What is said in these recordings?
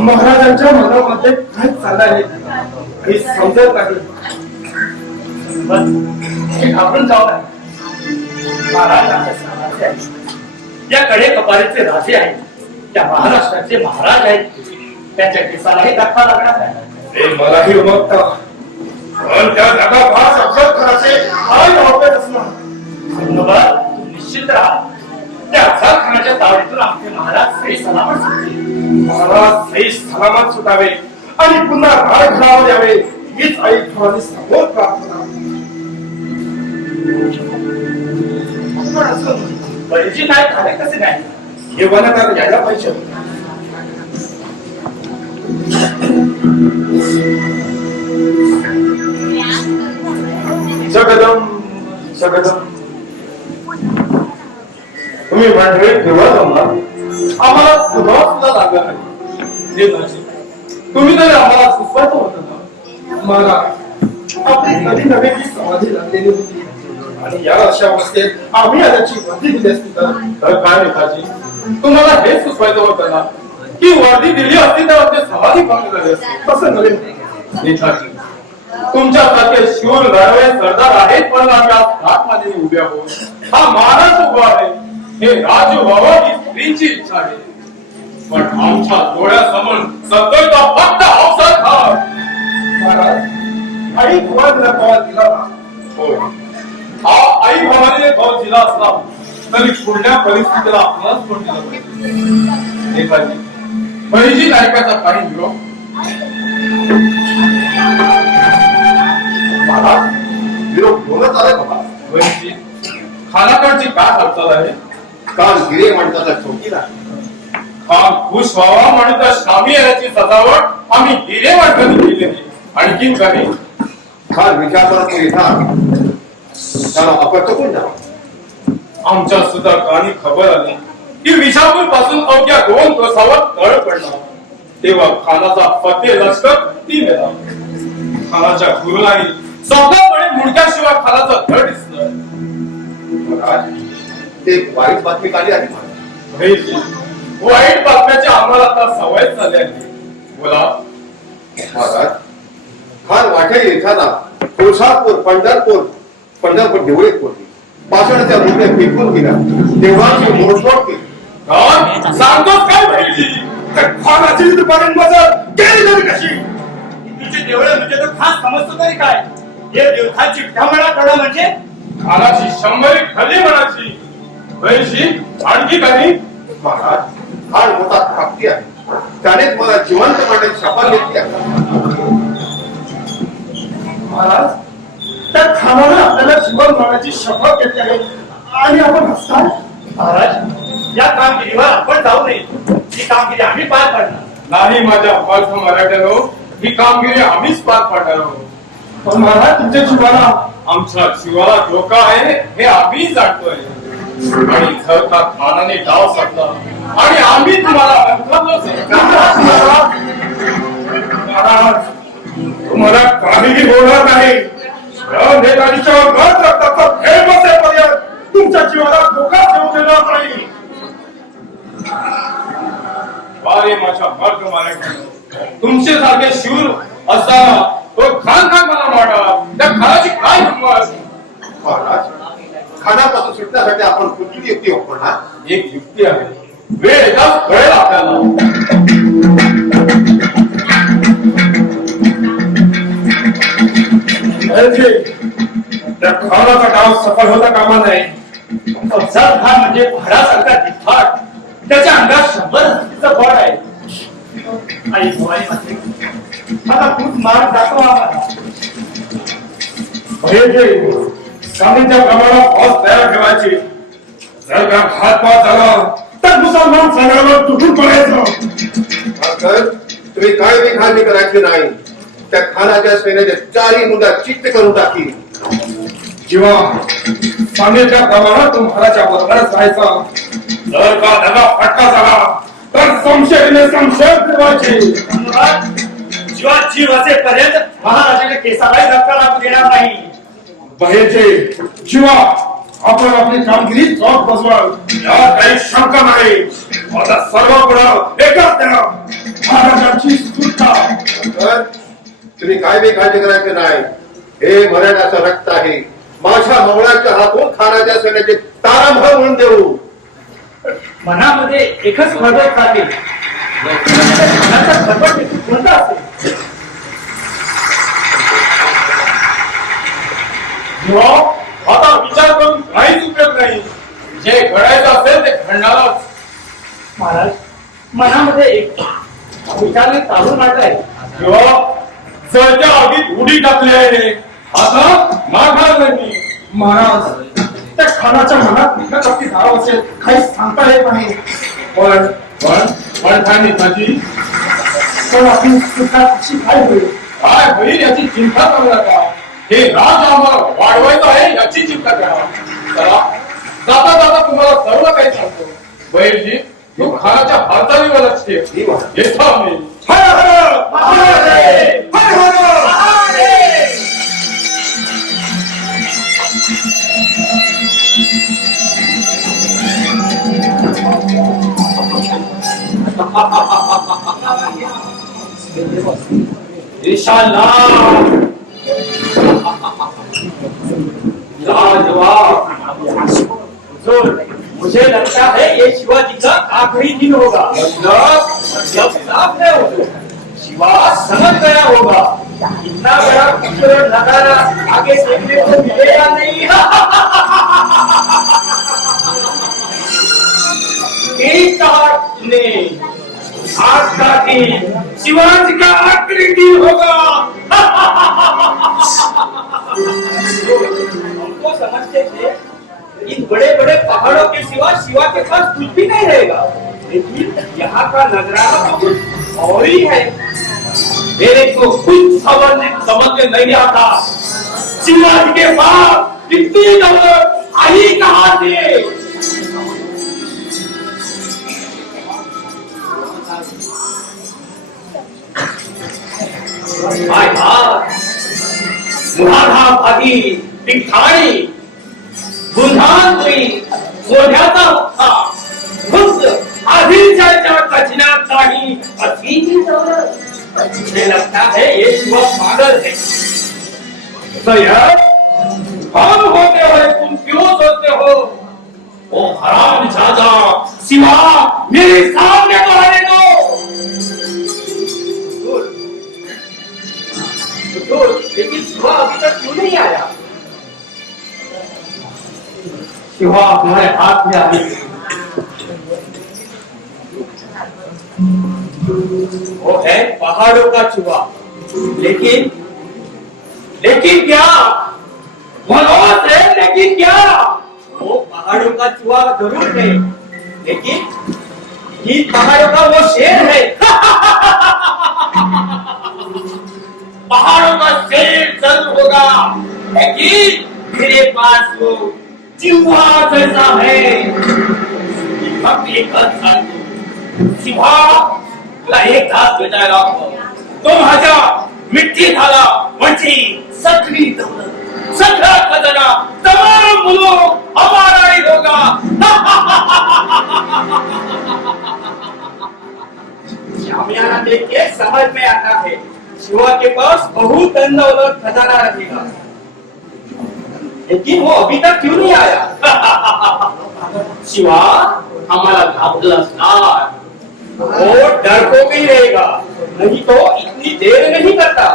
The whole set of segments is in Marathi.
महाराजांच्या मनामध्ये काय चाललंय हे समजत नाही. घाबरून जाऊ नये. महाराज या कडे कपारीचे राजे आहेत, त्या महाराष्ट्राचे महाराज आहेत, त्यांच्या केसालाही धक्का लागणार आहे. मलाही उमगता पण त्या जागा फार अफजल खानाचे काय वापरत असणार. निश्चित राहा. त्या अफजल खानाच्या तावडीतून आमचे महाराज सही सलामत सुटले. महाराज सही सलामत सुटावे आणि पुन्हा राजघरावर यावे हीच आई भवानी समोर प्रार्थना. बळीजी नाही झाले कसे नाही हे वनकार यायला पाहिजे. जगदम जगदम तुम्ही मंडळी केव्हा जमला? आम्हाला सुद्धा लागला नाही. तुम्ही तरी आम्हाला सुचवायचं होतं ना. मला आपली नवी नवी समाधी लागलेली होती आणि या अशा अवस्थेत आम्ही आल्याची वर्दी दिली असती तर काय नेताजी, तुम्हाला हे सुचवायचं होतं ना की वर्दी दिली असती तर आमची समाधी भंग झाली असती. तसं नव्हे नेताजी. तुमच्यासारखे शूर लढवे सरदार आहेत पण आम्ही हातमध्ये उभ्या आहोत. हा महाराज उभा आहे. हे राज व्हावं ही स्त्रीची इच्छा आहे. पण आमच्या डोळ्यासमोर सतत फक्त अवसर खाव. महाराज आई भवानीला कॉल दिला ना. हो, हा आई भवानीने कॉल दिला असला तरी पुढल्या परिस्थितीला आपणच कोण दिला पाहिजे. बळीजी नायकाचा काही विरोध. महाराज विरोध बोलत आलाय बाबा. बळीजी खानाकडची काय हालचाल आहे? काल गिरे म्हणतात चौकीला खान खुश व्हावा म्हणून तर शामी येण्याची सजावट आम्ही हिरे वाटणी केली. आणखीन काही खान विचारत येतात त्याला अपत्य कोण द्यावा. आमच्या सुद्धा कानी खबर आली की विजापूर पासून अवघ्या 2 कोसावर तळ पडला. तेव्हा खानाचा फते लष्कर 3 वेळा. खानाच्या गुरुलाही स्वतःपणे मुडक्याशिवाय खानाचा धड दिसलं. ते वाईट बातमी काढली आली. वाईट बातम्याची आम्हाला आता सवय झाली आहे. बोला महाराज. खान वाटेल येताना तुळजापूर पंढरपूर देवळीत पोहोचली. पाषाणाच्या मूर्त्या फेकून गेल्या. देवळाची मोडतोड केली. सांगतोच काय बहिणी? खानाची गेली कशी? तुझी देवळे म्हणजे तर खास समजतो तरी काय? हे देवखाची विठामणा कळा म्हणजे खानाची 100 खली म्हणाची. बहिणी आणखी काही? महाराज खान मोठा प्राप्ती आहे. त्यानेच मला जिवंत करण्याची शपथ घेतली आहे. महाराज त्या खानाने आपल्याला जीवन मारण्याची शपथ घेतली आहे आणि आपण हसताय. महाराज या कामगिरीवर आपण जाऊ नये. ही कामगिरी आम्ही पार पाडणार नाही. माझ्या अपार्थ मराठ्यानो, ही कामगिरी आम्हीच पार पाडणार आहोत. पण महाराज तुमच्या जीवाला आमच्या जीवाला धोका आहे हे आम्ही जाणतोय. आणि जर का खानाने डाव साधला आणि आम्ही तुम्हाला तुम्हाला काहीही होणार नाही. तुमच्या जीवाला धोका ठेवू देणार नाही. वारे माझ्या मार्ग मारायचे तुमचे सारखे शूर असताना तो खान मला मारा. त्या खानाची काय हिंमत? महाराज खानापासून सुटण्यासाठी आपण कुठली युक्ती वापरणार? एक युक्ती आहे. वेळ येताच कळेल आपल्याला. त्या खानाचा डाव सफल होता कामा नाही. अफजल खान म्हणजे भाडासारखा धिप्पाड. त्याच्या अंगात 100 हत्तीचं बळ आहे. आई भवानी म्हणते आता खूप मार दाखवा आम्हाला. हे जे सांगितल्या प्रमाणात फौज तयार ठेवायची. जर का घातपात झाला तर मुसलमान सगळ्यावर तुटून पडायचं. तर तुम्ही काय बी खाली करायची नाही. त्या खानाच्या सैन्याचे चारही मुद्दा चित्त करून टाकी. जेव्हा सांगितल्या प्रमाणात तुम्हाला बरोबरच राहायचा. जर का दगा फटका झाला तर संशयाने संशय ठेवायचे. जेव्हा जीव असेपर्यंत महाराजाच्या केसालाही धक्का लागू देणार नाही. बहेचे जेव्हा आपण आपली कामगिरी चौक बसवाल यात काही शंका नाही. आता सर्व पुढं एकच द्या महाराजांची सुटका. तर तुम्ही काय बी काळजी करायची नाही. हे मराठाचं रक्त आहे. माझ्या मंगळाच्या हातून खानाच्या सैन्याचे तारांबळ म्हणून देऊ. मनामध्ये एकच खळबळ खाते. मनाचा खळबळ कोणता असेल? आता विचार करून काहीच उपयोग नाही. जे घडायचं असेल ते घडणारच. महाराज मनामध्ये एक विचारने चालून मांडलाय. जळत्या आगीत उडी टाकली आहे. आता माघार नाही. महाराज त्या खानाच्या मनात निघत आपली धाव असेल काही सांगता येत नाही. पण काय नेताजी पण आपली सुटका कशी काय होईल काय होईल याची चिंता करू नका. हे राज आम्हाला वाढवायचं आहे याची चिंता करा. चला जाता जाता तुम्हाला सर्व काही सांगतो. बैरजी तू खानाच्या हालचालीवर लक्ष ठेव. येतो आम्ही. हर हर महादेव. हर हर महादेव. मुझे लगता है ये शिवाजी का आखिरी दिन होगा. मतलब साफ नहीं होगा. शिवा समझ गया होगा. इतना बड़ा खूबसूरत नजारा आगे देखने को मिलेगा नहीं. ठीक कहा तुमने. आज का दिन शिवाजी का आखिरी दिन होगा. हमको समझते थे इन बड़े बड़े पहाड़ों के सिवा शिवा के पास कुछ भी नहीं रहेगा. लेकिन यहाँ का नजराना तो कुछ और ही है. मेरे को कुछ समझ में नहीं आता. शिवाजी के पास इतनी दौलत आई कहाँ से? मुरादा भागी पिठाणी गुंधांतरी सोन्याचा होता. फक्त आधीच्या कचन्यात नाही अशी ही दौलत. मुझे लगता है ये शिवा पागल है. सैयद हम होते हुए तुम क्यों सोचते हो? ओ हरामजादा शिवा मेरे सामने तो आने दो. लेकिन शिवा अभी तक क्यों नहीं आया? शिवा तुम्हारे हाथ में आ गई. वो है पहाड़ों का चूहा. लेकिन लेकिन क्या? मनोज है लेकिन क्या? वो पहाड़ों का चूहा जरूर है. लेकिन इन पहाड़ों का वो शेर है. पहाड़ों का शेर जरूर होगा लेकिन मेरे पास वो चूहा जैसा है. शिवा तुला एक हात भेटायला तो माझ्या मिठी झाला म्हणजे सगळी दौलत सगळा खजाना तमाम मुलूक हमारा ही होगा. शामियाना देख के समझ में आता है शिवा के पास बहुत धन दौलत खजाना रहेगा. लेकिन वो अभी तक क्यों नहीं आया? शिवा हमारा घाबरला असणार. वो डरपोक ही रहेगा. नहीं तो इतनी देर नहीं करता.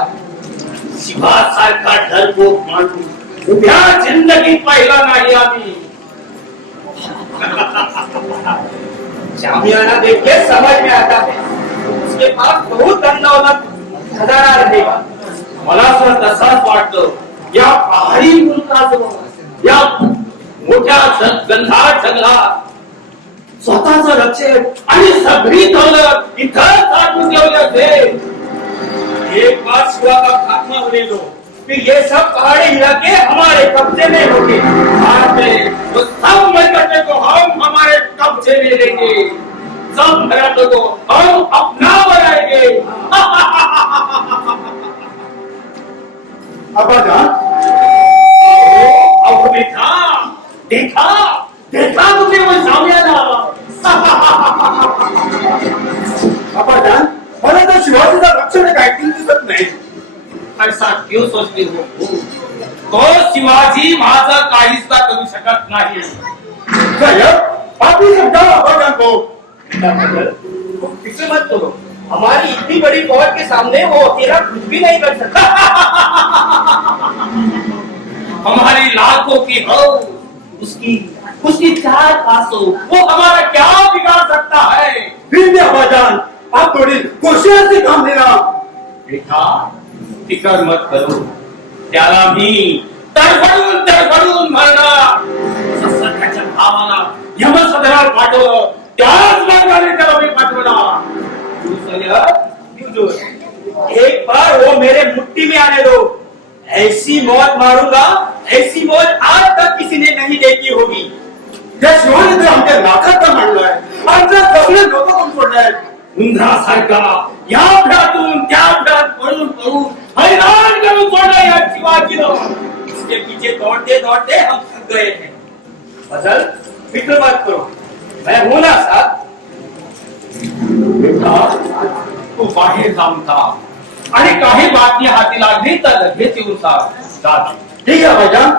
शिवा सारखा डरपोक माणूस उभ्या जिंदगीत पाहिला नाही आम्ही. शामियाना देख के समझ में आता है उसके पास बहुत धन दौलत खजाना रहेगा. मला तर तसाच वाटतं या पहाडी मुलकाजवळ या मोठ्या गंधार जंगलात स्वतःच रक्षक आणि सगळी दौलत इथं साठवून ठेवली असेल। एक बार शिवा का खात्मा होने दो, फिर ये सब पहाड़ी इलाके हमारे कब्जे में होंगे। बाद में वो सब मरकटे को हम हमारे कब्जे में लेंगे, सब मराठों को हम अपना बनाएंगे। अब्बाजान, अब देखा देखा देखा तुमने वो सामयाना। अब्बाजान, मला तर शिवाजीचा रक्षण काहीतरी दिसत नाही। ऐसा क्यों सोचते हो? तो शिवाजी माझं काहीच करू शकत नाही। साहेब, आप ही समझाओ अब्बाजान को। फिक्र मत करो, हमारी इतनी बड़ी फौज के सामने वो अकेला कुछ भी नहीं कर सकता। हमारी लाखों की हो, उसकी 4 पासों, वो हमारा क्या बिगाड़ सकता है? फिर भी अब्बाजान, आप थोड़ी कोशिश से काम लेना। बेटा, फिकर मत करो, त्याला मी तडफडून मारणार। सत्याच्या भावाला यमसदनावर पाठवलं, त्याच मार्गाने त्याला मी पाठवणार। तू सय्यद, एक बार वो मेरे मुट्ठी में आने दो, ऐसी मौत मारूंगा, ऐसी मौत आज तक किसी ने नहीं देखी होगी। त्या शिवाने तर आमच्या नाकात मांडलाय, आमच्या सगळे लोक कोण सोडलाय। उंदरासारखा या भ्यातून त्या भ्यात पळून हैरान करून सोडला या शिवाजीनं। इसके पीछे दौड़ते दौड़ते हम थक गए हैं। बदल, फिक्र मत करो, मैं हूं ना साथ। बेटा, तू बाहेर जाऊन था आणि काही बातमी हाती लागली तर लगेच येऊन सांग। ठीक आहे अब्बाजान।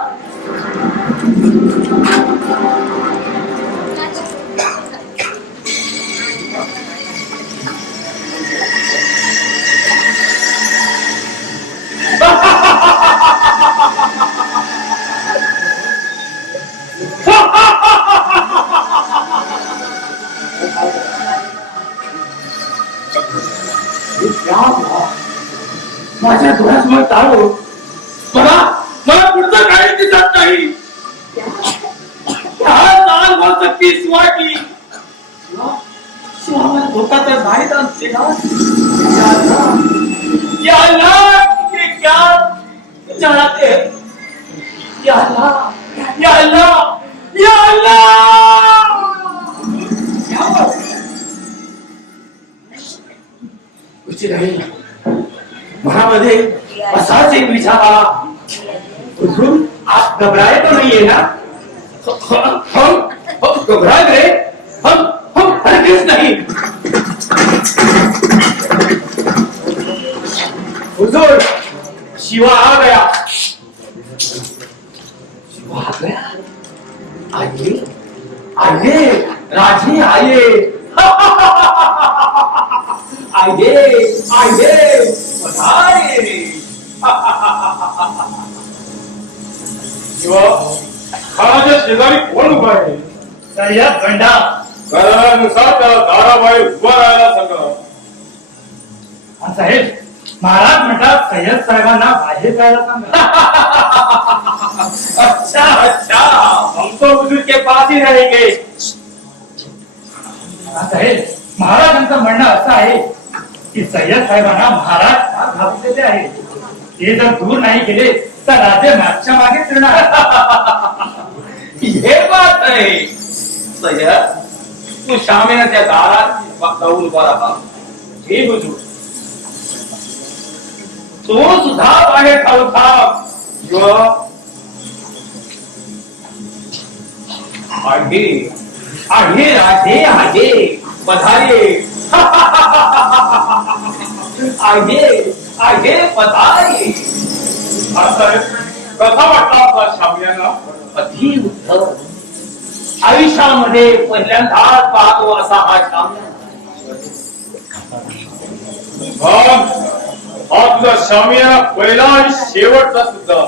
माझ्या डोळ्यासमोर तारो, मला पुढचं काही दिसत नाही। क्या चाल हो सकती शिवाजी? शिवा मला धोका तर नाही आणते ना। या अल्लाह, ये क्या चाहते हैं? या अल्लाह, या अल्लाह, या अल्लाह। क्या बात है? कुछ नहीं, मनामध्ये असाच एक विचार आला। हुजूर, आप घबराए तो नहीं है ना? हम घबरा गए, हम हरगिज नहीं। हुजूर, शिवा आ गया। शिवा आ गया? आइए आइए राजे, आइए। आइए आइए, पधारिए। शिवा, खानाच्या शेजारी कोण उभा आहे? सय्यद गंडा। करारानुसार त्याला दाराबाहेर उभा राहायला सांगा। साहेब, महाराज म्हणतात सय्यद साहेबांना बाहेर जायला सांगा। अच्छा अच्छा, हम तो हुजूर के पास ही रहेंगे। साहेब, महाराजांचं म्हणणं असं आहे की सय्यद साहेबांना महाराज फार घाबरलेले आहे। ते जर दूर नाही गेले तर राजे मागच्या मागे फिरणार। हे बात आहे सय्यद, तू शामेने त्या दारात जाऊन उभा राहा। हे हुजूर, तो सुद्धा बाहेर खाऊ थांब। आगे आगे राजे, आगे पधारिए। आगे आगे पधारिए। कसा वाटला आपला शामियाना? अति उत्तम। आयुष्यामध्ये पहिल्यांदाच पाहतो असा हा शामियाना। हा तुझा शामियाना पहिला आणि शेवटचा सुद्धा।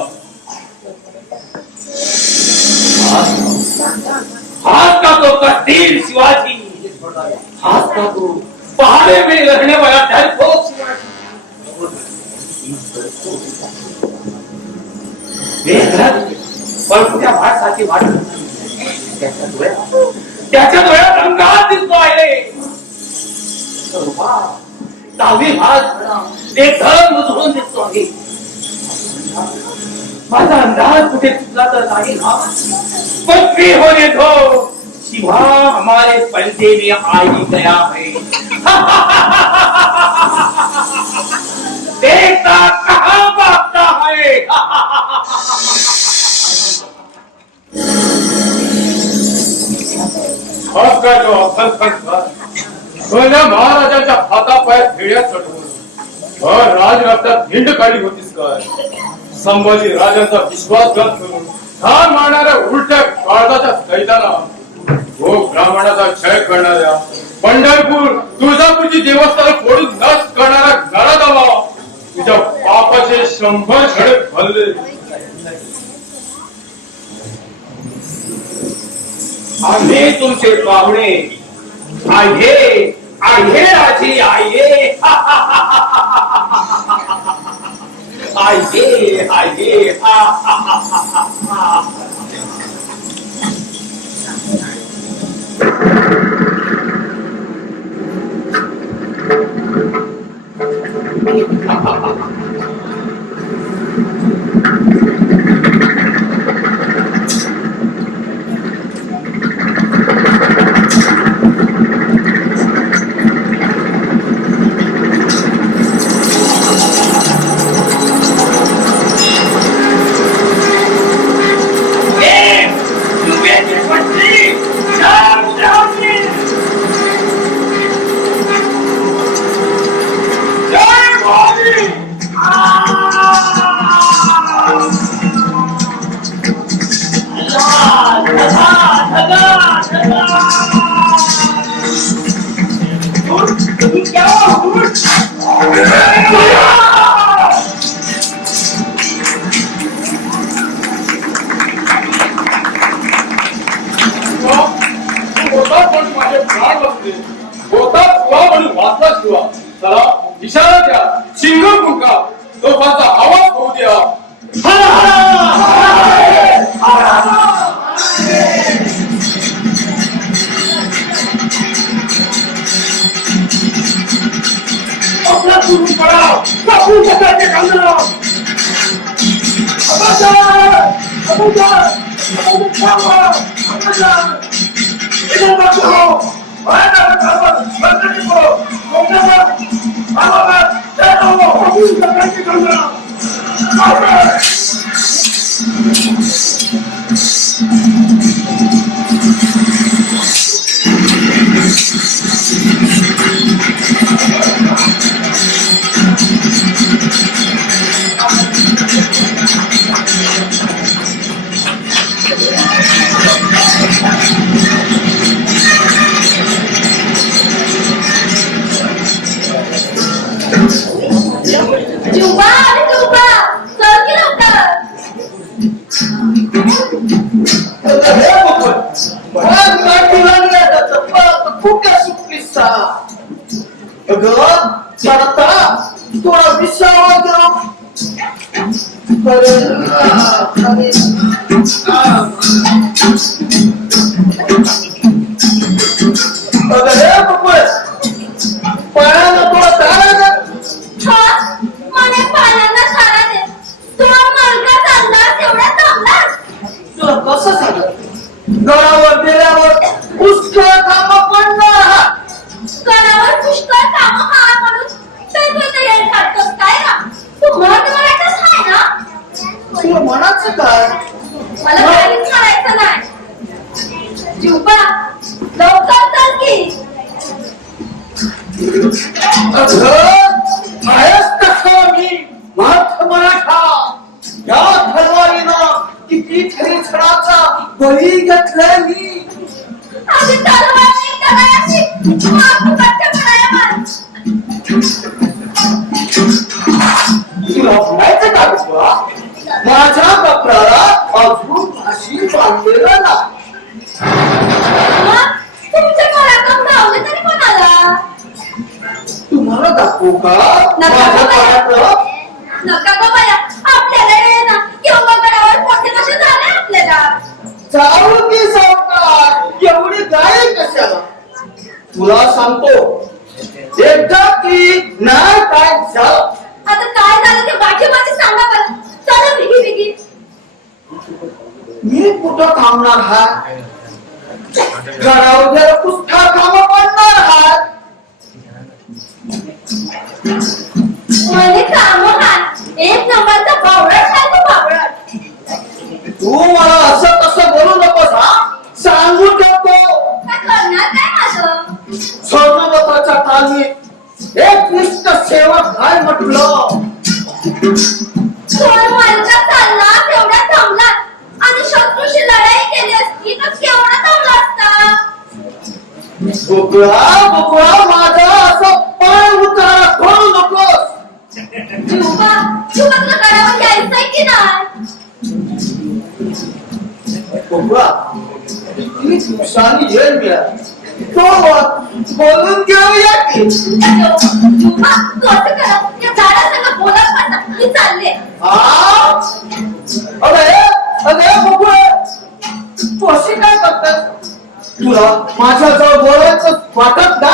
हाथ का तो कस्तीर शिवाजी, हाथ का तो पहाड़े में रहने वाला डरपोक शिवाजी। पळपुट्या माणसाची वाट त्याच्या डोळ्यात रंगात दिसतो आहे. दहावी भाग ते धड उजळून दिसतो आहे. माझा अंदाज कुठे चुकला तर नाही ना. पक्की होने दो, शिवा हमारे पर्दे में आ ही गया है. देखता कहाँ भागता है. खस काय तो अफल खस सोन्या महाराजांच्या हातापायात भेड्या चढवून राजरस्त्यात भिंड काढली होतीस काय. संभाजी राजांचा विश्वासघात करून ठार मारणाऱ्या उलट्या काळजाच्या सैताना हो ब्राह्मणाचा क्षय करणाऱ्या पंढरपूर तुळजापूरची देवस्थान फोडून नष्ट करणारा गळादावा तुझ्या पापाचे 100 छडे भरले. आम्ही तुमचे पाहुणे आहे आहे आजी आहे. आहे आहे. इशारा द्या, शिंग फुंका, तोफाचा आवाज होऊ द्या. आपला सुरू करा. कापू कशाचे कांदा. गडावर गेल्यावर पुष्कळ काम पडणार. गडावर पुष्कळ काम हा म्हणून वेगवेगळे तयारी काढतोस काय ना. तू मराठी मराठीच आहे ना. तुला म्हणायचं काय. मला काहीच करायचं नाही. जीवबा लवकर चल की. आहेस तसा मी माथ मराठा. या तलवारीनं किती तरी छडाचा बळी घेतलाय मी. आधी तलवार नाही करायची. मग पट्टे पडायला. तुला म्हणायचं का तुला. माझ्या कपड्याला अजून फाशी बांधलेला ना. मग तुमच्या घरातून धावले तरी कोणाला. तुम्हाला दाखवू का नका माझ्या गं बाया. काळातलं. नका गं बाया. आपल्याला वेळ ना. किंवा गडावर कुठं थांबणार आहात? घरावर पुष्ठा काम पडणार आहात. म्हणजे कामं हात एक नंबरचा बावळट आहे तो बावळट. तू मला असं कसं बोलू नकोस हा. सांगू शकतो काय करणार काय माझं? स्वर्णपत्राच्या तालमीत एक निष्ठ सेवक काय म्हटलं. दोन मालका चालला तेवढा थांबला आणि शत्रूशी लढाई केली असती तर केवढा थांबला असता. बुकळा बुकळा माझा असं पाय उतारा खोलू नकोस. जीवा तुला गडावर यायचंय की नाही? बुकळा किती दिवसांनी येईल मिळा तो बोलून घेऊया की. जीवा तू असं करा या झाडासंग बोलत बसा मी चालले. अरे अरे बुकळा तू अशी काय करतेस. तुला माझ्याजवळ बोलायचं वाटत ना.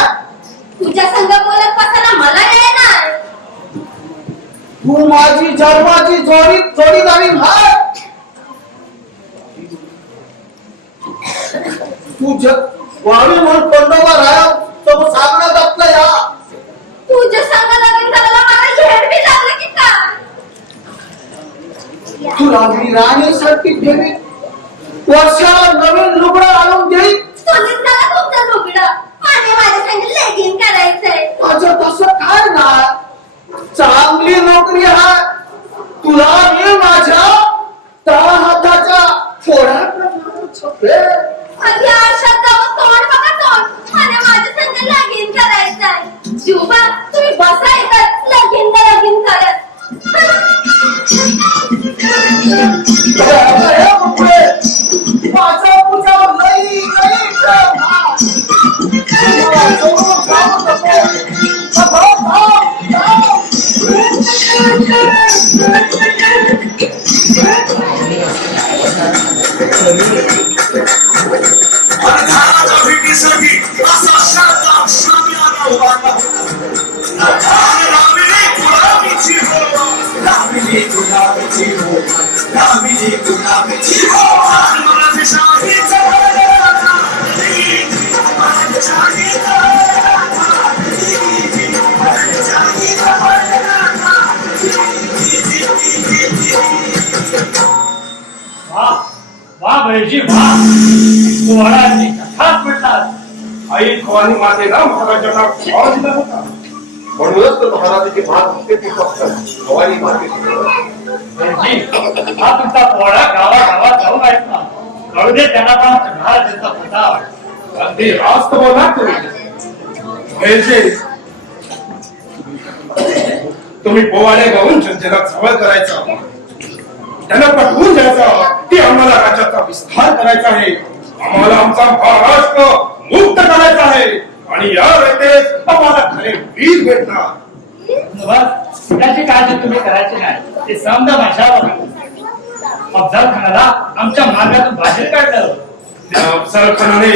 तुझ्या संग बोलत बसायला मला येणार नाही. तू माझी जन्माची जोडीदारी आहे. तू वाढी म्हणून पंडोबा राहा तो सांगण्यात आपलं या. तुझ्या संग लग्न करायला मला झेड बी लागलं की काय? तुला मी राणीसारखी ठेवी वर्षाला नवीन लुगडं आणून देईल. सोनीत मला तुमचं लुगडं आणि माझ्या संग लेगिन करायचंय. माझं तसं काय ना. चांगली नोकरी आहे. तुला मी माझ्या तळा हाताच्या फोडात छपे. आणि आरशात जाऊन तोंड बघा तोंड आणि माझ्या संग लगीन करायचंय. जीवा तुम्ही बसा येतात लगीन करत. माझा तुझ्यावर लई लई प्रेम आहे. तुला सोडून जाऊ नको. वाह बहिजी वाह. पोहळाची कथाच म्हणतात. आई भवानी मातेला महाराजांना भाव दिला होता. म्हणूनच तर महाराजाची मान होते ती फक्त भवानी मातेची. बहिजी हा तुमचा पोहळा गावागावात जाऊन ऐकला. कळू दे त्यांना पण महाराजांचा प्रताप. अगदी रास्त बोला तुम्ही. तुम्ही पोवाडे गाऊन जनतेला जवळ करायचा, त्यांना पटवून द्यायचा की आम्हाला राज्याचा विस्तार करायचा आहे, आम्हाला आमचा महाराष्ट्र मुक्त करायचा आहे आणि या रस्तेस आम्हाला खरे वीर भेटणार. बस त्याची काळजी तुम्ही करायची नाही. ते समजा भाषावर अफजल खानाला आमच्या मार्गातून बाहेर काढलं. त्या अफजल खानाने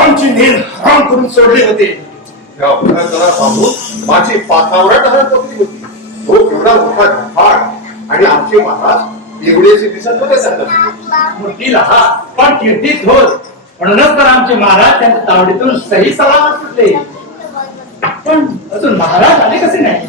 आमची नील हराम करून सोडली होती. त्या अपघाताला पाहून माझी पाचावराट हरत होती. तो केवढा मोठा घाट आणि आमचे महाराज एवढेचे दिसत होते. मूर्ती लहा पण कीर्तीच होत. म्हणूनच तर आमचे महाराज त्यांच्या तावडीतून सही सलामत सुटले. पण अजून महाराज आले कसे नाही.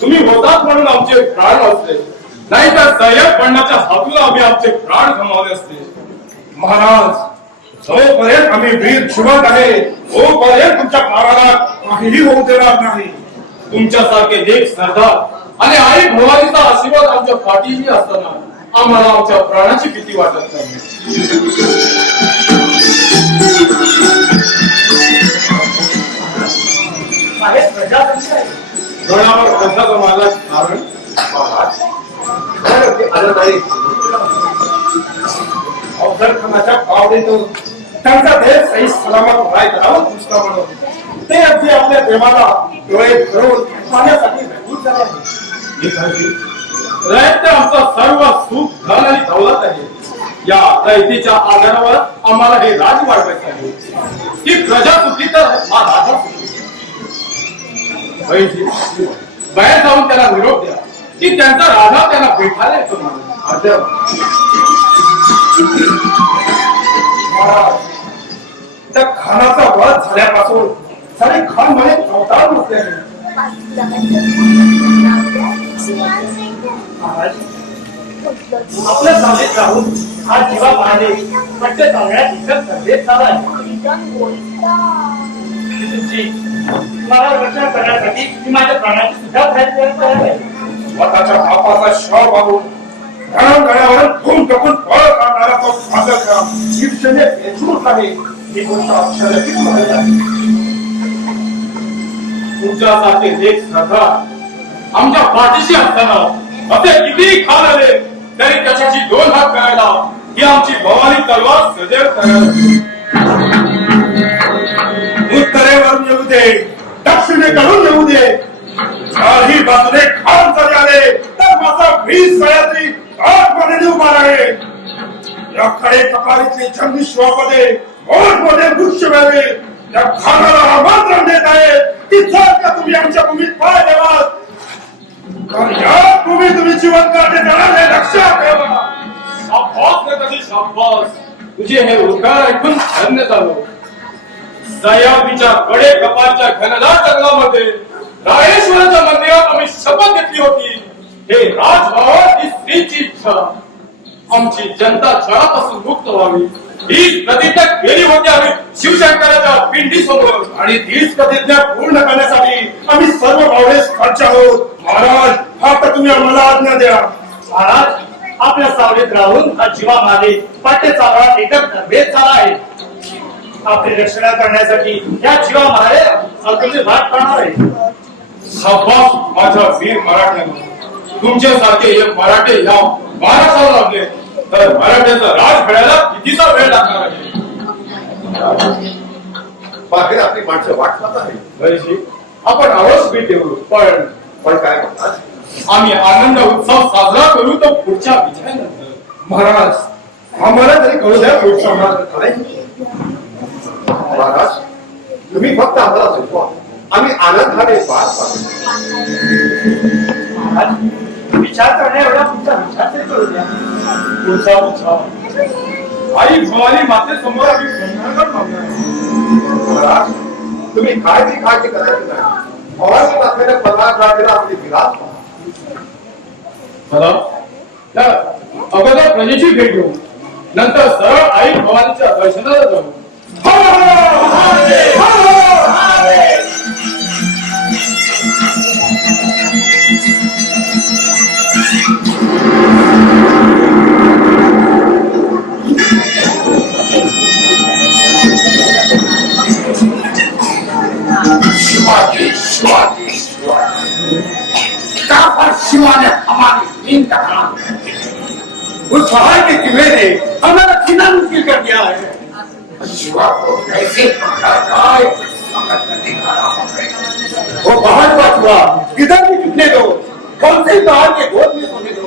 तुम्ही होतात म्हणून आमचे प्राण वाचले, नाही तर सय्यद बंडाच्या हातूला आम्ही आमचे प्राण गमावले असते. महाराज जोपर्यंत आम्ही वीर जिवंत आहे तोपर्यंत तुमच्या प्राणाला काहीही होऊ देणार नाही. तुमच्यासारखे देश सरदार आणि आई भवानीचा आशीर्वाद आमच्या पाठीशी असताना आम्हाला आमच्या प्राणाची भीती वाटत नाही. गणावर प्रजा जमायला कारण महाराज आलं नाही. अफजल खानाच्या पावडीतून त्यांचा देश सही सलामत राहायचा दुसरा म्हणून ते अगदी आपल्या देवाला डोळे भरून पाहण्यासाठी व्याकुळ झाले आहे. रयत आमचा सर्व सुख धन आणि दौलत आहे. या दैतीच्या आधारावर आम्हाला हे राज वाढवायचे आहे. ही प्रजा सुखी तर हा राजा सुखी. बाहेर जाऊन त्याला निरोप द्या की त्यांचा राजा त्यांना भेटायला येतो म्हणून. त्या खानाचा वध झाल्यापासून सारे खान म्हणे अवतार नसले आहे. आपल्या सावलीत राहून हा जीवा पाहणे म्हणजे चांगल्या दिसत संदेश झाला आहे. तुमची मला रक्षण करण्यासाठी मी माझ्या प्राणाची सुद्धा बाहेर आहे. स्वतःच्या बापाचा शव बांधून गळ्यावरून धूम टाकून पळ काढणारा तो साधक शिवसेने बेचूक आहे. ही गोष्ट अक्षरशः खरी आहे. तुमच्यासारखे लेख सरदार आमच्या पाठीशी असताना असे किती खान आले तरी त्याच्याशी 2 हात करायला ही आमची भवानी तलवार सदैव तयार होती. उत्तरेवरून येऊ दे, दक्षिणेकडून येऊ दे, चारही बाजूने खान जरी आले तर माझा 20 सह्याद्री आतमध्ये उभा राहील. या खडे कपारीतली जंगी श्वापदे मोठमोठे वृक्ष व्हावे त्या खानाला आमंत्रण देत आहे की जर का तुम्ही आमच्या भूमीत पाय ठेवाल तर या भूमीत तुम्ही जीवन काढले जाणार हे लक्षात ठेवा. शाबास रे कधी शाबास. तुझे हे उद्गार ऐकून धन्य झालो. सह्याद्रीच्या कडे कपालच्या घनदाट जंगलामध्ये रायेश्वराच्या मंदिरात आम्ही शपथ घेतली होती. हे राजभाव ही स्त्रीची इच्छा. आमची जनता छळापासून मुक्त व्हावी ही प्रतिज्ञा केली होती आम्ही शिवशंकराच्या पिंडीसमोर. आणि तीच प्रतिज्ञा पूर्ण करण्यासाठी आम्ही सर्व भावनेस सज्ज आहोत. महाराज फक्त तुम्ही आम्हाला आज्ञा द्या. महाराज आपल्या सावलीत राहून हा जीवा मागे पाट्य चालवा एकदम धर्मेत झाला आहे. आपली रक्षणा करण्यासाठी या जीवा महारे तुम्ही वाट पाहणार आहे. शाबास माझ्या वीर मराठ्यांना. तुमच्यासारखे हे मराठे या महाराष्ट्राला लागले तर मराठ्यांचा राज घडायला कितीचा वेळ लागणार आहे. बाहेर आपली माणसं वाट पाहत आहे. वैशी, आपण अवश्य भेट देऊ पण काय म्हणतात? आम्ही आनंद उत्सव साजरा करू तो पुढच्या विजयानंतर. महाराज आम्हाला तरी कळू द्या पुढचा मार्ग काय. महाराज तुम्ही फक्त आम्हाला सुचवा, आम्ही आनंदाने पार पाडू. महाराज विचार करण्या एवढा तुमचा विचार तरी करू द्या. पुढचा उत्सव आई भवानी मातेसमोर आम्ही पुन्हा मागणार आहे. महाराज तुम्ही काय ती काळजी करायची नाही. भवानी मातेने 15 रात्रीला आपली विलास मला त्या अगोदर प्रजेची भेट घेऊ नंतर सरळ आई भवानीच्या दर्शनाला जाऊ. शिवाने हमारी नींद का उस पहाड़ के किले ने हमारा सीना मुश्किल कर दिया है. शिवा को कैसे पकड़ा जाए समझ नहीं आ रहा है. वो पहाड़ का हुआ किधर भी चुकने दो, कौन से पहाड़ के गोद में सोने दो,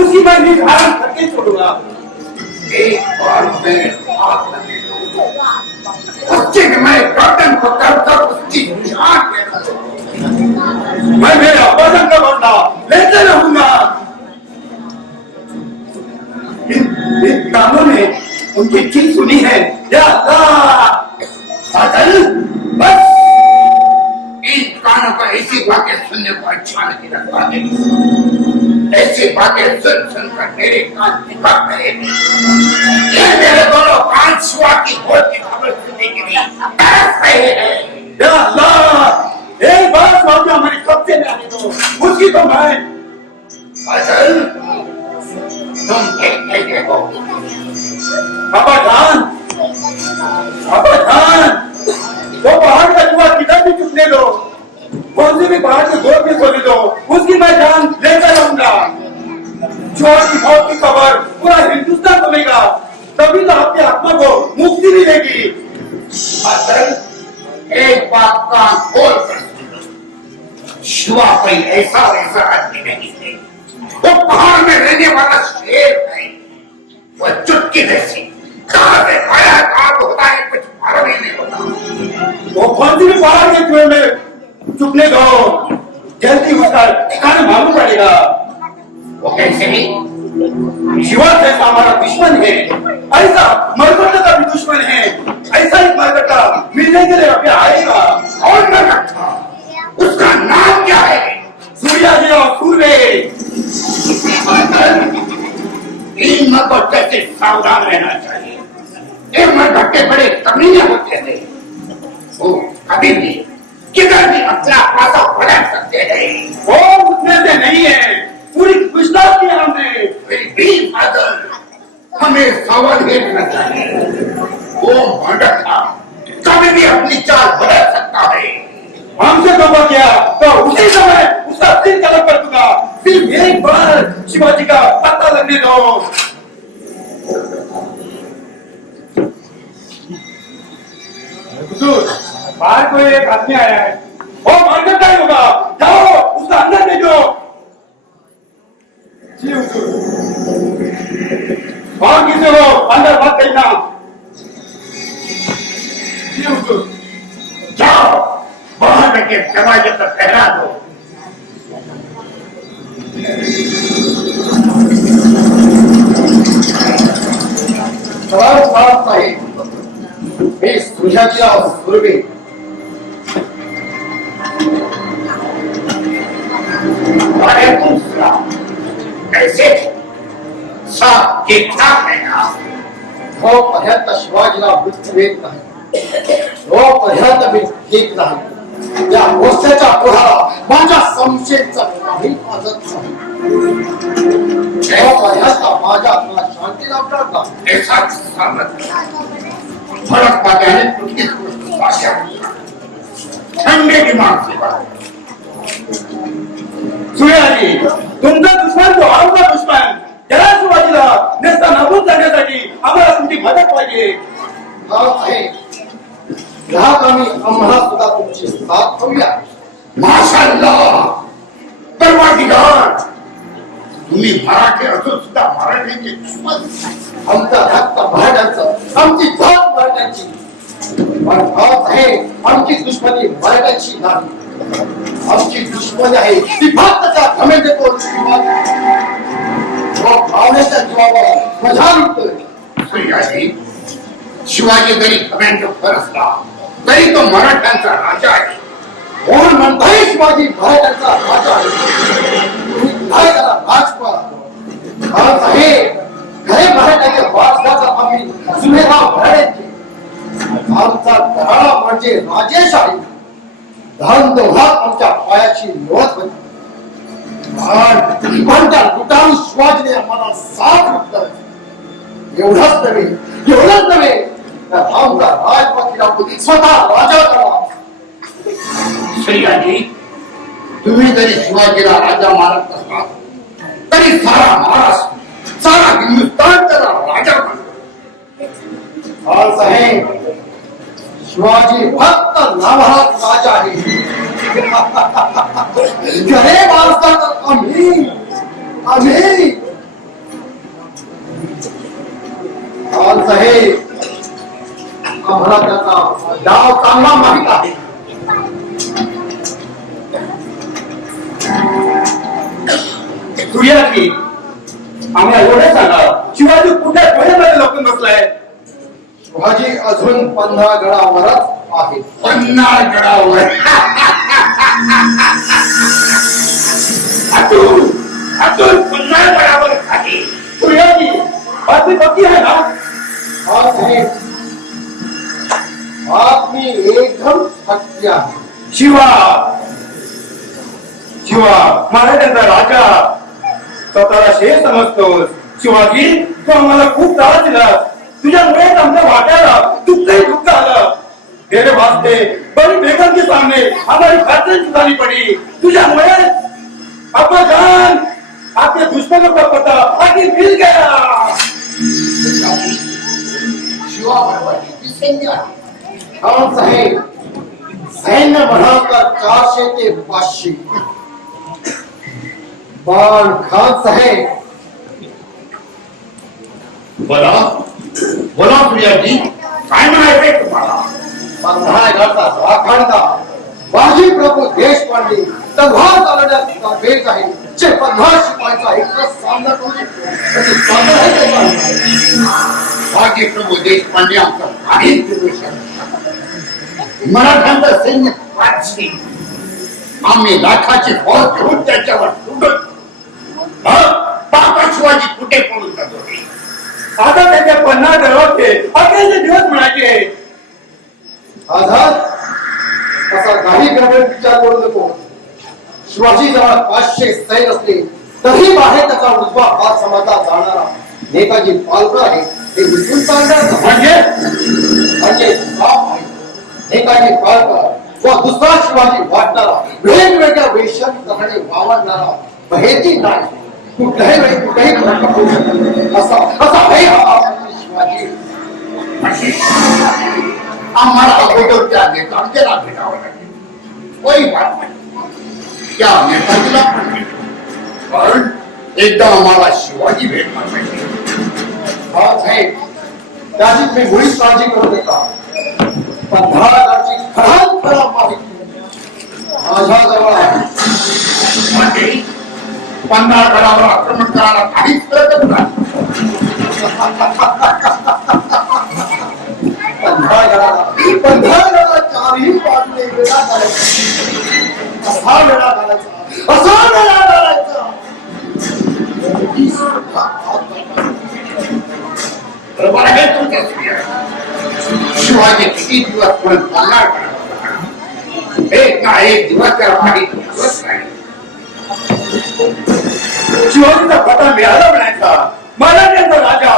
उसी में निर्धारण करके छोड़ूंगा. एक बार मैं हाथ लगे उसके मैं गर्दन पकड़ कर उसकी जान लेना चाहूंगा. मैं मेरा वजन का बदला लेते रहूंगा. इन कानों ने उनकी चीज सुनी है. या अल्लाह बस इन कानों को ऐसी बातें सुनने को अच्छा नहीं लगता है. ऐसी बातें सुन सुनकर मेरे कान निकल गए. ये मेरे दोनों कान शिवा की गोद की खबर सुनने के लिए तरस रहे हैं. या अल्लाह एक बार स्वामी हमारे कब्जे में आने दो. उसकी तो मैं अजल तुम देखते हो. अबधान वो पहाड़ का जुआ किधर भी चुकने दो, कौन से भी पहाड़ के गोद में सोने दो, उसकी मैं जान लेकर रहूंगा. चोर की मौत की खबर पूरा हिंदुस्तान सुनेगा. तभी तो आपकी आत्मा को मुक्ति मिलेगी. असल एक बात का खोल कर शिवा कोई ऐसा वैसा आदमी नहीं है. वो पहाड़ में रहने वाला शेर है. वो चुटकी सीधे सी कहाँ से खाया कहाँ होता है कुछ मालूम ही नहीं होता। वो कौन सी भी बाहर के कुएं में चुपने दो, जल्दी उसका ठिकाना मालूम पड़ेगा। वो कैसे ही शिवा जैसा हमारा दुश्मन है, ऐसा मरकटा का भी दुश्मन है, ऐसा ही मरकटा मिलने के लिए अभी आएगा। कौन मरकटा, उसका नाम क्या है? सूर्या जी और सूर्य। इन मरकटे से सावधान रहना चाहिए। ये मरकटे बड़े कमीने होते हैं, वो कभी भी किधर भी अपना पासा पलट सकते हैं। वो उसमें से नहीं है, पूरी पूछताछ की हमने। फिर भी फादर हमें सावधान रहना चाहिए। वो मरकटा कभी भी अपनी चाल बदल सकता है। हमसे धोखा किया तो उसी समय उसका सिर कलम कर दूंगा। सिर्फ एक बार शिवाजी का पता लगने दो। हुजूर, बाहर कोई एक आदमी आया है, वो मरकटा ही होगा, जाओ उसका अंदर भेजो। जी हुजूर। वहां किसी को अंदर मत भेजना। जी हुजूर। जाओ बाहर के दरवाजे पर पहरा दो। सवाल साफ साहेब, मी सुजाची सुरभी वालेकुम सलाम। कैसे सब ठीक ठाक है ना? तो पर्यंत शिवाजीला मृत्यू येत नाही, तो पर्यंत मी ठीक नाही। या गोष्टीच्या पुढाला माझ्या संशयाचा काही आजच नाही। तो पर्यंत माझ्या आत्मा शांती लाभणार का? ऐसा सामत फरक पाने कुछ भाषा ठंडे दिमाग से बात। सूर्याजी, तुमचा दुश्मन तो आमचा दुश्मन, त्याला शिवाजीला नेस्ता नाबूद करण्यासाठी आम्हाला तुमची मदत पाहिजे। ग्राहक आम्ही आम्हाला सुद्धा तुमची साथ हवी आहे। माशाल्लाह परवादिगार, तुम्ही मराठी असून सुद्धा मराठीचे दुश्मन। आमचा धाकटा मराठ्यांचं, आमची जात मराठ्यांची, पण भाव आहे आमची दुश्मनी मराठ्यांची नाही। आमची दुश्मनी आहे ती भारताच्या घमेंडेतून भावनेच्या जीवावर मजा लुटतोय। सूर्याजी, शिवाजी जरी कमांडर असला तरी तो मराठ्यांचा राजा आहे। कोण म्हणताय शिवाजी मराठ्यांचा राजा आहे? तुम्ही काय त्याला राजपाल खान साहेब, खरे मराठ्याचे वारसाचा आम्ही सुभेदार मराठ्यांचे। आमचा घराणा म्हणजे राजेश आहे। धन दोघात आमच्या पायाची लोट होती, पण त्या लुटारू शिवाजीने आम्हाला साथ लुटलं। एवढंच नव्हे तर आमचा राजपाटीला स्वतः राजा करावा। सूर्याजी, तुम्ही जरी शिवाजीला राजा मानत असला तरी सारा महाराष्ट्र, सारा हिंदुस्थान त्याला राजा मानतो। खान साहेब, शिवाजी फक्त नावालाच राजा आहे। खरे वारसात आम्ही खान साहेब, आम्हाला त्याचा डाव चांगला माहित आहे। सूर्याजी, आम्हाला एवढे सांगा, शिवाजी कुठल्या डोळ्यामध्ये लपून बसलाय? शिवाजी अजून पन्हाळगडावरच आहे। पन्हाळगडावर अतुल पन्हाळगडावर आहे। सूर्याजी, बातमी पक्की आहे ना? खान साहेब, बातमी एकदम सत्य आहे। शिवा मराठ्यांचा राजा, स्वतःला शेर समजतोस। शिवाजी, तू आम्हाला खूप त्रास दिला, तुझ्यामुळेच आमच्या वाट्याला दुःखही दुःख आलं। तेरे वास्ते बड़ी बेगम के सामने हमारी खातिर चुकानी पड़ी, तुझ्यामुळे आपका जान आपके दुश्मनों का पता आगे मिल गया। शिवाबरोबर किती सैन्य आहे? खान साहेब, सैन्य बढ़ाकर 400 ते 500। पण खान साहेब, बोला बोला सूर्याजी, काय म्हणायचंय तुम्हाला? पंधरागडचा राखणदा माजी प्रभू देशपांडे तलवार चालवण्याचा वेग आहे. जे 50 शिपायांचा एकच सामना करू शकतो त्याची ताकद आहे त्याच्या. बाकी प्रभू देशपांडे आमचं काहीच करू शकत. मराठ्यांचं सैन्य 500. आम्ही लाखाची फौज घेऊन त्याच्यावर उडत. पापा शिवाजी कुठे पळून जातो? आता त्याचे 50 दरवाजे अखेरचे दिवस म्हणायचे. आझाद असा काही गडबड विचार करू नको. शिवाजी जवळ 500 सैन्य असले तरी बाहेर त्याचा उजवा हात समजला जाणारा नेताजी पालकर आहे हे विसरून चालणार म्हणजे साफ आहे. नेताजी पालकर व दुसरा शिवाजी वाटणारा वेगवेगळ्या वेशात करणे वावरणारा भयची नाही. कुठल्याही वेळी कुठेही घटना होऊ शकते असा आहे हा शिवाजी. आम्हाला अगोदर त्या नेत्याला भेटावं लागेल. कोई बात नाही, त्या नेताजीला पण भेटू. पण एकदा आम्हाला शिवाजी भेटणार पाहिजे. हा साहेब त्याची मी मुळीच काळजी करू नका. पंधरागडची खरा माहिती माझ्याजवळ आहे. म्हणजे पन्हाळगडावर आक्रमण करायला काहीच कळत नाही. पंधरागडाला चारही बाजूने वेढा घालायचा. असा वेढा घालायचा, असा वेढा घालायचा. बरोबर आहे तुमच्या सूर्य. शिवाजी किती दिवस पण पन्हाळगडावर एक ना एक दिवस त्याला काही दिवस नाही. शिवाजीचा पता मिळाला म्हणायचा. मराठ्यांचा राजा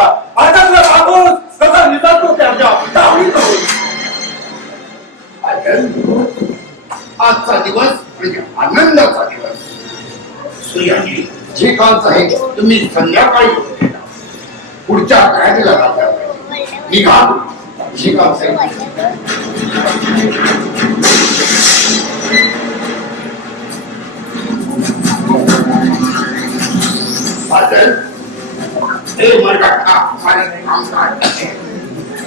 आता जर राबवून कसा निजातो त्याच्या तावडीत होईल. आजचा दिवस म्हणजे आनंदाचा दिवस. सूर्याजी, जी कान साहेब तुम्ही संध्याकाळी पुढच्या तयारीला जाता. निघा. जी कान साहेब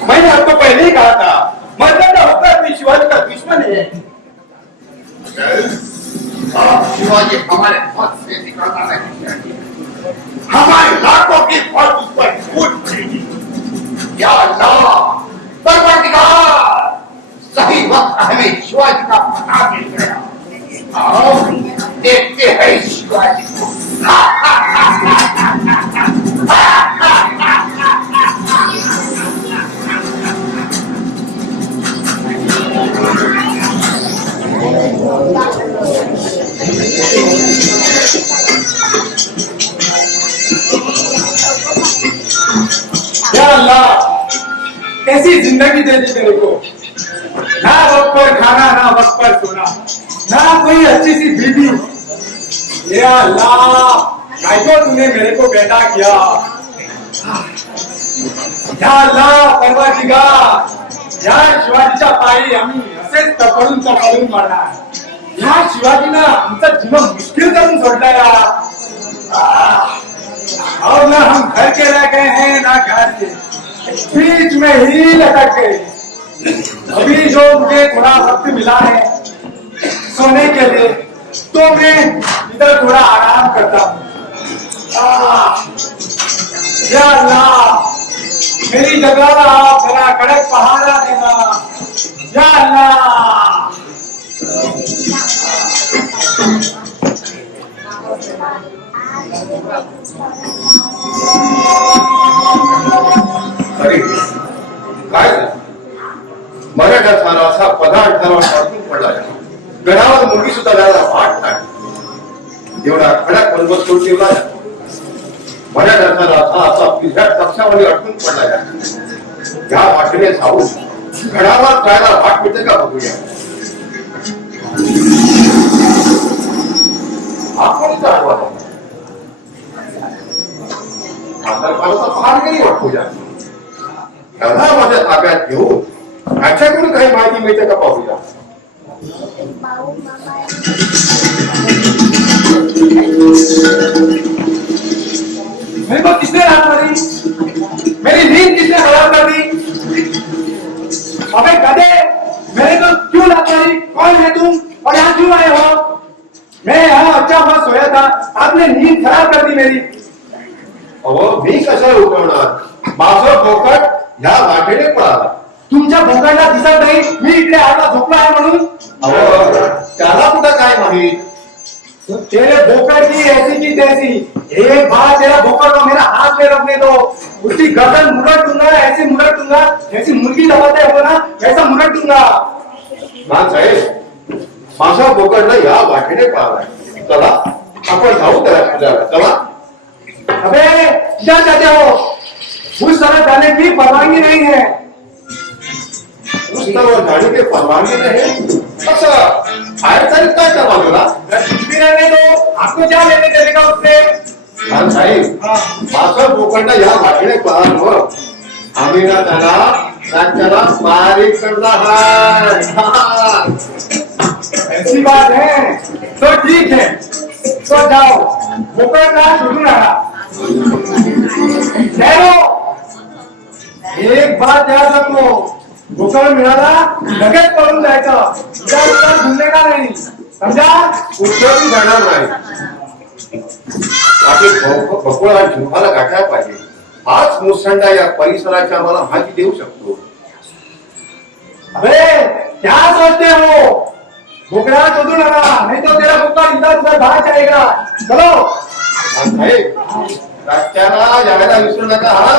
मैंने आपको पहले ही कहा था मर्यादा होकर भी शिवाजी का दुश्मन है. शिवाजी हमारे हाथ से निकलना नहीं चाहिए. हमारे लाखों की फौज उस पर टूट जाएगी. या अल्लाह, परवरदिगार, सही वक्त हमें शिवाजी का पता मिल गया. आओ देखते हैं शिवाजी को. या अल्लाह, कैसी जिंदगी दे दी मेरे को. ना वक्त पर खाना, ना वक्त पर सोना, ना कोई अच्छी सी बीवी. या अल्लाह, तो तूने मेरे को पैदा किया. या अल्लाह, परवरदिगार, या शिवाजीच्या पायी आम्ही असेच तपडून मरणार. या शिवाजीनं आमचा जीवन मुश्किल करून सोडला यार. और ना हम घर के रह गए हैं ना घर के, बीच में ही लटक गए. अभी जो मुझे थोड़ा वक्त मिला है सोने के लिए तो मैं इधर थोड़ा आराम करता हूँ. या अल्लाह, मेरी जगह आप जरा कड़क पहाड़ा देना. या अल्लाह. अरे काय मराठा असा पदार्थ अडकून पडला. गडावर मुलगी सुद्धा जायला वाट नाही. एवढा खडक बंदोबस्त करून ठेवला. मराठा असा पिझ्याट पक्षामध्ये अडकून पडला. या वाटेने जाऊन गडावर जायला वाट मिळते का बघूया. आपण पहाडगिरी वाटूया. गधा माझ्या ताब्यात घेऊन याच्याकडून काही माहिती मिळते का पाहूया. मेरे को किसने रात मारी? मेरी नींद किसने खराब कर दी? आपने नींद खराब कर दी मेरी. अहो मी कशाला उठवणार माझं बोकड ह्या वाटेने पळाला. तुमच्या भोकांना दिसत नाही मी इकडे आला झोपला आहे म्हणून. अहो त्याला कुठं काय माहित. तेरे भोकड़ की ऐसी की तैसी, एक बार तेरा भोकड़ को मेरा हाथ में रखने दो, उसकी गर्दन मुरट दूंगा, ऐसी मुरट दूंगा जैसी मुर्गी दबाते हो ना वैसा मुरट दूंगा. मान साहेब माझा बोकडनं या वाटेने पळालाय. चला आपण जाऊ त्याला फिरायला. चला. अबे क्या चाहते हो? उस तरह जाने की परवानगी नहीं है. उस तरह जाने की परवानगी नहीं. अच्छा बाहेर चालत काय करवा तुला. कुछ भी रहने दो, आपको क्या लेने देने का उससे. मान साहेब माझं बोकडनं या वाटेने पळालं आम्ही ना त्याला मारिक करणार आहे. ऐसी बात है तो ठीक है, तो जाओ भोकड़ का शुरू रहा. एक बात याद रखो, भोकड़ मिळाला लगेच पळून जायचं. घुमने का नाही, समजा. कुठेही जाणार नाही. बकुळा जिव्हाळा गाठायला पाहिजे. हाच मुसंडा या परिसराची आम्हाला माहिती देऊ शकतो. अबे क्या सोचते हो, भोकड़ा शोधू लगा नहीं तो तेरा भोकड़ा इधर उधर भाग जाएगा. चलो. साहेब रातच्याला जायला विसरू नका. हा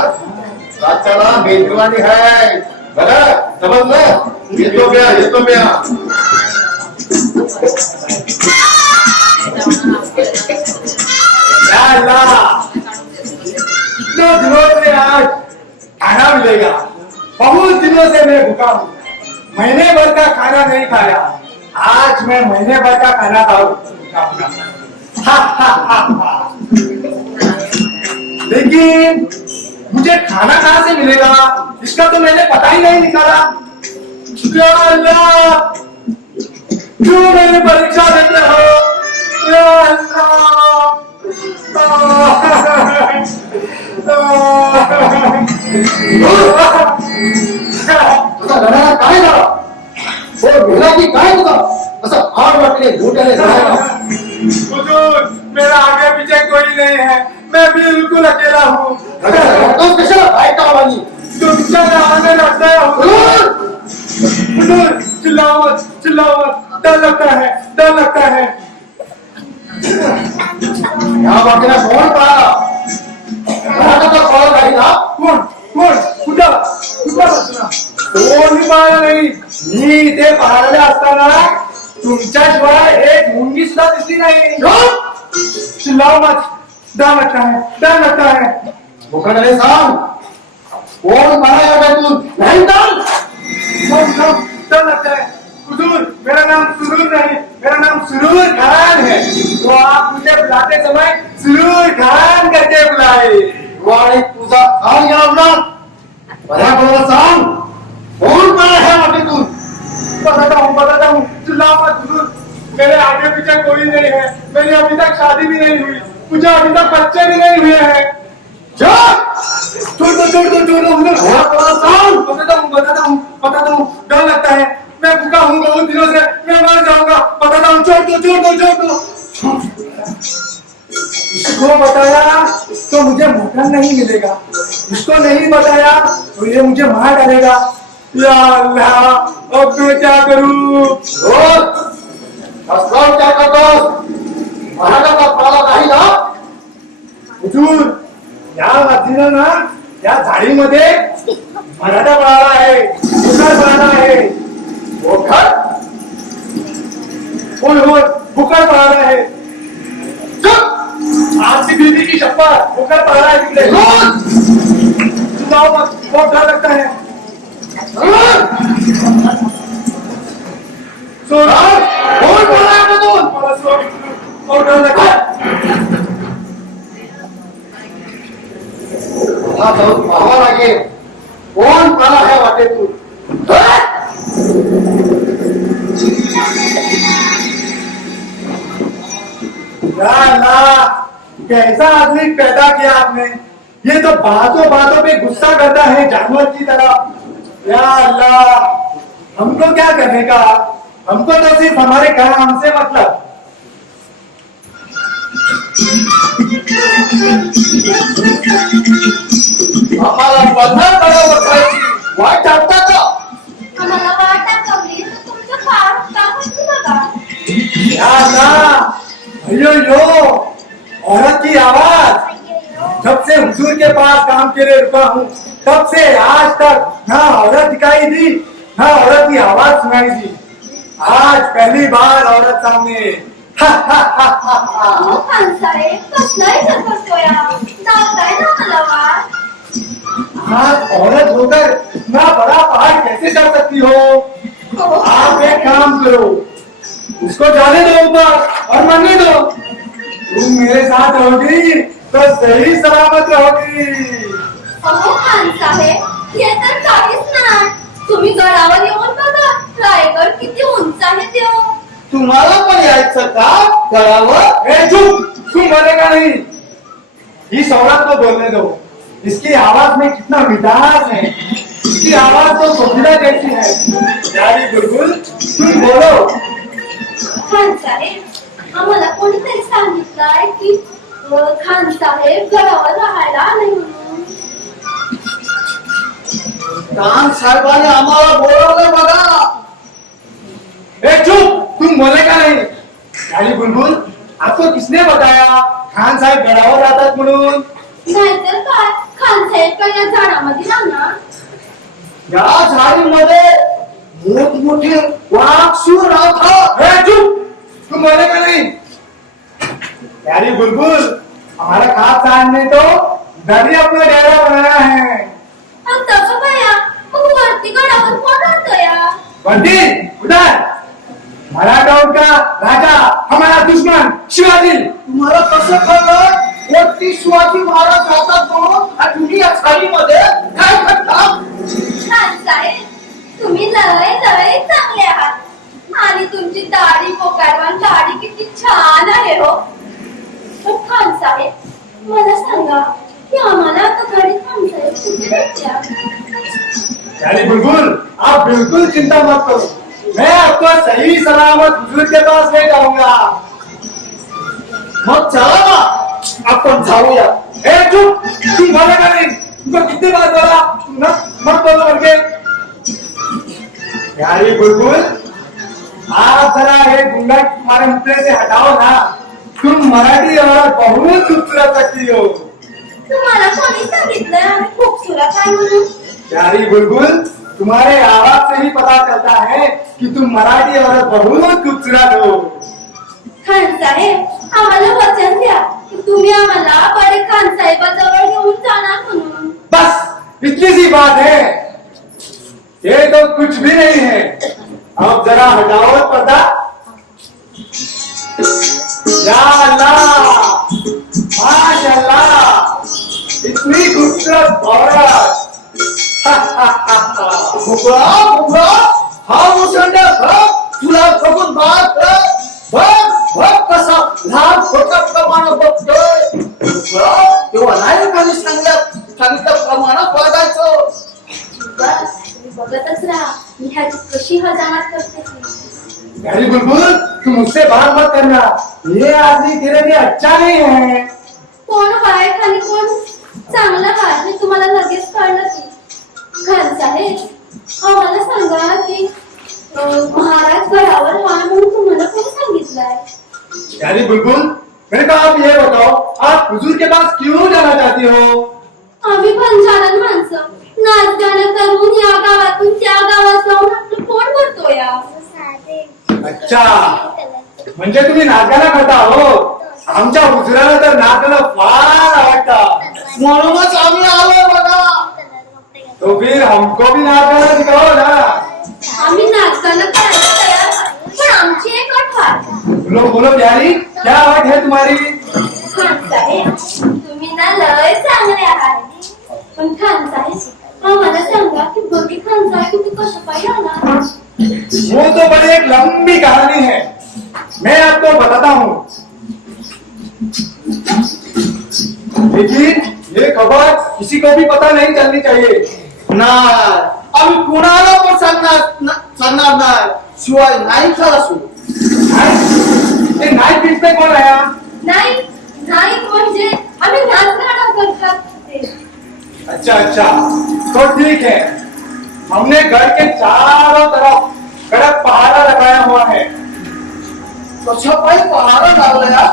रातच्याला मेजवानी आहे बघा. समजलं. येतो म्या. या अल्लाह, कितने दिनों से आज खाना मिलेगा. बहुत दिनों से मैं भूखा हूँ, महीने भर का खाना नहीं खाया. आज मैं महीने भर का खाना खाऊं. लेकिन मुझे खाना कहाँ से मिलेगा इसका तो मैंने पता ही नहीं निकाला. या अल्लाह, क्यों मेरी परीक्षा देते हो. या अल्लाह. तुझा लढायला काय झाला. हो मेला की काय तुझा असं आड वाटले झोट्याने जायला. हुजूर, मेरा आगे पीछे कोई नहीं है, मैं बिल्कुल अकेला हूँ. कशाला बायका वाली. तुमच्या नावाने लढता है हुजूर. हुजूर चिल्लाओ मत, डर लगता है. या वाटेला कोण पळाला. पळाला नाही ना. कोण कुठं बसला. कोणी पळाला नाही. मी इथे पहायला असताना तुमच्याशिवाय एक मुंगी सुद्धा दिसली नाही. चिल्लाओ मत, डर लगता है. मुखाने सांग कोण पळाला या वाटेतून. नाही तर डर लगता है. हुजूर, मेरा नाम सुरूर नहीं, मेरा नाम सुरूर खान है. तो आप मुझे बुलाते समय सुरूर खान करके बुलाए. वाणी तुझा खान घ्यावणार. बऱ्या सांग कोण पळाला ह्या वाटेतून. बताता हूँ. चिल्लाओ मत हुजूर, मेरे आगे पीछे कोई नहीं है. मेरी अभी तक शादी भी नहीं हुई, मुझे अभी तक बच्चे भी नहीं हुए हैं. छोड़ दो हुजूर. बताता हूँ. डर लगता है, मैं भूखा हूँ बहुत दिनों से, मैं मर जाऊंगा. बताता हूँ. छोड़ दो. इसको बताया तो मुझे मटन नहीं मिलेगा, इसको नहीं बताया तो ये मुझे मार डालेगा. या अल्लाह, अब मैं क्या करूं. क्या करतोस. महाराजाचा पळाला नाही ना. हुजूर, या वाजीनं ना या झाडीमध्ये मराठा पळाला आहे, भुकार पळाला आहे. बोकड. होय भुकार पळाला आहे. आपकी बीवी की शपथ, भुकार पळाला आहे तिकडे. जाओ मत, बहुत डर लगता है. सोड. कोण पळाला यातून. मला सोड. बहुत डर लगता है. मला जाऊन पाहावं लागेल कोण पळाला ह्या वाटेतून. या अल्लाह, कैसा आदमी पैदा किया आपने. ये तो बातों पे गुस्सा करता है जानवर की तरह. या अल्लाह, हमको क्या करने का. हमको तो सिर्फ हमारे काम से मतलब. आम्हाला पन्हाळ गडावर जायची वाट टाकता का? आम्हाला वाट दाखवली तर तुमचं फार काम होतं बघा. या ना, अयो यो, औरत की आवाज. जब से हुजूर के पास काम के लिए रुका हूँ, तब से आज तक ना औरत दिखाई दी, ना औरत की आवाज सुनाई दी. आज पहली बार औरत सामने. अहो खान साहेब, कसलाही करतोय जाताय ना मला वाट. आप औरत होकर इतना बड़ा पहाड़ कैसे चढ़ सकती हो? हो. आप एक काम करो, उसको जाने दो ऊपर और मरने दो. तुम मेरे साथ रहोगी तो सही सलामत रहोगी. अहो खान साहेब, हे तर काहीच नाही. तुम्ही गडावर येऊन बघा, रायगड किती उंच आहे तो. तुम्हाला पण यायचं का गडावर? ए चुप, तुम मरेगा नहीं. इस औरत को बोलने दो. इसकी आवाज में कितना मिठास है. इसकी आवाज तो सोफिया जैसी है. प्यारी बुलबुल, तुम बोलो. खान साहेब, आम्हाला कोणीतरी सांगितलंय की खान साहेब गडावर राहायला आले म्हणून. खान साहेबांनी आम्हाला बोलवलं बघा. ए चुप, तुम बोलेगा नहीं. प्यारी बुलबुल, आपको किसने बताया खान साहेब गडावर राहतात म्हणून? नाहीतर काय, खान साहेब काय या झाडामध्ये राहणार? या झाडीमध्ये मोठमोठे वाघ शिव राहतात. ए चुप, तुम बोलेगा नहीं. प्यारी बुलबुल, हमारा खास साहब ने तो घर ही अपना डेरा बनाया है. आणि तसं बया, मग वरती गडावर कोण राहतं या? बंटी, उधर. मराठा का राजा, हमारा दुश्मन शिवाजी. तुम्हाला कसं कळलं वरती शिवाजी महाराज राहतात म्हणून आणि तुम्ही या झाडीमध्ये काय करता? खान साहेब, तुम्ही लय लय चांगले आहात. आणि तुमची दाढी पोकारवान दाढी किती छान आहे हो. पण खान साहेब, मला सांगा की आम्हाला आता घरी खान साहेब कुठे भेटल्या? प्यारी बुलबुल, आप बिल्कुल चिंता मत करो. मैं आपको सही सलामत हुजूर के पास ले जाऊंगा. मग चला ना आपण जाऊया. ए चुप, तुम बोलेगा नहीं. तुमको कितनी बार बोला मत बोलो करके. प्यारी बुलबुल, आप जरा ये गुंगा तुम्हारे मुंह से हटाओ ना. तुम मराठी और बहुत खूबसूरत लगती हो. तुम्हाला कोणी सांगितलंय आम्ही खूपसूरत आहे म्हणून? प्यारी बुलबुल, तुम्हारे आवाज से ही पता चलता है कि तुम मराठी और बहुत खूबसूरत हो. खान साहेब, आम्हाला वचन द्या की तुम्ही आम्हाला बडे खान साहेबाजवळ घेऊन जाणार म्हणून. बस इतनी सी बात है. ये तो कुछ भी नहीं है. अब जरा हटाओ पर्दा. या अल्लाह, माशाअल्लाह, इतनी खूबसूरत औरत. भुगळा भुगळा हा मुसंड्या बघ तुला बघून बात बघ बघ कसा लहान खोटा प्रमाण बघतोय. भुगळा तेव्हा नायकाने सांगितल्याप्रमाणे वागायचं. बस तुम्ही बघतच राहा, मी ह्याची कशी हजामत करते ती. प्यारी बुलबुल, तुम मुझसे बात मत करना. ये आदमी तेरे लिए अच्छा नहीं है. कोण वाईट आणि कोण चांगलं काय हे तुम्हाला लगेच कळलं की. खान साहेब, आम्हाला सांगा की महाराज गडावर राहा म्हणून तुम्हाला कोणी सांगितलंय? प्यारी बुलबुल, मेरे को आप ये बताओ, आप हुजूर के पास क्यों जाना चाहती हो? आम्ही पंचानन माणसं नाच गाणं करून या गावातून त्या गावात जाऊन आपलं पोट भरतो या. अच्छा, म्हणजे तुम्ही नाचगाणं करता हो. आमच्या हुजूराला तर नाचणं फार आवडतं. म्हणूनच आम्ही आलोय बघा. तो फिर हमको भी नाचगाणं सिखाओ ना. आम्ही नाच गाणं करायला तयार आहोत. पण आमची एक अट आहे. बोलो बोलो प्यारी, क्या अट है तुम्हारी? खान साहेब, तुम्ही ना लय चांगले आहात. पण खान साहेब, आम्हाला सांगा की बघी खान साहेब तुम्ही कसं पाहिजे आला? वो तो बड़ी एक लंबी कहानी है, मैं आपको बताता हूँ. लेकिन ये खबर किसी को भी पता नहीं चलनी चाहिए. नाही आम्ही कुणाला पण सांगणार नाही. शिवाय नाही झाला नाइट बीच में कौन आया? नाही नाही म्हणजे आम्ही नाच गाणं करतात ते. अच्छा अच्छा, तो ठीक है। हमने घर के चारों तरफ कड़क पहाड़ा लगाया हुआ है। तो छपाई पहाड़ा डाल दिया।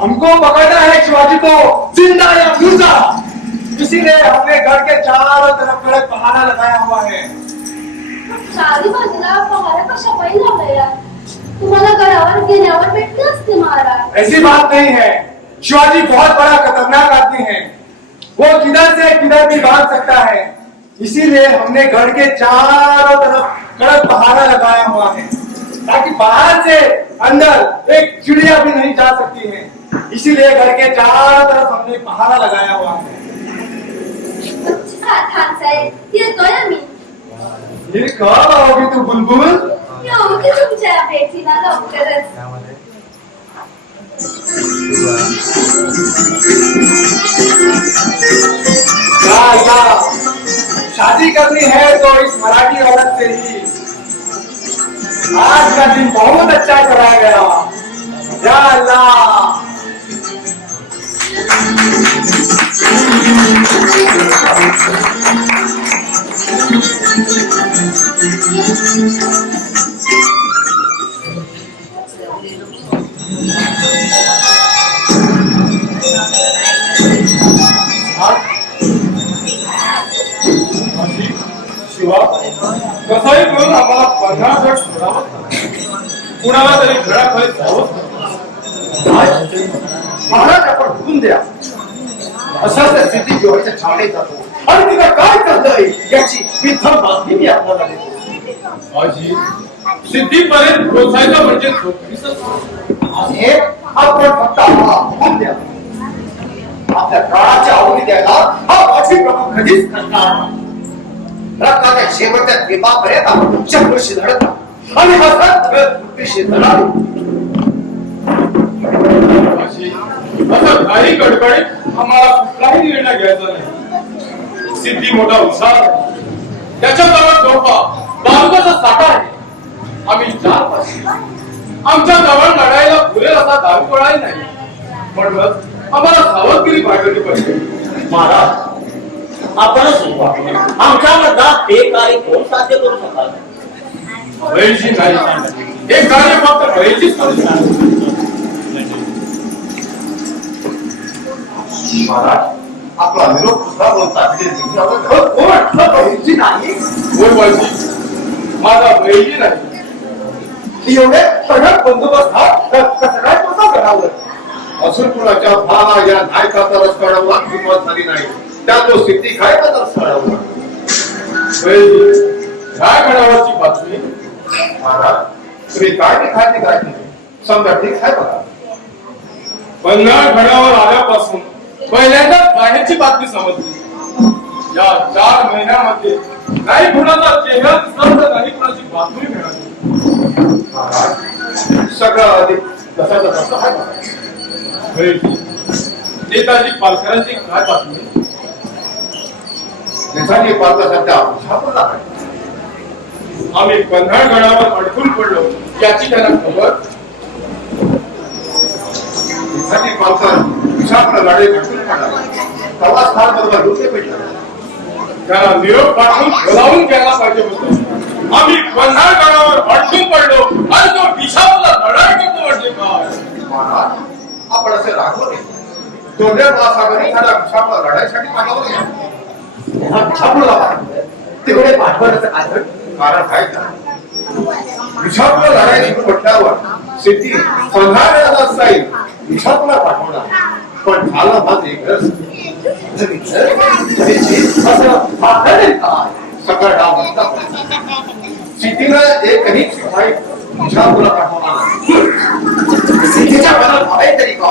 हमको पकड़ना है शिवाजी को, जिंदा या मुर्दा। इसीलिए हमने घर के चारों तरफ कड़क पहाड़ा लगाया हुआ है। चारी बाजूला पहाड़ा कशा पायी लावला यार? तुम्हाला गडावर गेल्यावर भेटले असते महाराज. ऐसी बात नहीं है। शिवाजी बहुत बड़ा खतरनाक आदमी है। वो किधर से किधर भी भाग सकता है। इसीलिए हमने घर के चारों तरफ कड़क पहाड़ा लगाया हुआ है, ताकि बाहर से अंदर एक चिड़िया भी नहीं जा सकती है। इसीलिए घर के चारों तरफ हमने पहाड़ा लगाया हुआ है। अच्छा खान साहेब, येतोय आम्ही. फिर कब आओगी तू बुलबुल? येऊ की तुमच्या भेटीला लवकरच. या शादी करनी है तो इस मराठी औरत से ही। आज का दिन बहुत अच्छा कराया गया। या अल्लाह। शिवा, कसंही करून आम्हाला 15 गट सोडावं, कुणाला तरी घराखाली जावं. महाराज आपण होऊन द्या. असाच त्या सिद्धी जोडच्या छावणीत जातो आणि तिला काय चाललंय याची विथम बातमी मी आपल्याला देतो. आजी, सिद्धीपर्यंत पोचायचं म्हणजे सोपीच आणि आपण फक्त आम्हाला होऊन द्या. आपल्या प्राणाच्या आहुती द्यायला हा माझी प्रभू कधीच करणार नाही. रक्ताच्या शेवटच्या थेंबापर्यंत आपण चक्रशी लढत आहोत आणि हसत कृतीशी लढाल. असं काही कडकडीत आम्हाला कुठलाही निर्णय घ्यायचा नाही. सिद्धी मोठा उत्साह आहे. त्याच्याजवळ तोफा बारूदाचा साठा आहे. आम्ही 4 पाशी आमच्या जवळ लढायला पुरेल असा दारुगोळाही नाही. म्हणूनच आम्हाला सावधगिरी बाळगली पाहिजे. महाराज, आपणच सुचवा. आमच्यामधला ते कार्य कोण साध्य करू शकाल? बहिर्जी नाही, हे कार्य फक्त बहिर्जीच करू शकतात. महाराज, आपला निरोप दुसरा बोलतात कोण बहिर्जी नाही. होय बाजी, माझा बहिर्जी नाही. एवढे सगळं बंदोबस्त हा कसं काय कसा करावं. असुरकुलाच्या भावा या नायकाचा रस काढावा किंमत झाली नाही. त्या तो सिद्धी काय रस काढावा. बहिर्जी, काय घडावाची बातमी? महाराज, तुम्ही काय खाती काय समजा ठीक आहे बघा. 15 गडावर आल्यापासून पहिल्यांदाच बाहेरची बातमी समजली. या 4 महिन्यामध्ये नाही कुणाचा चेहरा दिसला, नाही कुणाची बातमी मिळाली. महाराज, सगळं अधिक तसं तसं आहे बघा. नेताजी पालकरांची काय बातमी? नेताजी पालकर सध्या छापला आहे. आम्ही 15 गडावर अडकून पडलो याची त्यांना खबर. नेताजी पालकर विशाखला लढे भेटून पडला. प्रवास फार बरोबर होते भेटला. त्याला निरोप पाठवून बोलावून घ्यायला पाहिजे होतं. आम्ही 15 गडावर अडकून पडलो आणि तो विशाखला लढाई करतो म्हणजे काय? महाराज, आपण असे रागवू नये. तोंड्या महासागरी त्याला विशाखला लढाईसाठी पाठवलं नाही. हा विशाखला तेवढे पाठवण्याचं कारण काय का? विशाखला लढाई सुरू म्हटल्यावर सिद्धी 15 वेळा जाईल. विशाखला पाठवला पण झालं मात्र एकच. सगळं डाव सिद्धीनं एकही शिपाई विशाखला पाठवला नाही. सिद्धीच्या मनात आहे तरी का?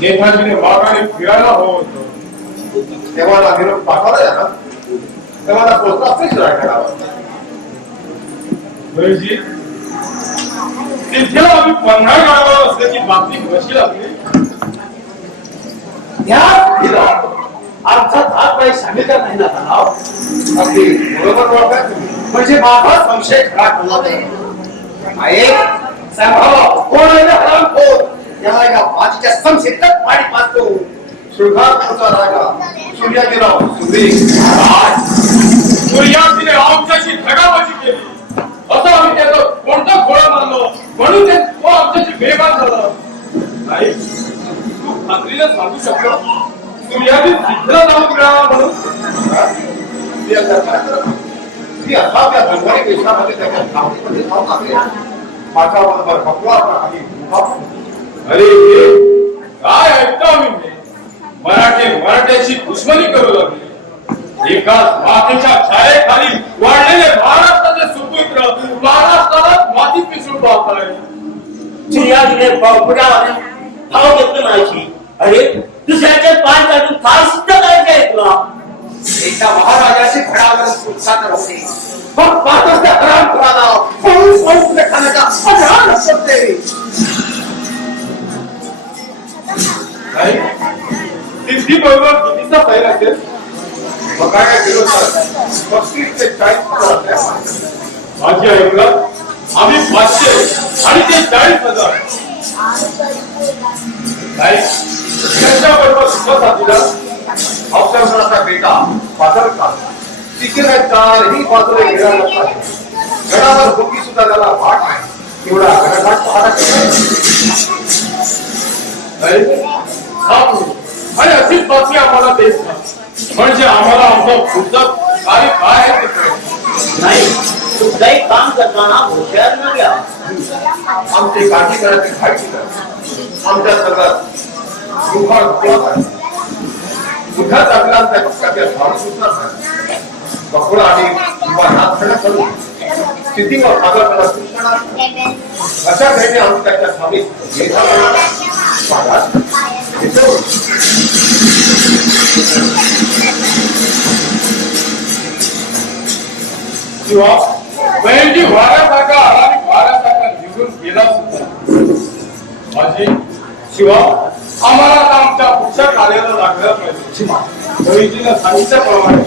नेताजीने मागाने फिरायला हवं होतं. तेव्हा निरोप पाठवला ना, तेव्हा पोचला असेच रायगडावर. बहिर्जी, तिथेला आम्ही 15 गडावर असल्याची बातमी कशी लागली? आमचा हात काही सांगितला नाही ना तणाव. अगदी बरोबर वाटत तुम्ही. म्हणजे माझा संशय खरा ठरला नाही. सांभाळा कोण आहे ना हरामखोर. या बाजीच्या संक्षेत्रात पाणी पाहतो शृंगारचा राजा सूर्याजीराव सुरे सूर्याजीने आमच्याशी दगाबाजी केली असं आम्ही त्याचं कोणतं घोडं मारलो म्हणून तो आमच्याशी बेभान झाला नाही तू खात्रीने सांगू शकतो सूर्याजी सिद्ध जाऊन मिळाला म्हणून ती असाव्या गणवारी देशामध्ये त्याच्या धावणीमध्ये जाऊन आले माझ्याबरोबर बकवास आणि अरे काय ऐकतो मी मराठ्याशी दुश्मनी करू लागले एकाच मातेच्या छायेखाली वाढलेले महाराष्ट्राचे सुपुत्र महाराष्ट्राला माती पिसून पाहताय सूर्याजीने बावकुडाने भाव घेतलं म्हणायची अरे दुसऱ्याचे पाय काढून काय सिद्ध करायचे आहे तुला एका महाराजाची घडावर सुखात होते पण पाहतोस त्या हरामखोराला पळून खाण्याचा अजरान असते सिद्धी बरोबर कितीचा फैल असेल बघायला गेलो तर 35 ते 40 माझी ऐकलं आम्ही 500 आणि ते 40,000 नाही त्यांच्याबरोबर सुद्धा साथीदार अफजलखानाचा बेटा फादर खान तिकडे चारही बाजूला घेणार गडावर भोगी सुद्धा त्याला वाट नाही एवढा गडघाट पाहता आणि अशीच बातमी आम्हाला देत म्हणजे आम्हाला आमचं पुढचं कार्य काय आहे ते कळेल. नाही कुठलंही काम करताना हुशार न घ्या आमची काळजी करायची खायची कर आमच्या सगळ्यात दुःखात आपल्या त्या पक्षाच्या भाव सुद्धा नाही बकुळा आणि किंवा हात खडा करून स्थितीवर सादर करा सूचना अशा भेटे आम्ही त्याच्या स्वामी किंवा बहिणी वाऱ्यासारखा आला आणि वाऱ्यासारखा निघून गेला सुद्धा माझी शिवा आम्हाला आता आमच्या पुढच्या कार्याला लागलं पाहिजे बहिणीनं सांगितल्याप्रमाणे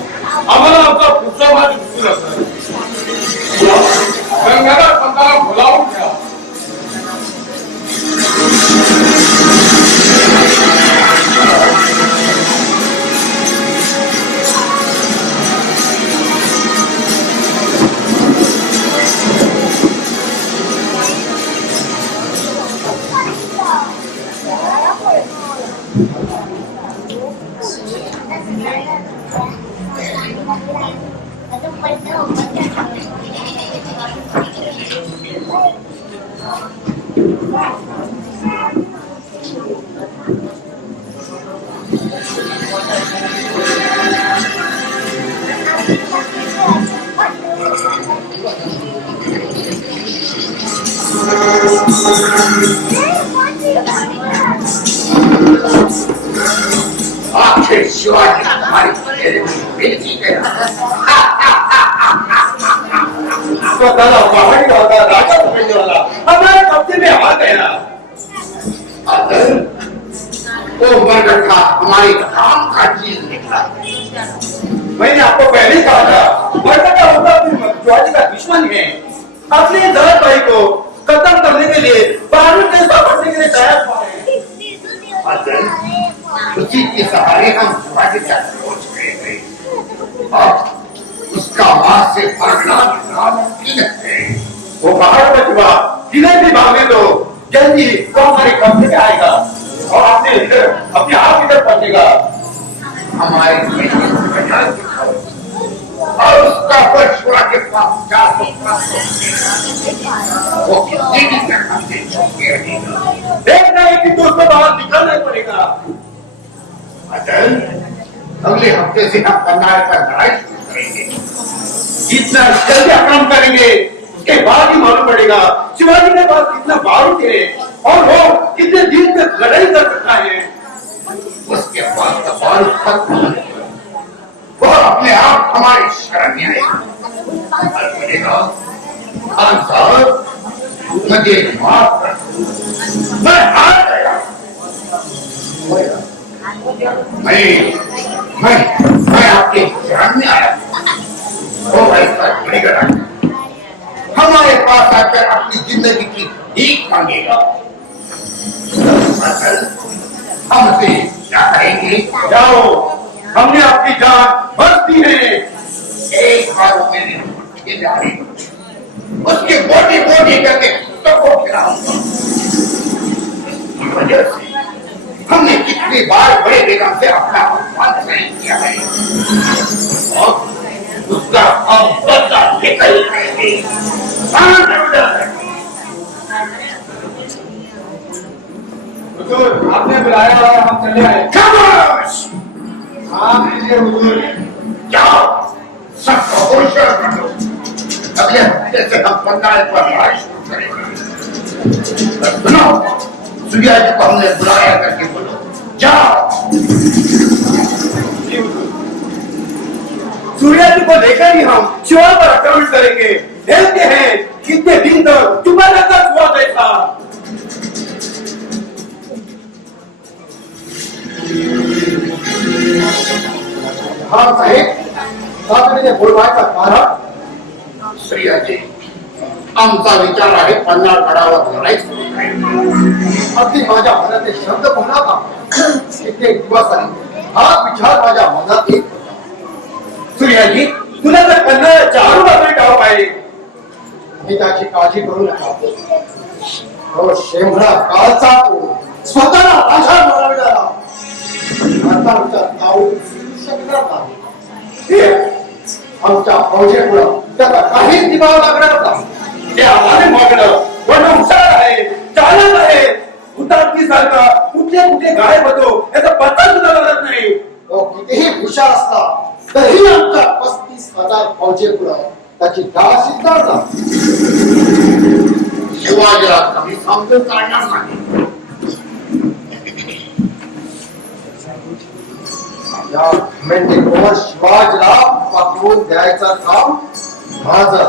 आम्हाला आमचा पुढचा मार्ग दिसून असतो गंगाधर पंताला बोलावून घ्या आखिर शिवाजी हमारी बेटी गया स्वतःला पहाडी होता राजा समजला हमारे कब्जे में आ गया वो मरगठा हमारे काम का चीज निकला मैंने आपको पहले ही कहा था मरकटा होता शिवाजी का दुश्मन है अपने दलत भाई को खत्म करने के लिए बारूद जैसा बनने के लिए तैयार हुए उसी के सहारे हम शिवाजी तक पहुंच गए अब उसका वहां से भागना नामुमकिन है वो पहाड़ पर चुका जिन्हें भी भागने दो जल्दी वो हमारे कब्जे में आएगा और अपने इधर अपने आप इधर पहुंचेगा हमारे और उसका परशुरा के पास जा वो कितनी भी तरह से छुपके रहेगा देखना है कि तो उसको बाहर निकलना पड़ेगा अजल अगले हफ्ते से हम कर्नाटक का लड़ाई शुरू करेंगे जितना जल्दी आक्रमण करेंगे उसके बाद ही मालूम पड़ेगा शिवाजी के पास कितना बारूद है और वो कितने दिन तक लड़ाई कर सकता है उसके पास तो बारूद खत्म है। वो अपने आप हमारी शरण में आएगा और बोलेगा खान साहब मुझे माफ कर दो मैं हार गया मैं आपके शरण में आया वो ऐसा बड़ेगा हमारे पास आकर अपनी जिंदगी की भीख मांगेगा हम बदला निकल रहे हैं। हुजूर, आपने बुलाया और हम चले आए। खामोश! आप लीजिए हुजूर। जाओ, सबको होशियार कर दो। अगले हफ्ते से हम बंगाल पर राज शुरू करेंगे। और सुनो, सूर्या जी को हमने बुलाया करके बोलो, जाओ। जी हुजूर। सूर्या जी को लेकर ही हम शिवा पर आक्रमण करेंगे। देखते हैं कितने दिन तक चुपा रहता हुआ बैठा। हाँ साहेब, तातडीने बोलवायचा कारण सूर्या जी, आमचा विचार आहे पन्हाळ गडावर लढायचं। अगदी माझ्या मनात एक शब्द म्हणत आहे. कित्येक दिवसांनी हा विचार माझ्या मनात येत होता. सूर्या जी, तुला तर पन्हाळ चार बाजूने ठाऊक आहे. मी त्याची काळजी करू नका. तो शेंभळा काळचा तो स्वतःला राजा बनविणारा आता आमच्या नाव शकणार नाही. हे, आमच्या फौजेपुढं त्याला काहीच दिमाग लागणार नाही. ते आम्हाला मागणं पण हुशार आहे, चालत आहे. हुतात्मा सारखा कुठे कुठे गायब होतो याचा पत्ता सुद्धा लागत नाही. तो कितीही हुशार असला तरी आमच्या 35,000 फौजेपुढं त्याची गाळ शिकणार नाही. शिवाजीला कमी समजून काढणार नाही. या घमेंडीखोर शिवाजीला पकडून द्यायचं काम माझं.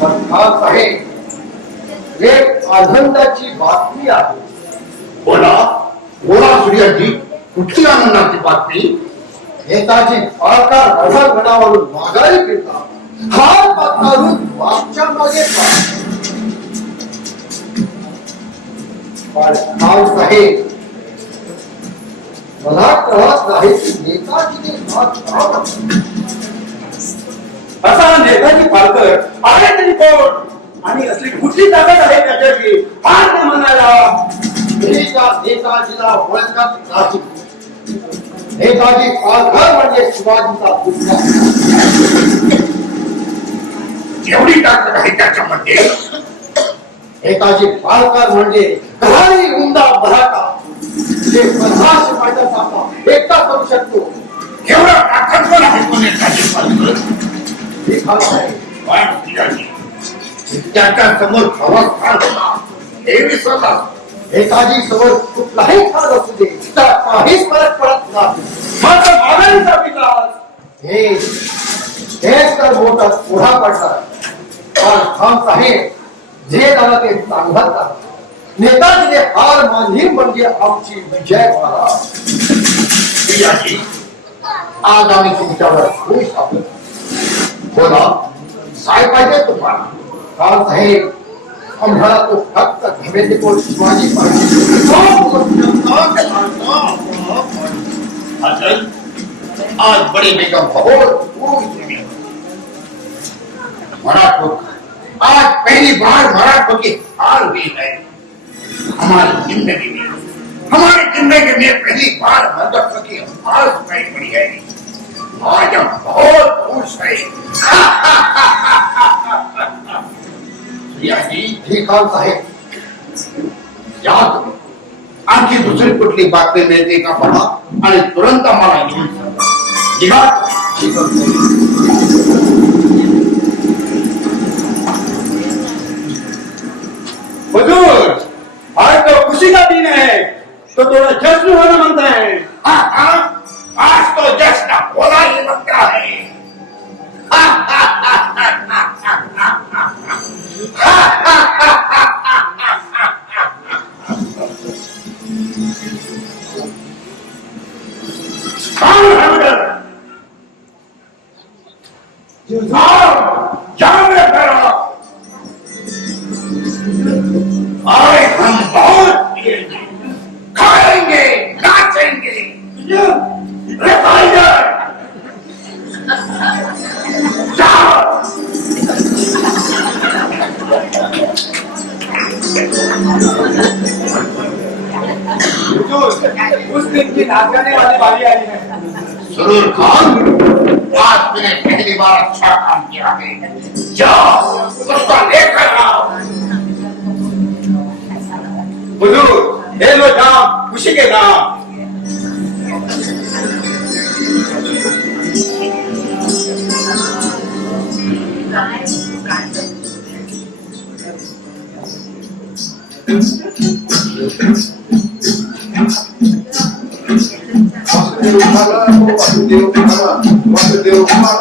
पण खास आहे, एक आनंदाची बातमी आहे. बोला, बोला सूर्या जी, कुठली आनंदाची बातमी? नेताजी फाळका रणांगणावरून माघारी फिरतात. हात पाताळून मागच्या मागे पण खान साहेब, मला कळत नाही की नेताजीने हात का पकडला. असा नेताजी पालकर आहे तरी कोण आणि असली कुठली ताकद आहे त्याच्याशी फार न म्हणायला. मी त्या नेताजीला ओळखत नाही. नेताजी पालकर म्हणजे शिवाजीचा पुत्र. एवढी ताकद आहे त्याच्यामध्ये? नेताजी पालकर म्हणजे कहाणी उमदा मराठा जे 15 माणसाचा एकटा करू शकतो. एवढा ताकदवर आहे तो नेताजी पालकर. हे खास आहे. पण सूर्या जी, त्याच्या समोर अवस्था होता हे विसरला. नेताजी समोर कुठलाही खान असू दे त्याला काहीच फरक पडत नाही. मात्र माघारीचा विकास हेच तर मोठा पुढा पडणार. पण खान साहेब, जे झालं ते चांगलं झालं. नेताजीने हार मानली म्हणजे आमची विजय व्हावा. सूर्या जी, आज आम्ही तुमच्यावर खुश आहोत. बोला, काय पाहिजे तुम्हाला? खान साहेब, आम्हाला तो फक्त घमेंडीखोर शिवाजी पाहिजे. असल, आज बड़ी बेगम बहुत खुश हुई। मराठों का आज पहली बार मराठों की हार हुई है हमारी जिंदगी में पहली बार मराठों की हार सुनाई पड़ी है। आज हम बहुत खुश हैं। ही खान साहेब, याद आणखी दुसरी कुठली बातमी मिळते का पहा आणि तुरंत आम्हाला येऊन सांगा. निघा. हुजूर, आज तो खुशी का दिन है तो थोड़ा जश्न होना बनता है. आज तो जश्न होना ही लगता है। आज हम बहुत पिएंगे, खाएंगे, नाचेंगे। हुजूर, उस दिन की नाच गाने वाली बारी आई है. जरूर खान, आज आपने पहली बार अच्छा काम किया है। जाओ उसका लेकर आओ। हुजूर, हे लो जाम खुशी के नाम। वासुदेव खाला, वासुदेव खाला,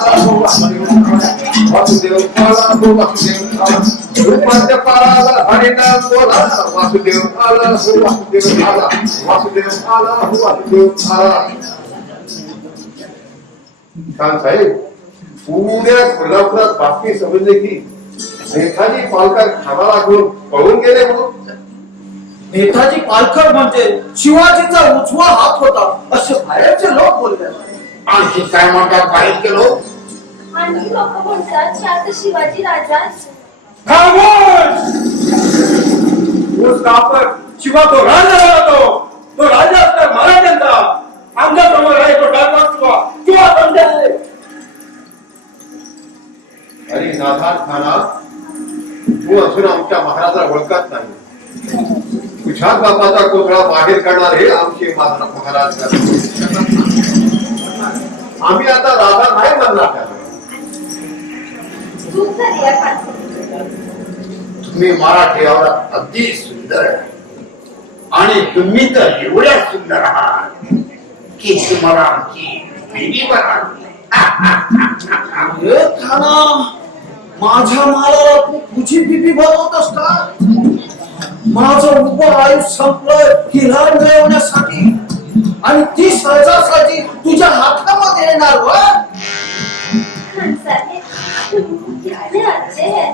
वासुदेव खाला, वासुदेव खाला, रूपाच्या पाराला हरिनाम बोला, वासुदेव खाला, वासुदेव खाला, वासुदेव खाला, वासुदेव खाला. खान साहेब, पुण्या कोल्हापुरात बातमी समजले की नेताजी पालकर खानाला घेऊन पळून गेले म्हणून. नेताजी पालकर म्हणजे शिवाजीचा उजवा हात होता असे बाहेरचे लोक बोलले. आणखी काय म्हणतात बाहेरचे लोक? आणि लोक म्हणतात की आता शिवाजी राजाच. खामोश! उस कापर शिवा तो राजा राहतो, तो राजा असता महाराजांचा. आमच्या समोर आहे तो डाकवा किंवा समजा आहे. अरे नाधार खाना, तू अजून आमच्या महाराजाला ओळखत नाही. तुझ्या बापाचा कोथळा बाहेर काढणार हे आमचे महाराज. आम्ही आता राजा नाही म्हणणार. चूक झाली आहे खानसाहेब. तुम्ही मराठी औरत अगदी सुंदर आहे. आणि तुम्ही तर एवढ्या सुंदर आहात की तुम्हाला आमची भीती वाटते. अरे खाना, माझ्या मालाला तू तुझी भीती बनवतोस का? माझं उभं आयुष्य संपलं हिला मिळवण्यासाठी आणि ती सहजासाठी तुझ्या हातामध्ये येणार व खानसाहेब, तुम्ही किती अच्छे हैं.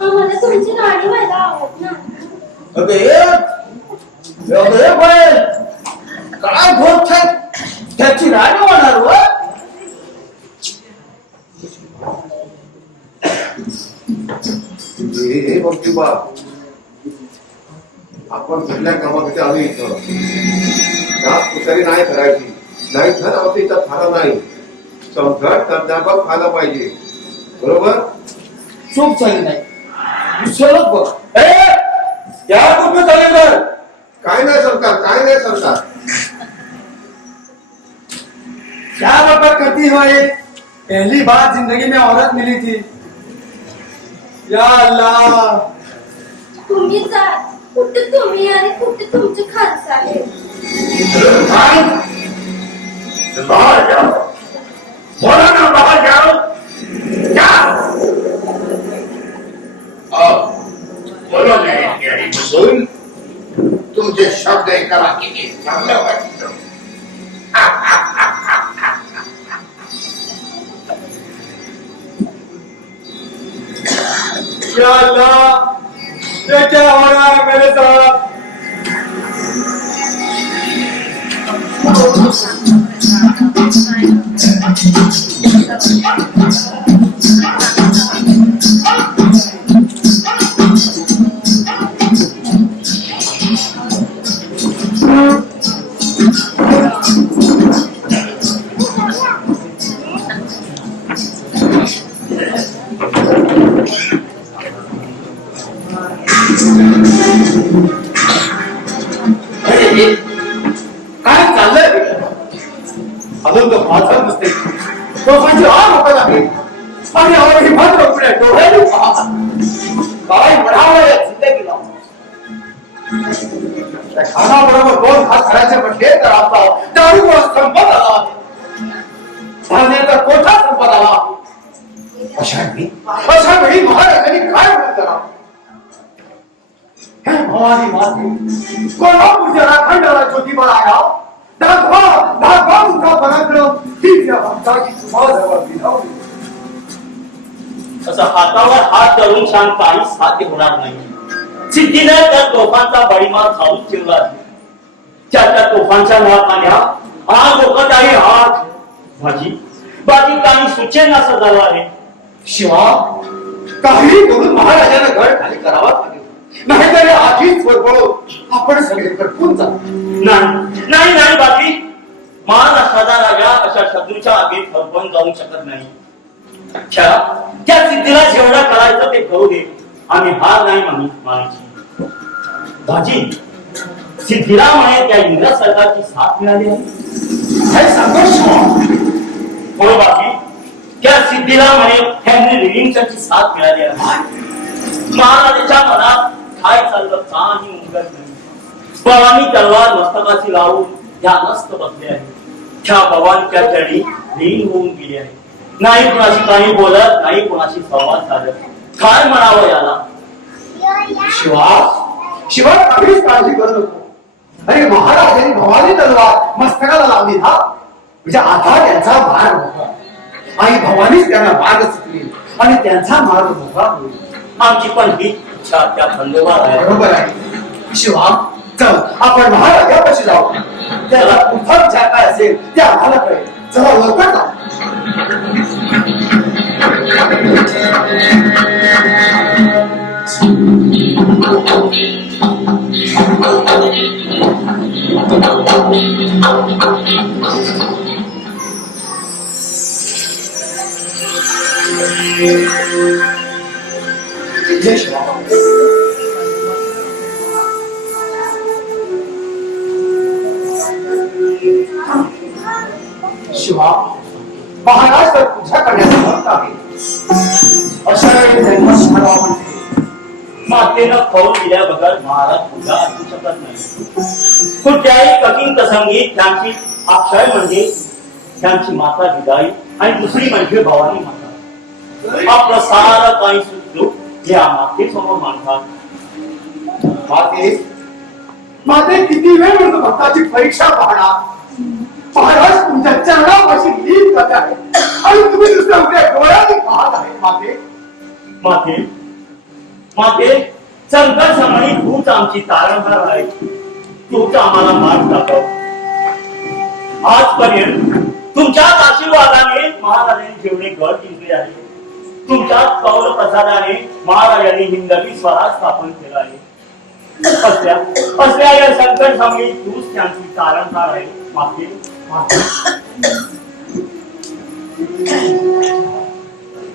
आम्हाला तुमची गाडी व्हायला आवडत ना. अरे बाय, काय बोलत त्याची राणी होणार व हे बघ बा, आपण कुठल्या कामासाठी आम्ही इथं जास्त कुठली नाही करायची. नाही तर आमच्या इथं फारा नाही. संकट कर्जाबाब खायला पाहिजे. बरोबर? चूक झाली नाही. विसरत बघ. क्या कुठं चालेल तर काय नाही सरकार, काय नाही सरकार. क्या बात करती हो ये? पहली बार जिंदगी में औरत मिली थी. या अल्लाह, तुम्ही जा. कुठे तुम्ही आणि कुठे तुमचे खानसाहेब. बाहर जाओ, बोला ना बाहर जाओ. जाओ. बोलो मेरे प्यारे बुजुर्ग, तुमचे शब्द ऐकायला किती चांगलं वाटतं. या अल्लाह, ये क्या हो रहा है मेरे साथ? काय चाललंय? अजून तो माझा नसते. तो माझी आग होत आहे आणि ही मात्र पुढे डोळ्याने पहा. काय म्हणावं या जिंदगीला. खानाबरोबर दोन हात करायचे म्हटले तर आता दारू संपत आला. पाण्याचा कोठा संपत आला. अशा वेळी महाराजांनी काय म्हणत करावं? भवानी माते, कोल्हापूरच्या राखंडाला ज्योतिबा आया. दाखवा तुमचा पराक्रम. ही त्या भक्ताची तुम्हाला विधावली. असं हातावर हात धरून छान काही साध्य होणार नाही. सिद्धीने त्या तोफांचा बळीमार खाऊन ठेवला. त्या तोफांच्या नाकाने हा लोकत आहे हात. बाकी काही सुचेन असं झालं आहे. शिवा, काही करून महाराजांना गड खाली करावा लागेल. नाहीतर आधीच वळवळून आपण सगळे भटकून जाऊ. नाही बाकी महाराष्ट्राचा राजा अशा शत्रूच्या आगीत हरपण जाऊ शकत नाही. त्या सिद्धीला जेवढा करायचं ते करू दे. आम्ही हार नाही मानायची. भाजी सिद्धीला म्हणे त्या इंग्रज सरकारची साथ मिळाली आहे. काय सांगतोस हो बाकी त्या सिद्धीला म्हणे हेनरी रिलिंग्टनची साथ मिळाली आहे. महाराजाच्या मनात काय चाललं काही उमगत नाही. भवानी तलवार मस्तकाची लावून त्या नस्त बसले आहे. त्या भवानीच्या चरणी लीन होऊन गेली आहे. नाही कुणाशी काही बोलत नाही कुणाशी संवाद साधत. काय म्हणावं याला. शिवा काहीच काळजी करू नको. अरे महाराजांनी भवानी तलवार मस्तकाला लावली ना म्हणजे आता त्यांचा मार्ग मोकळा. आई भवानीच त्यांना मार्ग चुकली आणि त्यांचा मार्ग मोकळा होईल. आमची पण ही इच्छा त्या खंडोबार आहे. बरोबर आहे शिवा. चल आपण महाराजापाशी जाऊ. त्याला पुढचा विचार काय असेल ते आम्हाला कळेल. चला लवकर जाऊ. जय शिवा. शिवा महाराज तर पूजा करण्याचा भक्त आहे. अशा वेळी जन्मच म्हणावा म्हणते. मातेनं खाऊन दिल्याबद्दल महाराज पूजा असू शकत नाही. कुठल्याही कठीण प्रसंगी त्यांची अक्षय म्हणजे त्यांची माता विदाई आणि दुसरी म्हणजे भवानी माता. आपलं सारं काही सुख या मातेसमोर मांडतात. माते किती वेळ म्हणतो भक्ताची परीक्षा पाहणार. महाराज तुमच्या चरणापाशी लीन करत आहे आणि तुम्ही दुसऱ्या उद्या डोळ्याने पाहत आहे. माते माते संकट समयी तूच आमची तारणहार आहे. तूच आम्हाला मार्ग दाखव. आजपर्यंत तुमच्याच आशीर्वादाने महाराजांनी जेवढे गड जिंकले आहे. तुमच्याच कौल प्रसादाने महाराजांनी हिंदवी स्वराज स्थापन केला आहे. असल्या या संकट समयी तूच त्यांची तारणहार आहे. माते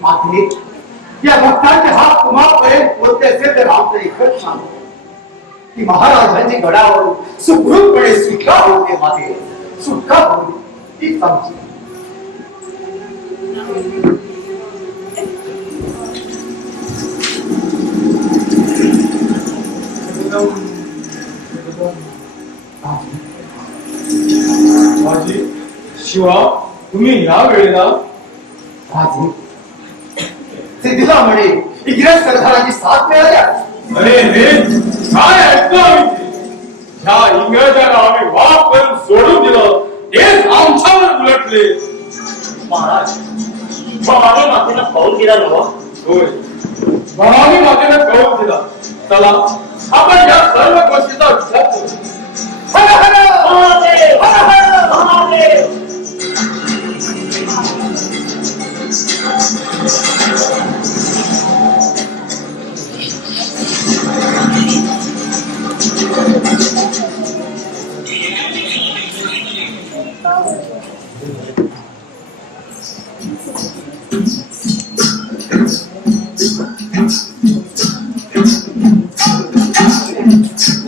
माते या भक्तांचे हात तुम्हापर्यंत पोहोचते असेल तर आमचं एकच सांगतो की महाराजांची गडावरून सुखरूपपणे सुटका होते. माते सुटका होते ती समजू. शिवा तुम्ही ह्या वेळेला सिद्धीला म्हणे इंग्रज सरदाराची साथ मिळाल्या. अरे रे काय ऐकतो आम्ही. ह्या इंग्रजांना आम्ही वाप करून सोडून दिलं हेच आमच्यावर उलटले. महाराज भवानी मातेनं कौल दिला नव्ह. होय भवानी मातेनं कळून दिला. चला आपण या सर्व गोष्टीचा विचार करू. हर हर महादेव हर हर महादेव.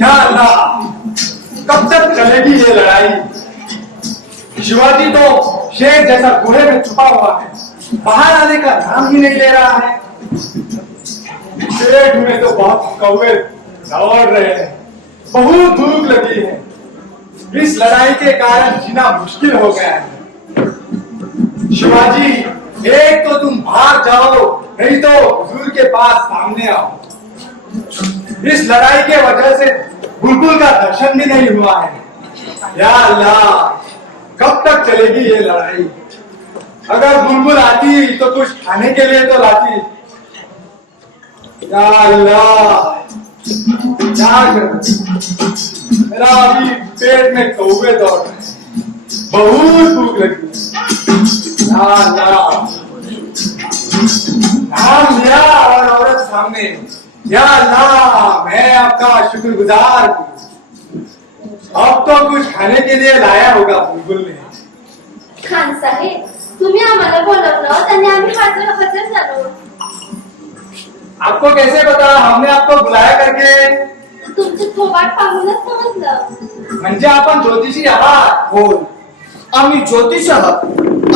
या अल्लाह कब तक चलेगी ये लड़ाई. शिवाजी तो शेर जैसा घोड़े में छुपा हुआ है. बाहर आने का नाम ही नहीं ले रहा है. पेट में तो बहुत कौवे दौड़ रहे हैं. बहुत भूख लगी है. इस लड़ाई के कारण जीना मुश्किल हो गया है. शिवाजी एक तो तुम बाहर जाओ नहीं तो हुजूर के पास सामने आओ. इस लड़ाई के वजह से बुलबुल का दर्शन भी नहीं हुआ है. या अल्लाह कब तक चलेगी ये लड़ाई. अगर बुलबुल आती तो कुछ खाने के लिए तो लाती. या अल्लाह क्या करूं. मेरा अभी पेट में कौवे दौड़ रहे हैं. बहुत भूख लगी. या अल्लाह नाम लिया और औरत सामने. या अल्लाह मैं आपका शुक्रगुजार हूं. अब तो कुछ खाने के लिए लाया होगा बुलबुल ने. खान साहेब तुम्ही आम्हाला बोलवलं त्याने आम्ही हजर झालो. आपको कैसे पता हमने आपको बुलाया करके? तुमचं थोबाड पाहूनच समजलं. म्हणजे आपण ज्योतिषी आहात. हो आम्ही ज्योतिष आहात,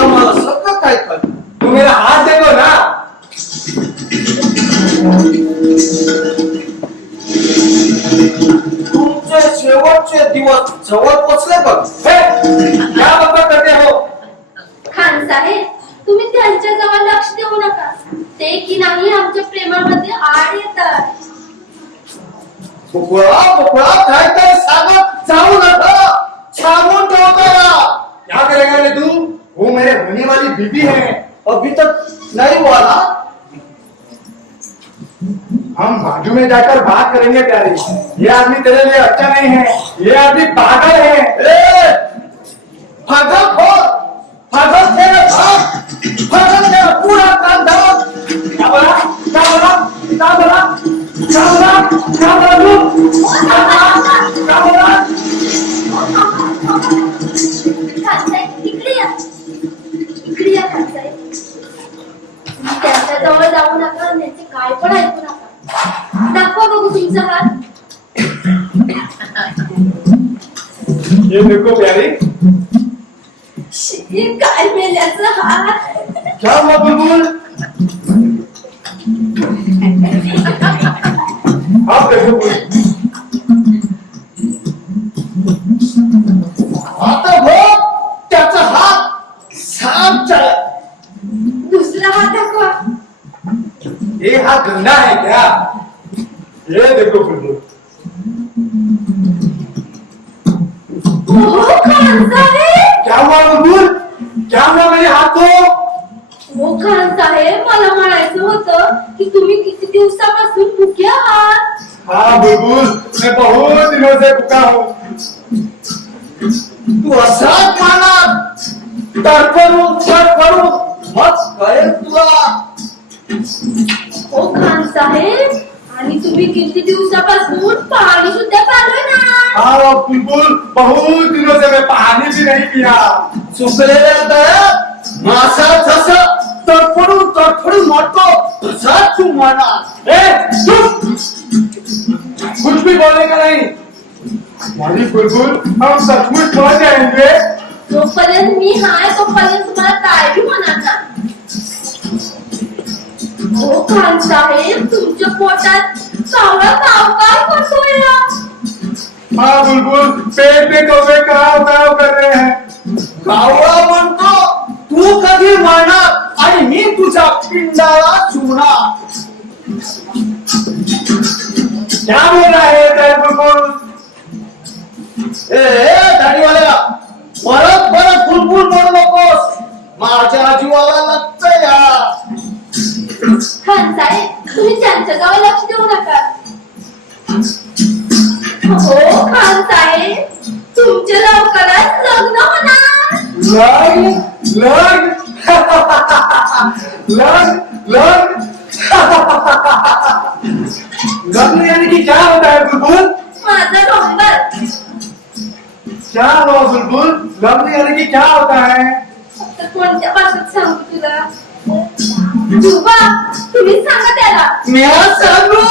आम्हाला सगळं काय कळतं. तू मेरा हात देखो ना. तुमचे शेवटचे दिवस जवळ पोचले बघ. हे, क्या बकवास करते हो? खान साहेब तुम्ही त्यांच्या जवळ लक्ष देऊ नका. ते की नाही आमच्या प्रेमामध्ये आड येतात. बुकळा बुकळा काय काय सांगत जाऊ नका. सांगून ठेवतो. क्या करेगा रे तू? वो मेरे होने वाली बीबी है. अभी तक नहीं हुआ ना. हम बाजू में जाकर बात करेंगे प्यारे. ये आदमी तेरे लिए अच्छा नहीं है. ये आदमी पागल है. ए पागल खोर, पागल तेरा भाग, पागल तेरा पूरा खानदान. क्या बोला? क्या बोला? क्या बोला? क्या बोला? क्या बोला तू? क्या बोला? खान साहेब इकडे या. इकडे या खान साहेब. तुम्ही त्यांच्या जवळ जाऊ नका आणि त्यांचे काय पण ऐकू नका. दाखवा बघू तुमचा हात. ये देखो प्यारी. शी, काय मेल्याचं हात. क्या हुआ बुलबुल? आप देखो बुलबुल. आता बघ त्याचा हात साफ चला. दुसरा हात दाखवा. ये हाथ गंदा है क्या? ये देखो बुलबुल. हो खान साहेब. क्या हुआ बुलबुल? क्या हुआ मेरे हाथ को? हो खान साहेब मला म्हणायचं होतं की तुम्ही किती दिवसापासून भुके आहात. हाँ बुलबुल, मैं बहुत दिनों से भूखा हूँ. तू असाच माना तडफडून मग कळेल तुला. हो खान साहेब आणि तुम्ही किती दिवसापासून पाणी सुद्धा पाळलं ना. हाँ बुलबुल, बहुत दिनों से मैं पानी भी नहीं पिया. चुकलेल्या दळ्यात मासा जसं तडफडून मरतो तसाच तू म्हणा. ए, चुप! कुछ भी बोलने का नहीं. हमारी बुलबुल, हम सचमुच पहुंच जाएंगे. जोपर्यंत मी हाय तोपर्यंत तुम्हाला काय बी म्हणणार ना. हो खान साहेब तुमच्या पोटात कावळा काय करतोय. हाँ बुलबुल, पेट में कौवे काव काव कर रहे हैं. कावळा म्हणतो तू कधी मरणार आणि मी तुझ्या पिंडाला चुणार. क्या बोल रहा है तेरा बुलबुल? ए दाढीवाल्या परत बुलबुल म्हणू नकोस. माझ्या जीवाला लागतं या. खान साहेब तुम्ही त्यांच्या जवळ लक्ष देऊ नका. हो खान साहेब तुमच्या लवकरच लग्न होणार. लग लग लग लग. लग्न यानी कि क्या होता है बुलबुल? माझा डोंगर. क्या हुआ बुलबुल? लग्न यानी कि क्या होता है? तर कोणत्या भाषेत सांगू तुला. जुबा तुम्ही सांगा त्याला. मी सांगू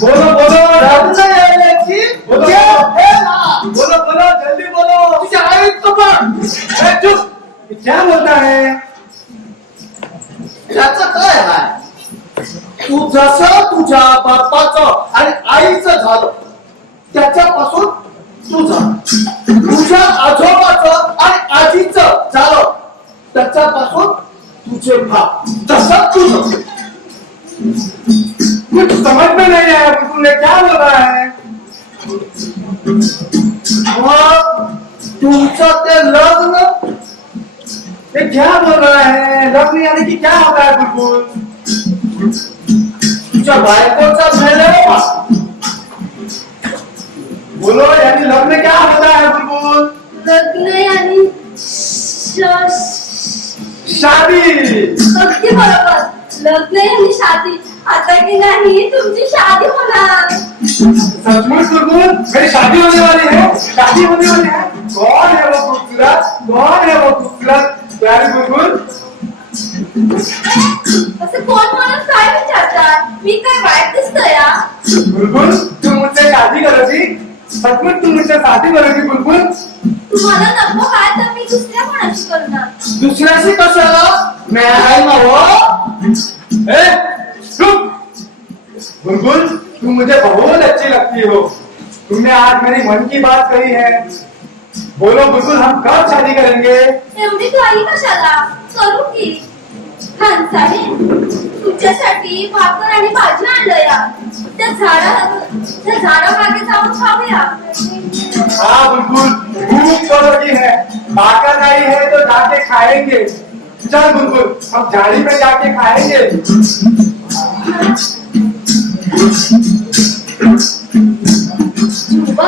बोलो बोलो. लग्न यायची बोलो. बोलो बोलो जल्दी बोलो. तुझ्या आईचं पण ए, चुप. क्या बोलता है? याचं काय आहे. तू जसं तुझ्या बापाचं आणि आईचं झालं त्याच्यापासून तुझं, तुझ्या आजोबाचं आणि आजीचं झालं त्याच्यापासून तुझे बाप तसं तुझं. कुछ समझ में नहीं आया बुलबुल ने क्या बोल रहा है. मग तुमचं ते लग्न ये क्या बोल रहा है? लग्न यानी कि क्या होता है बुलबुल? तुझ्या बायकोचा मेळावा. बोलो यानी लग्न क्या होता है बुलबुल? लग्न आणि शादी. अगदी बरोबर. लग्न आणि शादी. आता की नाही तुमची शादी होणार. सचमुच बुलबुल, मेरी शादी होने वाली है. शादी होने वाली है. कौन है वो खूबसूरत, कौन है वो खूबसूरत प्यारी बुलबुल? असं कोण मला काय विचारतात? मी काय वाईट दिसतोय या? बुलबुल तू मुझसे शादी करोगी? सचमुच तू मुझसे शादी करोगी बुलबुल? तुम्हाला नको काय तर मी दुसऱ्या कोणाशी करणार. दुसऱ्याशी कशाला मैं आहे ना वो. ए, चुप! बुलबुल तुम मुझे बहुत अच्छी लगती हो. तुमने आज मेरी मन की बात कही है. बोलो बुलबुल हम कब शादी करेंगे? एवढी घाई कशाला? करू की. खान साहेब तुमच्यासाठी भाकर आणि भाजी आणलं या. त्या झाडामागे जाऊन खाऊया. हाँ बुलबुल भूख तो लगी है, भाकर आई है तो जाके खाएंगे. चल बुलबुल हम झाड़ी पे जाके खाएंगे. जुबा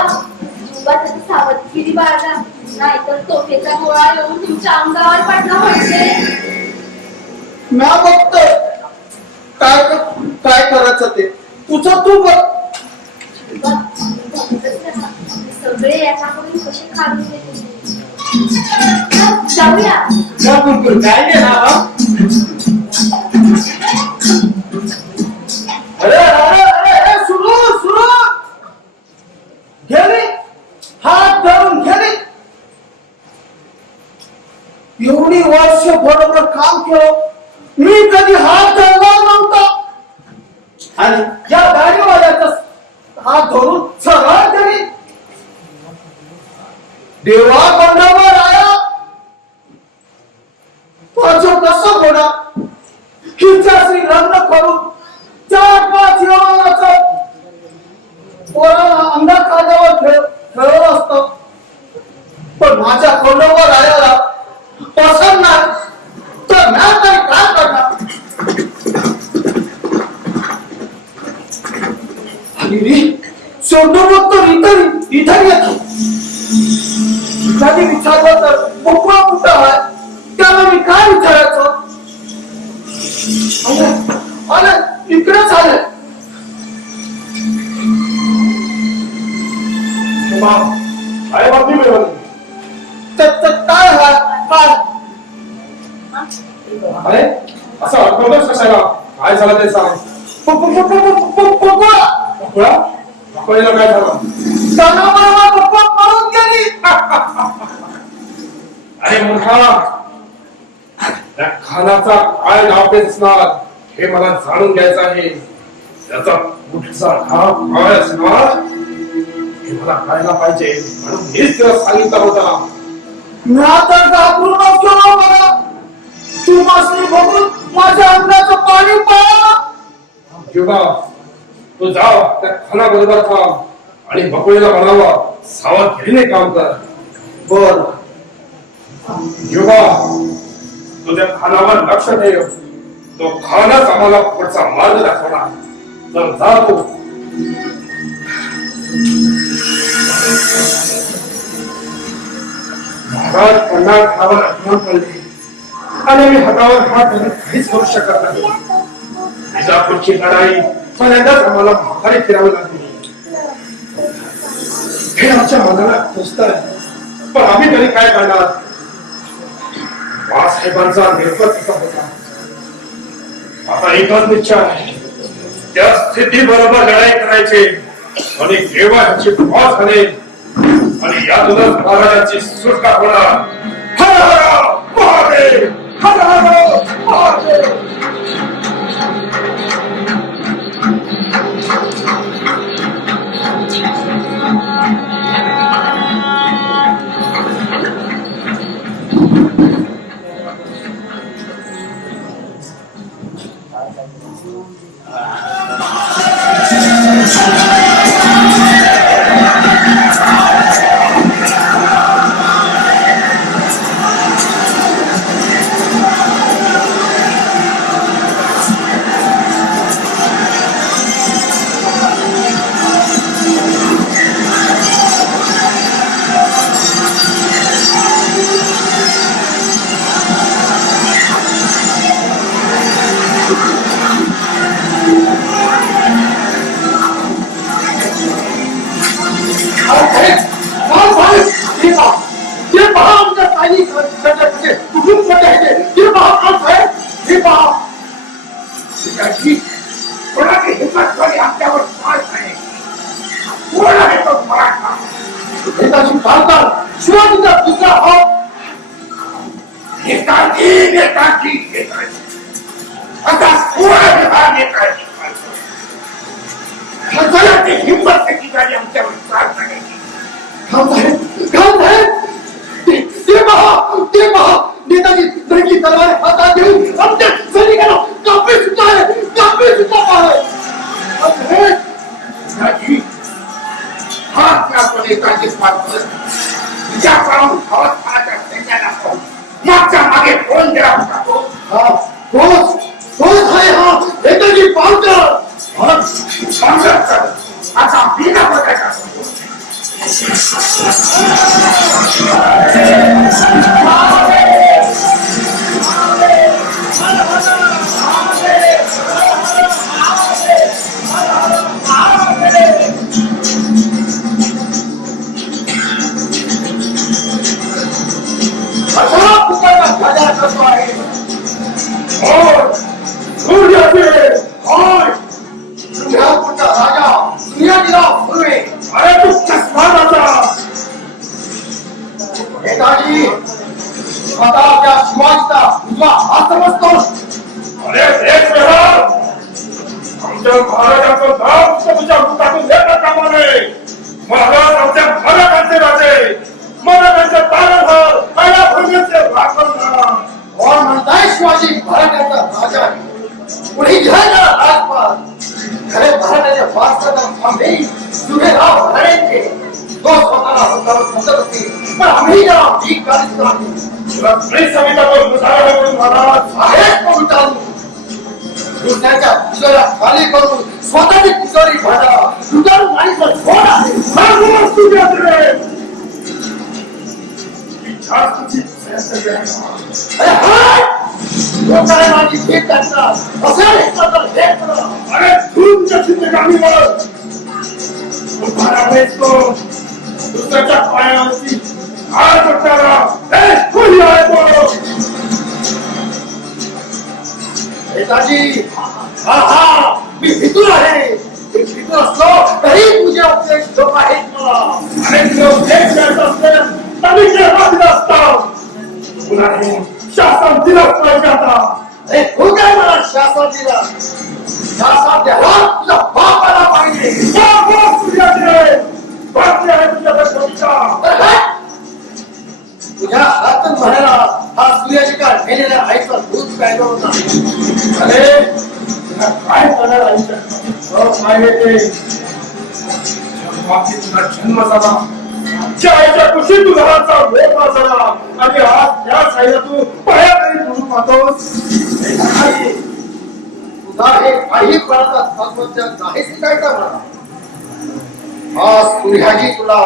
त्याची सावधगिरी बाळगा, नाहीतर तोफेचा गोळा येऊन तुमच्या अंगावर पडला म्हणजे. ना बघतो काय काय करायचं ते तुझं तू बघ. सगळे याच्याकडून कसे काढून घेते. जाऊया. चल बुलबुल जाएंगे ना हम. अरे अरे अरे सुरू सुरू गेली हात धरून गेली. एवढी वर्ष बरोबर काम केलं मी कधी हात धरला नव्हता आणि या गाडीवाल्याचा हात धरून सरळ गेली. देवा बंडावर आया माझं कसं होणार. हिच्याशी लग्न करून 4-5 यवनाचं पोराला अंगात खाद्यावर खेळलं असतं, पण माझ्या कोंडावर आल्याला पसंत नाही तर मी तरी काय करणार. सोडणं तर इथं येतो. कधी विचारलं तर मोकळा कुठं आहे त्याला मी काय विचारायचं. आले इकडेच आले. अरे बापी बरोबर काय आहे काय अरे असं अडकवतोस कशाला? काय झालं ते सांग. पप्पा पहिलं काय झालं? पप्पा पळून गेली. अरे मूर्खा, त्या खानाचा काय नाव असणार हे मला जाणून घ्यायचं आहे. त्याचा कुठचा भाग काय असणार हे मला कळायला पाहिजे, म्हणून मीच तुला सांगितलं होता. मी आता घाबरूनच गेलो मला. तू मासली बघून माझ्या अंगाचं पाणी पाळा. किंवा तू जाव त्या खाना बरोबर थांब आणि बकुळीला म्हणावा सावधगिरीने काम कर. बर युवा तुझ्या खानावर लक्ष ठेव. तो खानाच आम्हाला पुढचा मार्ग दाखवणार. तर जा तू. महाराज पन्नास हातावर अपमान पडले आणि मी हातावर हात धरून काहीच करू शकत नाही. विजापूरची लढाई पहिल्यांदाच आम्हाला माघारी फिरावी लागली. हे आमच्या मनाला टोचत आहे, पण आम्ही तरी काय करणार. बाळासाहेबांचा निर्पतीचा होता. आता एकच निश्चय आहे, त्या स्थिती बरोबर लढाई करायची आणि केव्हा ह्याची फौज घालेल आणि यातूनच महाराजांची सुटका होणार. हर हर महादेव, हर हर महादेव. आठवणी आमच्यावर फार आहे. कोण आहे तो मराठा? नेताजी पालकर शिवाजीचा दुसरा भाऊ. नेताजी नेताजी नेताजी आता कोण हा नेताजी? हजाराची हिंमत कशी झाली आमच्यावर त्रास झाल्याची? खान साहेब ते पहा नेताजी रंगी तलवार हातात घेऊन आमच्या सैनिकांना कापी सुद्धा आहे. नेताजी हा आपला नेताजी पालकर तुझ्या पाहून हवसपणाच्या सैन्याला पाहून मागच्या मागे कोण दिला होता तो? हा तोच आहे हा नेताजी पालकर. आता बिना बघायचा अशा पुकारला साजरा करतो आहे. सिंगापूरचा राजा सूर्याजीराव सुर्वे. अरे तू चष्माचा नेताजी स्वतःच्या शिवाजीचा उजवा हात समजतो. अरे देश आमच्या महाराजाचं नाव तुझ्या मुखातून येता कामा नये. महाराज आमच्या महाराजांचे राजे, महाराजांच्या तारणहार, आया भगतचे राखणदार. कोण म्हणताय शिवाजी मराठ्याचा राजा आहे? पुढे घ्यायला राजपाट. खरे मराठ्याचे वारसादार आम्ही सुभेदार भरायचे. तो स्वतःला होतावर समजत होते, पण आम्ही त्याला भीक घालीत नाही. तुला त्रिस समितीवर मुद्दा म्हणून महाराज आहेच तो विचारू. दुसऱ्याच्या तिजोऱ्या खाली करून स्वतःची तिजोरी भरा विचारू माणसं कोण आहे? सर्व तुझ्याच रे. ही जास्तची सह्याद्री आहे. अरे हाय! लोकांना माझी भीक टाकतात. असं एकत्र भेट करा. अरे तुमच्या चिंतेकामी बोल. उभारा बेसतो दुसऱ्याच्या पायावरती हार पडताना देश खुली आहे तो. नेताजी हा मी भितूर आहे. मी भितूर असलो तरी तुझे उपदेश लोक आहेत मला. अरे लोक देश द्यायचा असते तरी ते वाजत असतात. पुन्हा हे शासन दिलंच पाहिजे आता. अरे तू काय मला शासन दिला? शासन द्यावा तुझ्या बापाला पाहिजे. तुझ्या हातून म्हणाला हा सूर्याची का मेलेल्या आईचा दूध प्यायला होता. अरे काय करणार आहे ते? बाकी तुझा जन्म झाला, आईच्या कुशीत तू घराचा मोठा झाला आणि आज त्या साईला तू पाया तरी धुवून पाहतोस. तुझा हे काही प्रकारचा तत्वज्ञान नाही शिकायचा मला. हा सूर्याजी तुला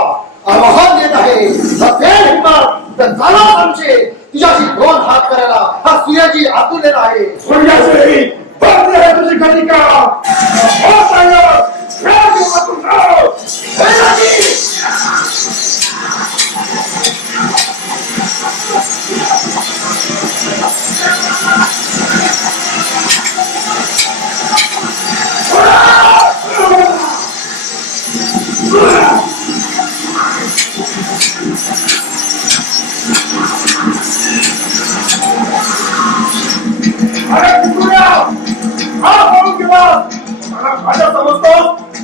आवाहन देत आहे. असेल हिंमत तर झाला आमचे तुझ्याशी दोन हात करायला हा सूर्याजी आतुरलेला आहे. सूर्याची बंद आहे तुझी कलिका. हो सांगा, या जीवातून जाओ. अरे सूर्या, हा बोलून गेला. मला भाषा समजतो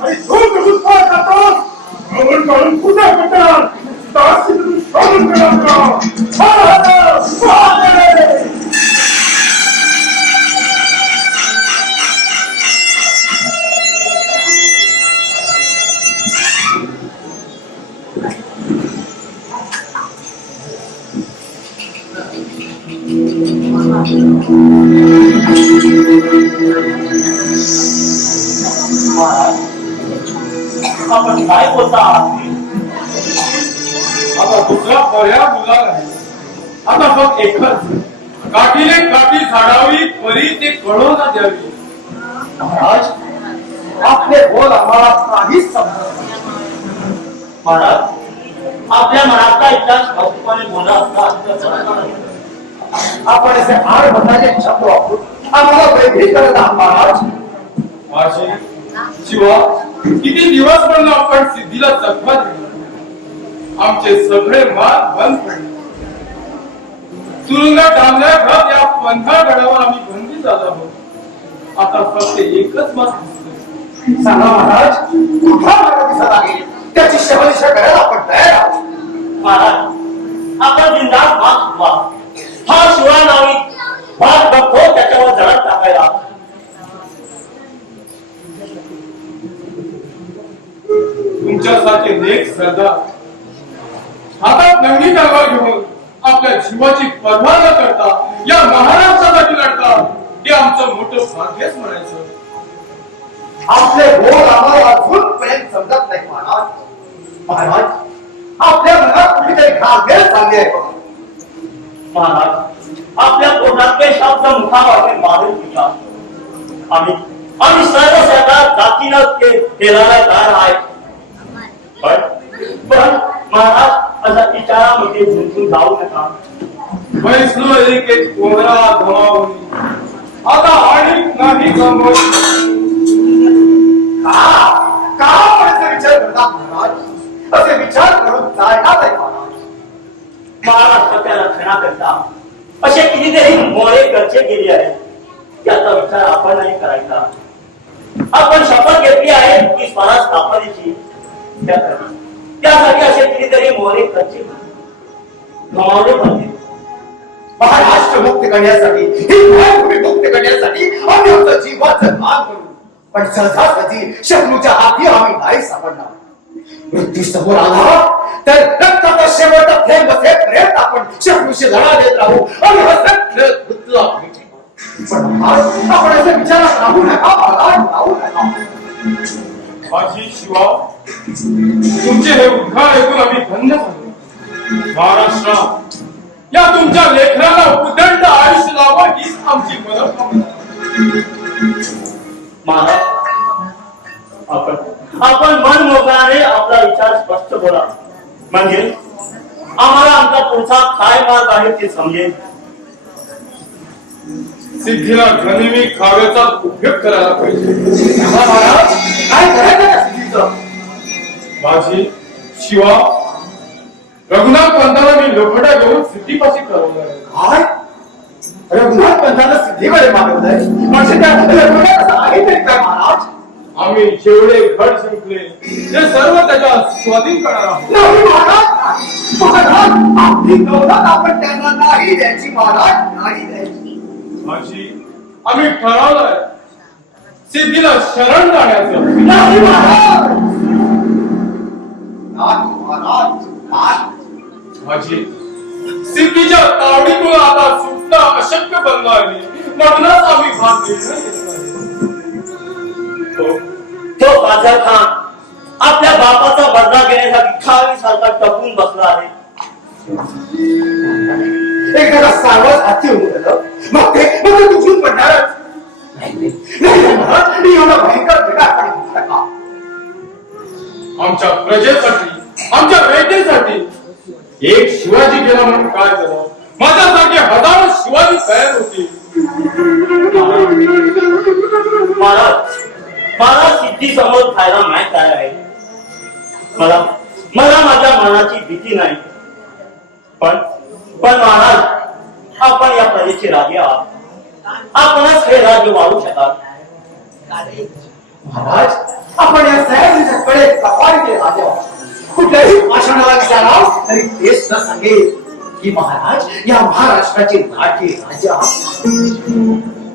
आणि तू कसं काय करतोस? म्हणून म्हणून कुठे भेटणार? तास तू सोडून गेला का? आपण काय बोलता? आता दुसरा पर्याय मुला नाही. आता फक्त एकच, काठीने काठी झाडावी परी ते कळवून द्यावी. महाराज आपले बोल आम्हाला काहीच समजत नाही. महाराज, आपल्या मनातला इतिहास ठाऊकपणे बोला असता. आपण असे आड भटाचे शब्द वापरून आम्हाला वेगळी करत आहात महाराज. माझी शिवा किती दिवस म्हणलं आपण सिद्धीला जखमा दिली, आमचे सगळे मार्ग बंद पडले. तुरुंगात डांबल्याघात या पंधरा गडावर आम्ही बंदी झालो आहोत. आता फक्त एकच मार्ग दिसतोय. सांगा महाराज, कुठला मार्ग दिसत आहे? त्याची शहनिशा करायला आपण तयार आहोत. महाराज आपण बिनधास्त माग व्हा. हा शिवा नावी भाग बघतो त्याच्यावर जळत टाकायला. तुमच्यासारखे नेक श्रद्धा हातात नंगी तलवार घेऊन आपल्या जीवाची पर्वा न करता या महाराष्ट्रासाठी लढतात, हे आमचं मोठं भाग्यच म्हणायचं. आपले बोल आम्हाला अजूनपर्यंत समजत नाही महाराज. महाराज, आपल्या मनात कुठेतरी खासगेर चालली आहे बघा. महाराज आपल्या पोटातले शब्द मुखावाटे मारून तुझ्या आम्ही सर्व सरकार जातीनं केलेला दार आहे. पण महाराज अशा विचारामध्ये गुंतून जाऊ नका. वैष्णव एक कोणा गमावली, आता आणि नाही गमवली. का आपण असे विचार करतात महाराज? असे विचार करून चालणार आहे महाराज. महाराष्ट्राच्या रक्षणाकरिता असे कितीतरी मोरे खर्च केले आहेत. त्याचा विचार आपण नाही करायचा. आपण शपथ घेतली आहे की स्वराज स्थापनेची. त्यासाठी असे कितीतरी मोरे खर्च गमावले पाहिजे. महाराष्ट्र मुक्त करण्यासाठी, ही भूमी मुक्त करण्यासाठी आम्ही आमचं जीवाचं दान करू. पण सहजासहजी शत्रूच्या हाती आम्ही नाही सापडणार. मृत्यू समोर आला तर रक्ताचा शेवटचा थेंब बसेपर्यंत आपण शत्रूशी लढा देत राहू आणि हसत खेळत मृत्यूला भेट देऊ. पण महाराज, आपण असे विचारात राहू नका महाराज, राहू नका. माझी शिवा, तुमचे हे उद्गार ऐकून आम्ही धन्य झालो. महाराष्ट्र या तुमच्या लेखनाला उदंड आयुष्य लावा हीच आमची मनोकामना. महाराज आपण मन मोकळ्याने आपला विचार स्पष्ट बोला, म्हणजे आम्हाला आमचा पुढचा काय मार्ग आहे ते समजेल. सिद्धीला गनिमी खाव्याचा उपयोग करायला पाहिजे. महाराज, काय करायचं या सिद्धीचं? माझी शिवा, रघुनाथ पंताला मी लोखंडा घेऊन सिद्धीपाशी कळवलं. काय? रघुनाथ पंथाला सिद्धीकडे मागवलंय म्हणजे त्या रघुनाथ असं आहे तरी काय महाराज? आम्ही जेवढे गड जिंकले ते सर्व त्याच्या स्वाधीन करणार आहोत. नाही महाराज, महाराज, आपली दौलत आपण त्यांना नाही द्यायची महाराज, नाही द्यायची. माझी आम्ही ठरवलंय सिद्धीला शरण जाण्याचं. नाही महाराज, नाही महाराज, नाही. माझी सिद्धीच्या तावडीतून आता सुटणं अशक्य बनलं आहे, म्हणूनच आम्ही भाग निर्णय घेतला आहे. तो बाजार खान आपल्या बापाचा बदला घेण्यासाठी खावी सारखा टपून बसला आहे. एखादा सावध हाती होऊन गेलं मग ते तुटून पडणारच. नाही महाराज, मी एवढा भयंकर वेगळा नका. आमच्या प्रजेसाठी, आमच्या बेटेसाठी एक शिवाजी गेला म्हणून काय झालं? माझ्यासारखे हजारो शिवाजी तयार होते. मला सिद्धी समोर खायला माहित आहे. मला माझ्या मनाची भीती नाही. पण महाराज, आपण या प्रजेचे राजे आहात. आपणच हे राज्य वाढू शकाल. महाराज, आपण या सह्याद्रीच्याकडे कपाळीचे राजा आहोत. कुठल्याही भाषणाला विचारा तरी तेच न सांगेल की महाराज या महाराष्ट्राचे लाडके राजा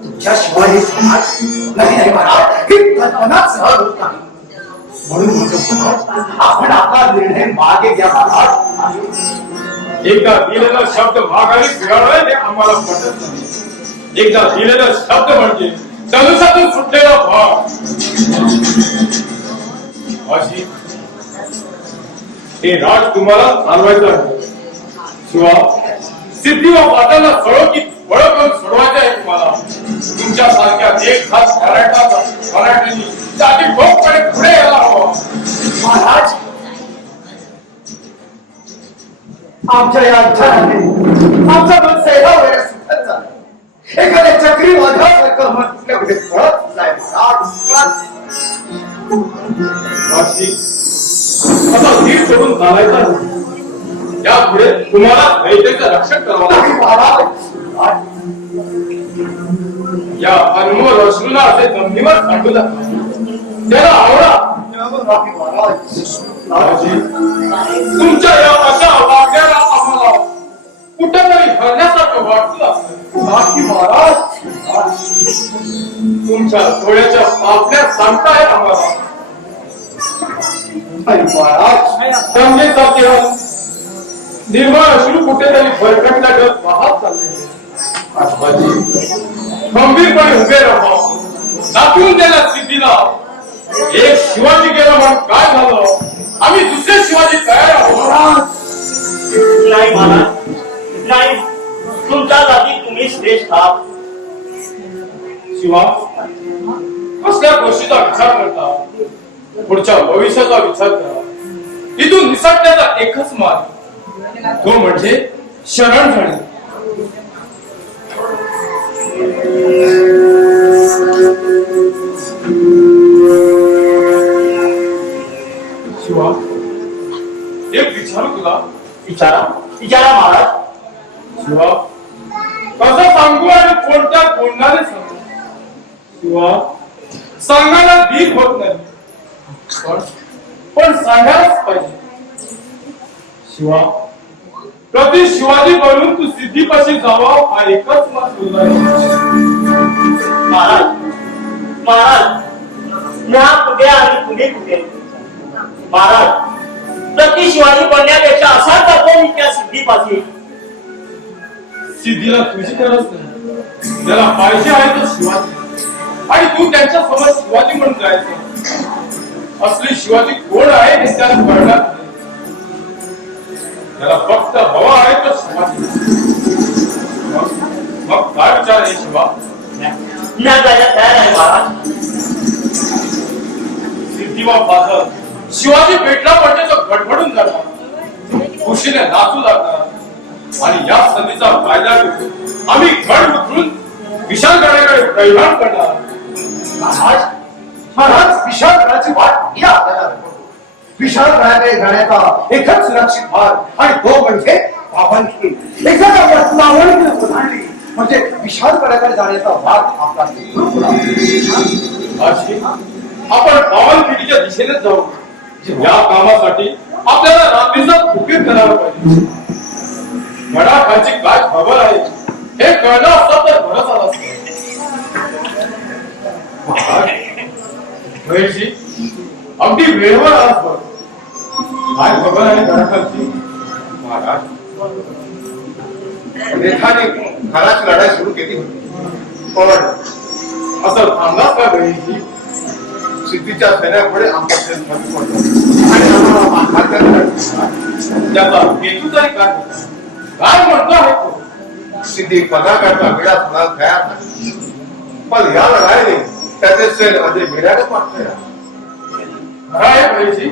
तुमच्या शिवाय समाज नाही महाराज, ही कल्पना सहज होत नाही. म्हणून म्हणतो महाराज, आपण आपला निर्णय मागे घ्या महाराज. एकदा दिलेला शब्द माघारी फिरवलाय हे आम्हाला पटत नाही. एकदा दिलेला शब्द म्हणजे धनुष्यातून सुटलेला भाव. अशी हे राज तुम्हाला चालवायचं आहे. शिवा, सिद्धी व वादाला सळो की बळ करून सोडवायचं आहे तुम्हाला. तुमच्यासारख्या एक खास मराठ्यांनी जाती भोगपणे पुढे यायला हवं. महाराज, आमच्या या विचाराने आमचा मन सैरा वेळेस सुटत चालला. एखाद्या चक्रीवादळासारखं मन कुठल्या कुठे पळत जाय महाराज. महाराजी असा धीर सोडून चालायचा नाही. यापुढे तुम्हाला वैद्यचं रक्षण करावं लागेल. या अनमोल अश्रूला असे जमिनीवर सांडू नका. त्याला आवडा. महाराजी तुमच्या या अशा वाक्याला आम्हाला कुठेतरी हरण्यासारखं वाटलं असतं. महाराज तुमच्या डोळ्याच्या पापण्या सांगताय आम्हाला. निर्मळ अश्रू कुठेतरी भरकटल्या गत वाहत चालले. गंभीरपणे उभे राहा. दाखवून द्यायला सिद्धीला एक शिवाजी गेला म्हणून काय झालं. आम्ही दुसरे शिवाजी तयार आहोत. नाही महाराज, नाही. तुमच्या जाती तुम्ही श्रेष्ठ आहात. शिवा कसल्या गोष्टीचा विचार करता. पुढच्या भविष्याचा विचार करा. इथून निसटण्याचा एकच मार्ग तो म्हणजे शरण जाणे. शिवा एक विचारू तुला. विचारा विचारा महाराज. शिवा कसं सांगू आणि कोणत्या कोणाने सांगू. शिवा सांगायला भीक होत नाही पण सांगायलाच पाहिजे. शिवा कधी शिवाजी बनून तू सिद्धीपाशी जावा हा एकच मत तुला. महाराज महाराज ह्या कुठे आणि तुम्ही कुठे. महाराज प्रति शिवाजी बनण्यापेक्षा असा करतो मी त्या सिद्धीपाशी. सिद्धीला तुझी गरज नाही. ज्याला पाहिजे आहे तो शिवाजी आणि तू त्यांच्या समोर शिवाजी म्हणून जायचं. असली शिवाजी कोण आहे हे त्याला कळणार नाही. त्याला फक्त हवा आहे तो शिवाजी. मग काय विचार आहे शिवा. न्या जायला तयार आहे महाराज. सिद्धिमा फादर शिवाजी भेटला म्हणजे तो गडबडून जाणार. खुशीने नाचू लागणार आणि या संधीचा फायदा घेऊन आम्ही गड उतरून विशालगडाकडे प्रयाण करणार. महाराज विशालगडाची वाट या आपल्याला नको. विशालगडाकडे जाण्याचा एकच सुरक्षित मार्ग आणि तो म्हणजे बाबांची एखाद्या रत्नावळीने ओलांडली म्हणजे विशालगडाकडे जाण्याचा मार्ग आपला सुरू अशी आपण पावनखिंडीच्या दिशेने जाऊ. या कामासाठी आपल्याला रात्रीचा उकीर करायला पाहिजे. गडाखालची काय खबर आहे हे कळलं असतं तर बरं झालं असतं. महेशजी अगदी वेळेवर आज बघ. काय खबर आहे गडाखालची. महाराज रेखाने घराची लढाई सुरू केली होती पण असं थांबलाच का गणेशजी. सिद्धीच्या सैन्यापुढे आमचा सेन कमी पडला आणि आम्हाला माघार करायला लागली. त्याचा हेतू तरी काय होता? काय म्हणतो आहे तो. सिद्धी पदाकाचा वेळा होणार तयार नाही पण या लढाईने त्याचे सेन अधिक भिड्याने वाटतंय. खरं आहे गणेशजी.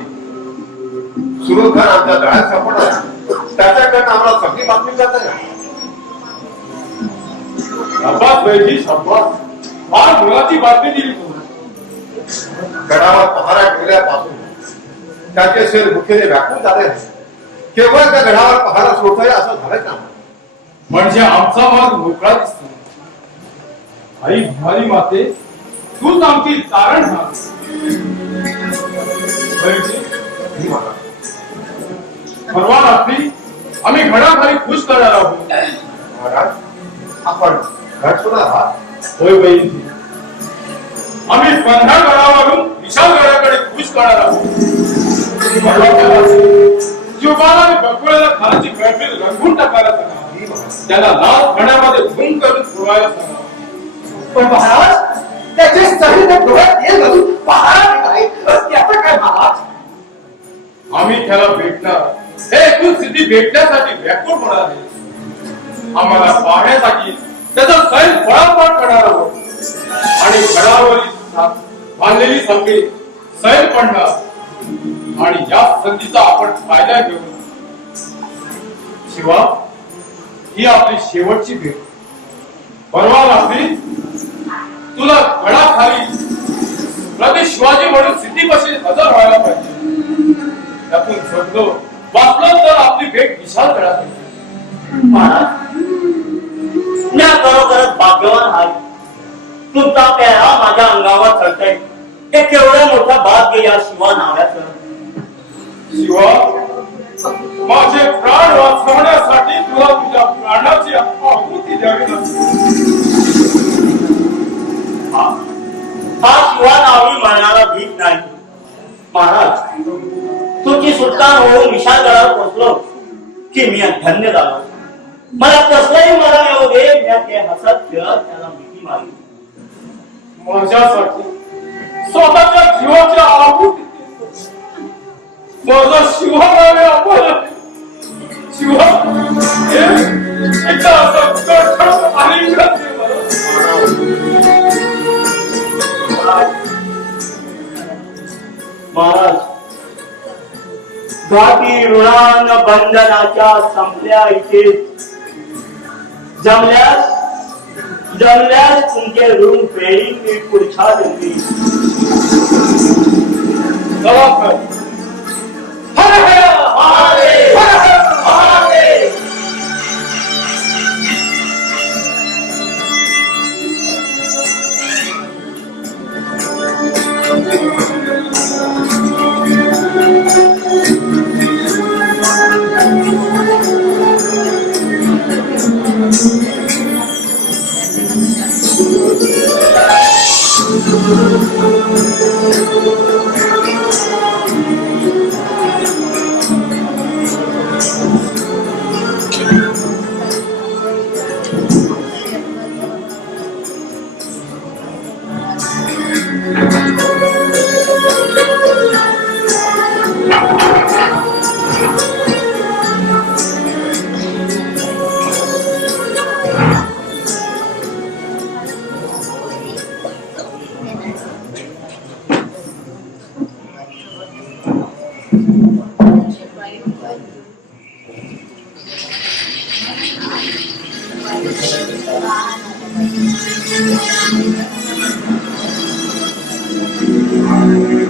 सुरू खान आमच्या दळ्यात सापडला. त्याच्याकडनं आम्हाला सगळी बातमी करता का. शाबास गणेशजी शाबास. फार मुलाची बातमी दिली तुम्ही. गडावर पहारा ठेवल्यापासून त्याचे सेन भुकेने व्यापून झाले आहे. केवळ त्या गडावर पहारा सोडतोय असं झालंय का. म्हणजे आमचा मार्ग मोकळा दिसतो. आई भवानी माते तूच आमची तारण हा. परवा रात्री आम्ही घडाखाली खुश करणार आहोत. महाराज आपण घट सुद्धा आहात. होय बहिणी. आम्ही पंधरा गडावरून विशाल गडाकडे खुश करणार आहोत. शिवबाला आणि बकुळ्याला खानाची गळफील रंगून टाकायला सांगा. त्याला लाल खड्यामध्ये धूम करून पुरवायला सांगा. पण महाराज त्याचे सैन्य डोळ्यात ये घालून पहारा देत आहे. त्याचं काय महाराज. आम्ही त्याला भेटणार. हे एकूण स्थिती भेटण्यासाठी व्याकुळ होणार आहे. आम्हाला पाहण्यासाठी त्याचा सैन पळापळ करणार आहोत आणि गडावरील बांधलेली सगळी सैल पडणार आणि या संधीचा आपण फायदा घेऊ. शिवा ही आपली शेवटची भेट. परवा रात्री तुला गडाखाली प्रति शिवाजी म्हणून सिद्धीपाशी हजर व्हायला पाहिजे. भाग्यवान आहे. तुमचा प्यारा माझ्या अंगावर चढतय. हे केवढं मोठं भाग्य या शिवा नावाचं. शिवा, माझे प्राण वाचवण्यासाठी तुला तुझ्या प्राणाची आहुती द्यावी लागते. हा शिवा नावी मरणाला भीत नाही. महाराज, तुझी सुटका होऊन विशाळगडावर पोहोचलो की मी धन्य झालो. मला कसलंही मरण येऊ दे, मी ते हसत खेळत त्याला भीती मारली. माझ्यासाठी स्वतःच्या जीवाच्या आहुती माझा शिवा नावे आम्हाला शिवा एकदा असं कडकड आलिंगन दे मला. महाराज, घाटी ऋणान बंधनाच्या संपल्या इथे जमल्यास तुमचे ऋण फेडीन मी पुढच्या जन्मी. दवाखान हर हर महादेव, हर हर महादेव.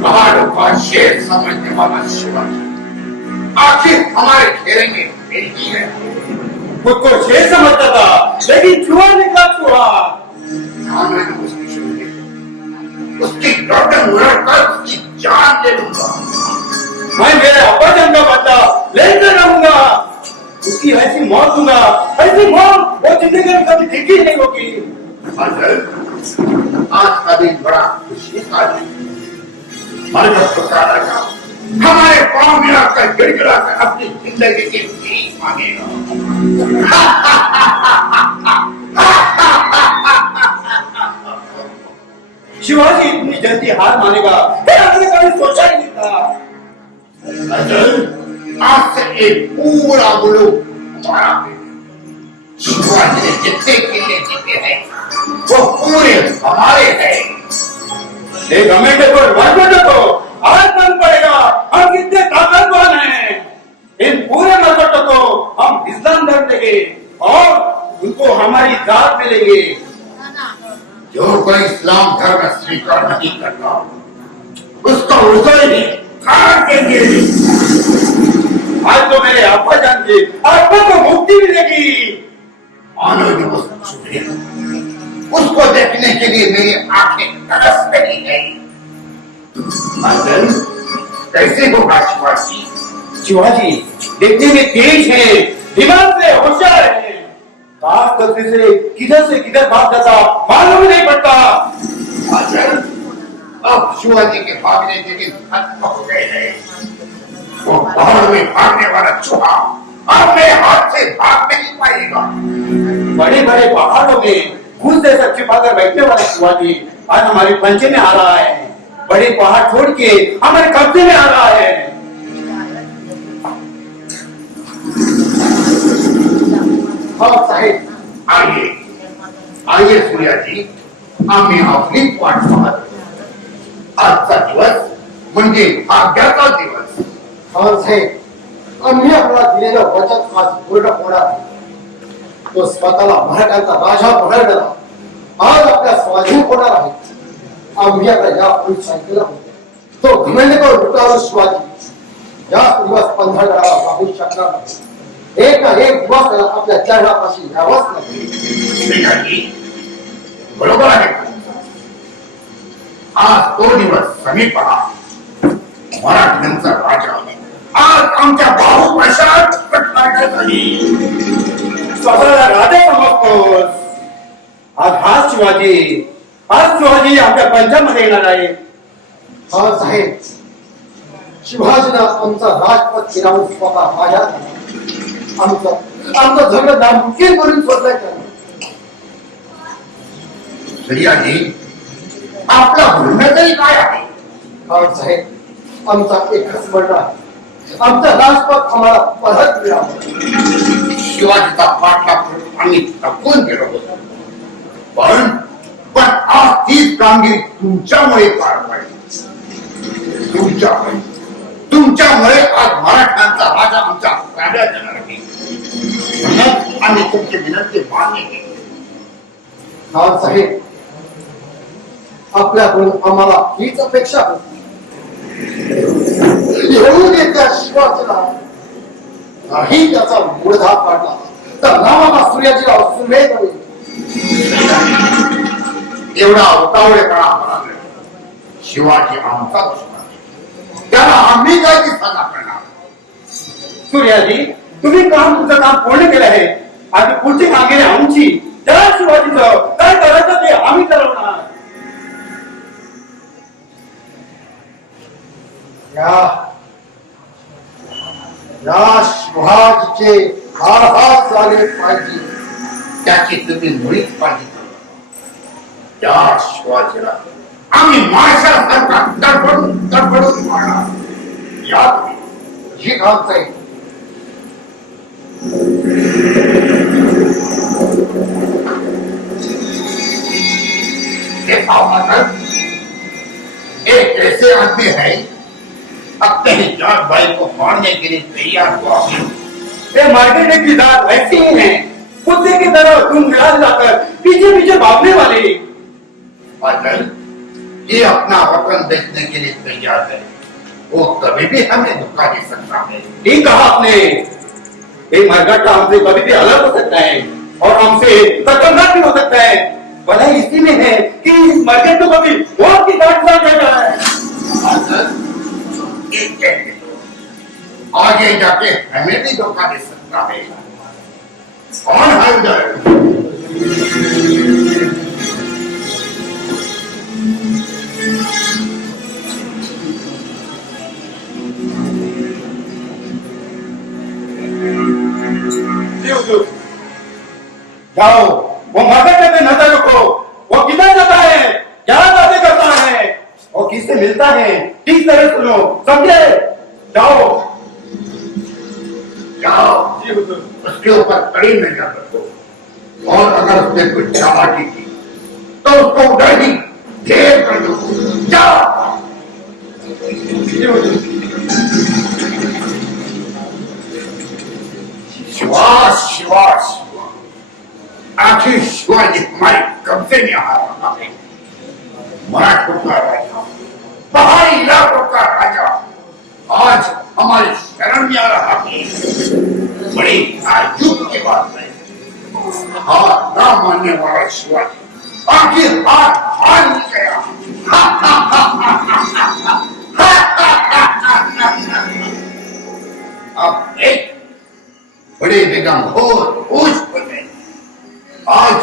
पहाड़ों का शेर समझने वाला शिवाजी आखिर हमारे घेरे में फिर ही है। खुद को शेर समझता था, लेकिन चूहा निकला चूहा. हाँ, मैंने उसकी सुनी, उसकी गर्दन उड़ाकर उसकी जान ले लूंगा. मैं मेरे अब्बाजान का बदला लेकर रहूंगा. उसकी ऐसी मौत दूंगा, ऐसी मौत वो जिंदगी में कभी देखी नहीं होगी. आज का दिन बड़ा खुशी का दिन. हमारे पांव मिलाकर गिड़गिड़ा कर अपनी जिंदगी की भीख मांगेगा. शिवाजी इतनी जल्दी हार मानेगा हमने कभी सोचा ही नहीं था. आज से एक पूरा मुल्क हमारा है. शिवाजी ने जितने किले जीते हैं वो पूरे हमारे हैं. एक घमंड को मत को आज मन पड़ेगा हम कितने ताकतवर हैं. इन पूरे मरकटों को हम इस्लाम धर्म देंगे और उनको हमारी जात में लेंगे. जो कोई इस्लाम धर्म स्वीकार नहीं करता उसका उसे ही काट देंगे. आज तो मेरे अब्बा जान के अब्बा को मुक्ति मिलेगी. मानव दिवस शुक्रिया. उसको देखने के लिए मेरी आंखें तरस रही है. कैसे होगा शिवाजी? शिवाजी देखने में तेज है, दिमाग से होशियार है. काश गलती से किधर भाग जाता मालूम नहीं पड़ता. अब शिवाजी के भागने के दिन खत्म हो गए हैं. वो पहाड़ में भागने वाला चूहा अब मेरे हाथ से भाग नहीं पाएगा. बड़े बड़े पहाड़ों में घुस जैसा छिपाकर बैठने वाला शिवाजी आज हमारे पंचे में आ रहा है. बड़े पहाड़ छोड़ के हमारे कब्जे में आ रहा है. हाँ साहेब, आइए सूर्या जी, आम्ही आपली वाट पाहत. आजचा दिवस म्हणजे भाग्याचा दिवस. खान साहेब, आम्ही आपल्याला दिलेलं वचन आज पूर्ण होणार आहे. तो स्वतःला मराठ्यांचा राजा बनवणारा आज आपल्या स्वाधीन होणार आहे. आम्ही आता यापूर्वी सांगितलं होतं, तो घमंड करून लुटारू शिवाजी जास्त दिवस पंधरगडाला राहू शकणार नाही. एक ना एक दिवस त्याला आपल्या चरणापाशी यावंच लागेल. बरोबर आहे का? आज तो दिवस समीप आला. मराठ्यांचा राजा आज आमच्या बाहुभाषात प्रकट झाली. स्वतःला राजा समजतोस. आज आज शिवाजी आपल्या पंजाबमध्ये येणार आहे. हा साहेब, शिवाजीला आमचा राजपथ फिरावून स्वतः माझ्या आमचं झगडं नामुमकिन करून सोडलंय का? स्त्रियांनी आपला म्हणणं तरी काय आहे? हा साहेब, आमचा एकच म्हणणं आहे, आमचा राजपथ आम्हाला परत मिळावं. शिवाजीचा पाठला आम्ही थकून गेलो होतो, पण आज तीच कामगिरी तुमच्यामुळे पार पडली. तुमच्यामुळे आज मराठ्यांचा राजा आमच्या ताब्यात येणार आहे. म्हणून आम्ही तुमची विनंती मान्य केली. हा साहेब, आपल्याकडून आम्हाला हीच अपेक्षा होती. येऊ दे त्या शिवाजीला, नाही त्याचा मूळधा पाडला तर नावाला सूर्याजीराव सुमेध होईल. एवढा उतावळेपणा आम्हाला मिळाला. शिवाजी आमचा दुश्मन आहे. त्याला आम्ही काय ती सजा करणार? सूर्याजी, तुम्ही तुमचं काम पूर्ण केलं आहे. आता पुढची कामगिरी आमची. त्या शिवाजीचं काय करायचं ते आम्ही ठरवणार. या शिवाजीचे हात झाले पाहिजे. त्याची तुम्ही मुळीच पाहिजे. त्या शिवाजीला आम्ही माणसासारखा तडफडून मारणार. या जी घालता येईल. एक ऐसे आदमी है अपने ही जान भाई को मारने के लिए तैयार हुआ. ये मार्केट की दाद वैसी ही है, कुत्ते की तरह तुम जाकर पीछे पीछे भागने वाले. अजल ये अपना वतन बेचने के लिए तैयार है. वो कभी भी हमें धोखा दे सकता है. ठीक कहा आपने. एक मरघट का हमसे कभी भी अलग हो सकता है और हमसे खतरनाक भी हो सकता है. भला इसी में है कि इस मरघट को कभी वोट की काट ना जाता है. अजल ये कहते हो आगे जाके हमें भी धोखा दे सकता है. कौन है उधर? जाओ, वो मरघट पे नजर रखो. वो किधर जाता है, क्या बातें करता है और किससे मिलता है, किस तरह सुनो. समझे? जाओ. जाओ जी हुजूर. उसके ऊपर कड़ी नजर रखो और अगर उसने कुछ चालाकी की तो उसको उधर ही ढेर कर दो. जाओ. जी हुजूर. शिवास आखिर शिवाजी हमारे कब्जे में आ रहा है. मराठों का राजा, पहाड़ी इलाकों का राजा आज हमारे शरण में आ रहा है. बड़ी ताज्जुब की बात है. हार ना मानने वाला शिवाजी आखिर हार नहीं गया. अब एक बड़े बेगम घोर होश बने. आज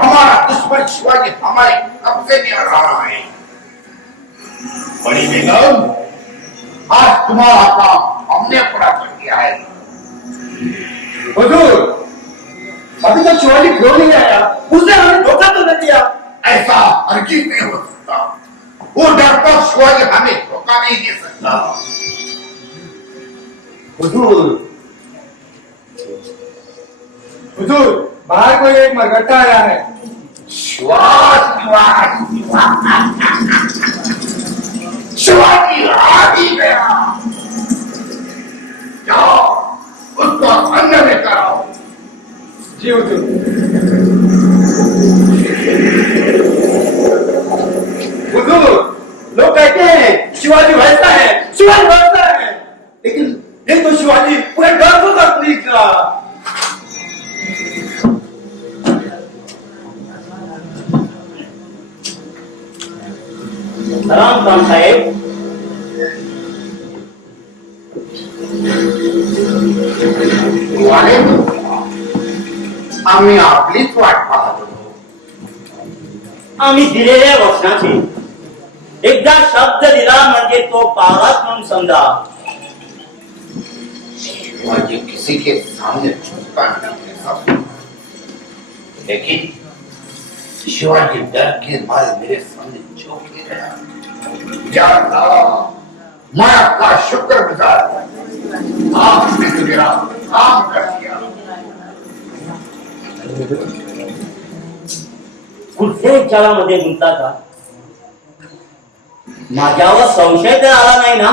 हमारा दुश्मन शिवाजी हमारे कब्जे में आ रहा है. बड़ी बेगम, आज तुम्हारा काम हमने पूरा कर दिया है. हुजूर, अभी तक शिवाजी क्यों नहीं आया? उसने हमें धोखा तो नहीं दिया. ऐसा हरगिज नहीं हो सकता. वो डरपोक शिवाजी हमें धोखा नहीं दे सकता. हुजूर, बाहर कोई एक मरघट्टा आया है. शिवाजी आ ही गया. जाओ उसको अंदर लेकर आओ. जी हुजूर. हुजूर, लोग कहते हैं शिवाजी वैसा है, लेकिन ये तो शिवाजी पूरे डर का निकला. सलाम खान साहेब. आम्ही आपलीच वाट पाहतो. आम्ही दिलेल्या वचनाची एकदा शब्द दिला म्हणजे तो पाळलाच म्हणून समजा. शिवाजी किसी के सामने झुकता नहीं, लेकिन शिवाजी डर के मारे मेरे सामने झुक नहीं रहा. या अल्लाह, मैं आपका शुक्रगुजार हूं. आपने तो मेरा काम कर दिया. कुठल्या विचारामध्ये गुंतला का? माझ्यावर संशय तर आला नाही ना?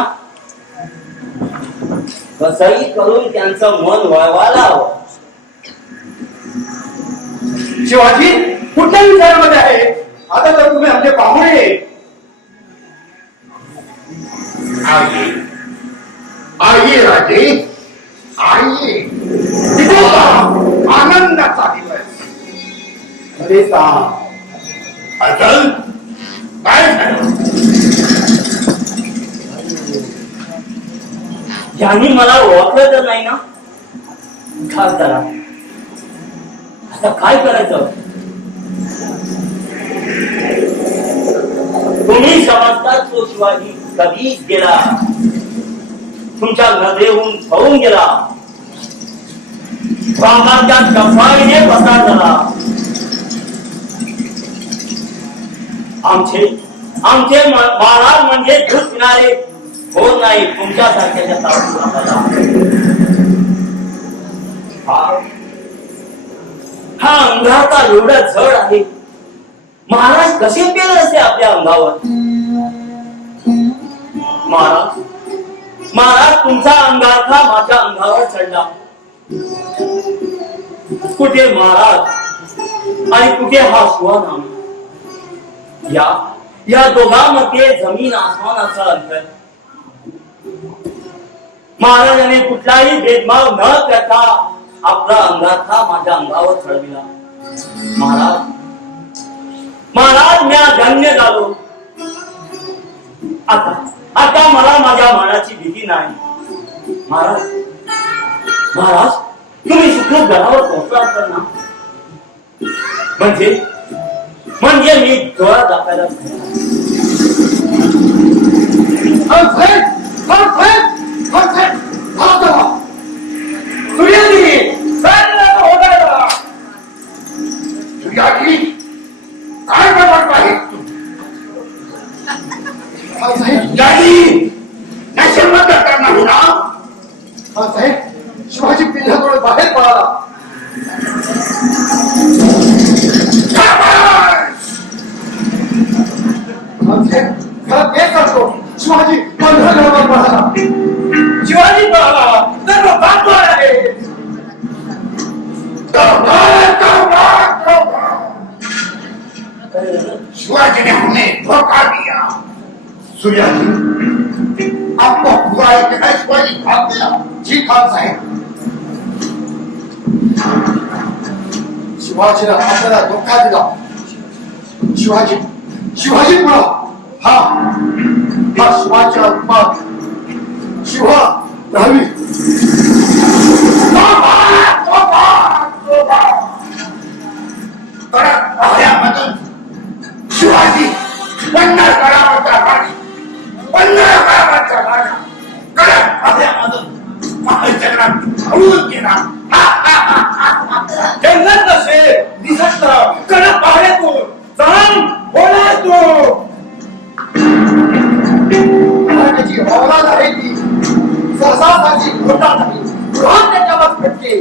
कसंही करून त्यांचं मन वळवायला हवं. शिवाजी कुठल्या विचारामध्ये आहे? आता तर तुम्ही आमचे पाहुणे. आइए, आइए राजे, आइए. तिथे पहा. आनंदाचा दिवस. अरे सांग. अचल, काय झालं? यांनी मला ओळखलं तर नाही ना? घात करा. आता काय करायचं? तुम्ही समजता तो शिवाजी कधीच गेला, तुमच्या नजरेहून पळून गेला, बाबांच्या कपाळीने पसार झाला. आमचे महाराज म्हणजे दूध पिणारे होत नाही, तुमच्या सारख्याच्या हा अंगाचा एवढा जड आहे. महाराज कसे पेले असते आपल्या अंगावर? महाराज तुमचा अंगारखा माझ्या अंगावर चढला. कुठे महाराज आणि कुठे हा शिवनाम? या दोघांमध्ये जमीन आसमानाचा अंतर. महाराजाने कुठलाही भेदभाव न करता आपला अंगारखा माझ्या अंगावर चढविला. महाराज मी धन्य झालो. आता मला माझ्या मनाची भीती नाही. महाराज तुम्ही सुखरूप घरावर पोहोचलात तर ना? म्हणजे मी डोळा दाखवायला शिवाजी पिल्ल्याकडे बाहेर पळाला. शिवाजी पंधरा पळाला. शिवाजी पळाला तर बाप आहे. शिवाजी ने हमें धोखा दिया. सूर्या जी, आपको हुआ है कि शिवाजी भाग गया? जी खान साहेब, शिवाजीला आपल्याला धोका दिला. शिवाजी पुढा हा शिवाजीच्या रूपात शिवा राहावी. शिवाजी पन्नास गडावरचा राजा, 15 गडावरचा राजा कडक हल्ल्यामधून महाजनात धावून गेला. जंगल कसे दिसत कडक पहाड्यातून जाण बोला तू. मराठीची औलाद आहे ती. सहसाची घोटा नाही. रोज त्याच्यावर फटके.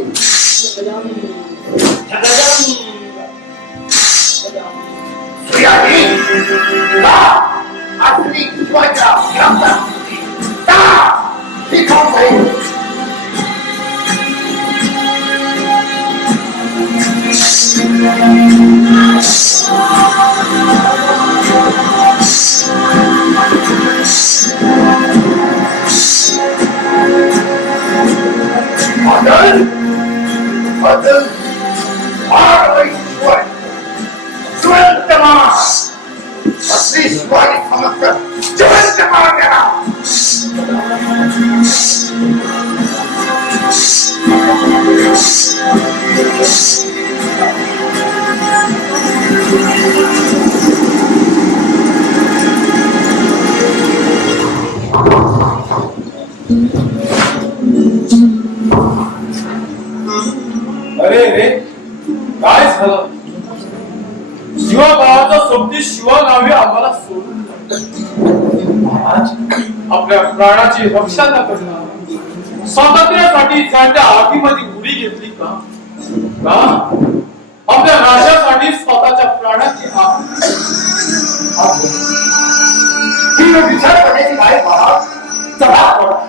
सूर्याजी असली शिवाजीला गिरफ्तार जी खान साहेब, असली शिवाजी समजकर जिवंत मारून द्या. अरे रे काय झालं शिवा गावाचा सोबती शिवा नावे आम्हाला सोडून जातो. महाराज आपल्या प्राणाची रक्षा न करणार स्वातंत्र्यासाठी जाणत्या आगीमध्ये उडी घेतली का आपल्या राजासाठी स्वतःच्या प्राणाची ही विचार करण्याची नाही महाराज. चला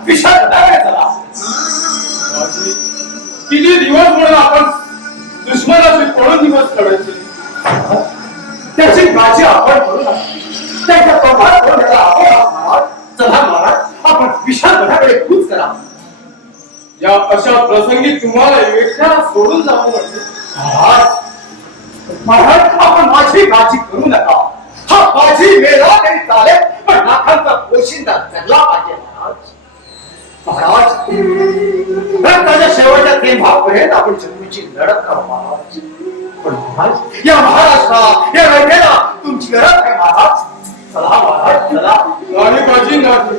विचार करायला चला. किती दिवस म्हणून आपण दुश्मनाचे पळून दिवस काढायचे. त्याची काळजी आपण करू नका. त्याच्या प्रभात होण्याला आपण महाराज. चला महाराज आपण विशाल गडाकडे कूच करा. या अशा प्रसंगी तुम्हाला एकट्याला सोडून जावं वाटते. महाराज आपण माझी काळजी करू नका. हा माझी मेला तरी चालेल पण लाखांचा पोशिंदा जगला पाहिजे महाराज. महाराज रक्ताच्या शेवटच्या थेंबापर्यंत आपण जन्मीची लढत करू महाराज. पण महाराज या महाराष्ट्राला या रंगेला तुमची गरज आहे महाराज. चला महाराज चला. आणि माझी नाती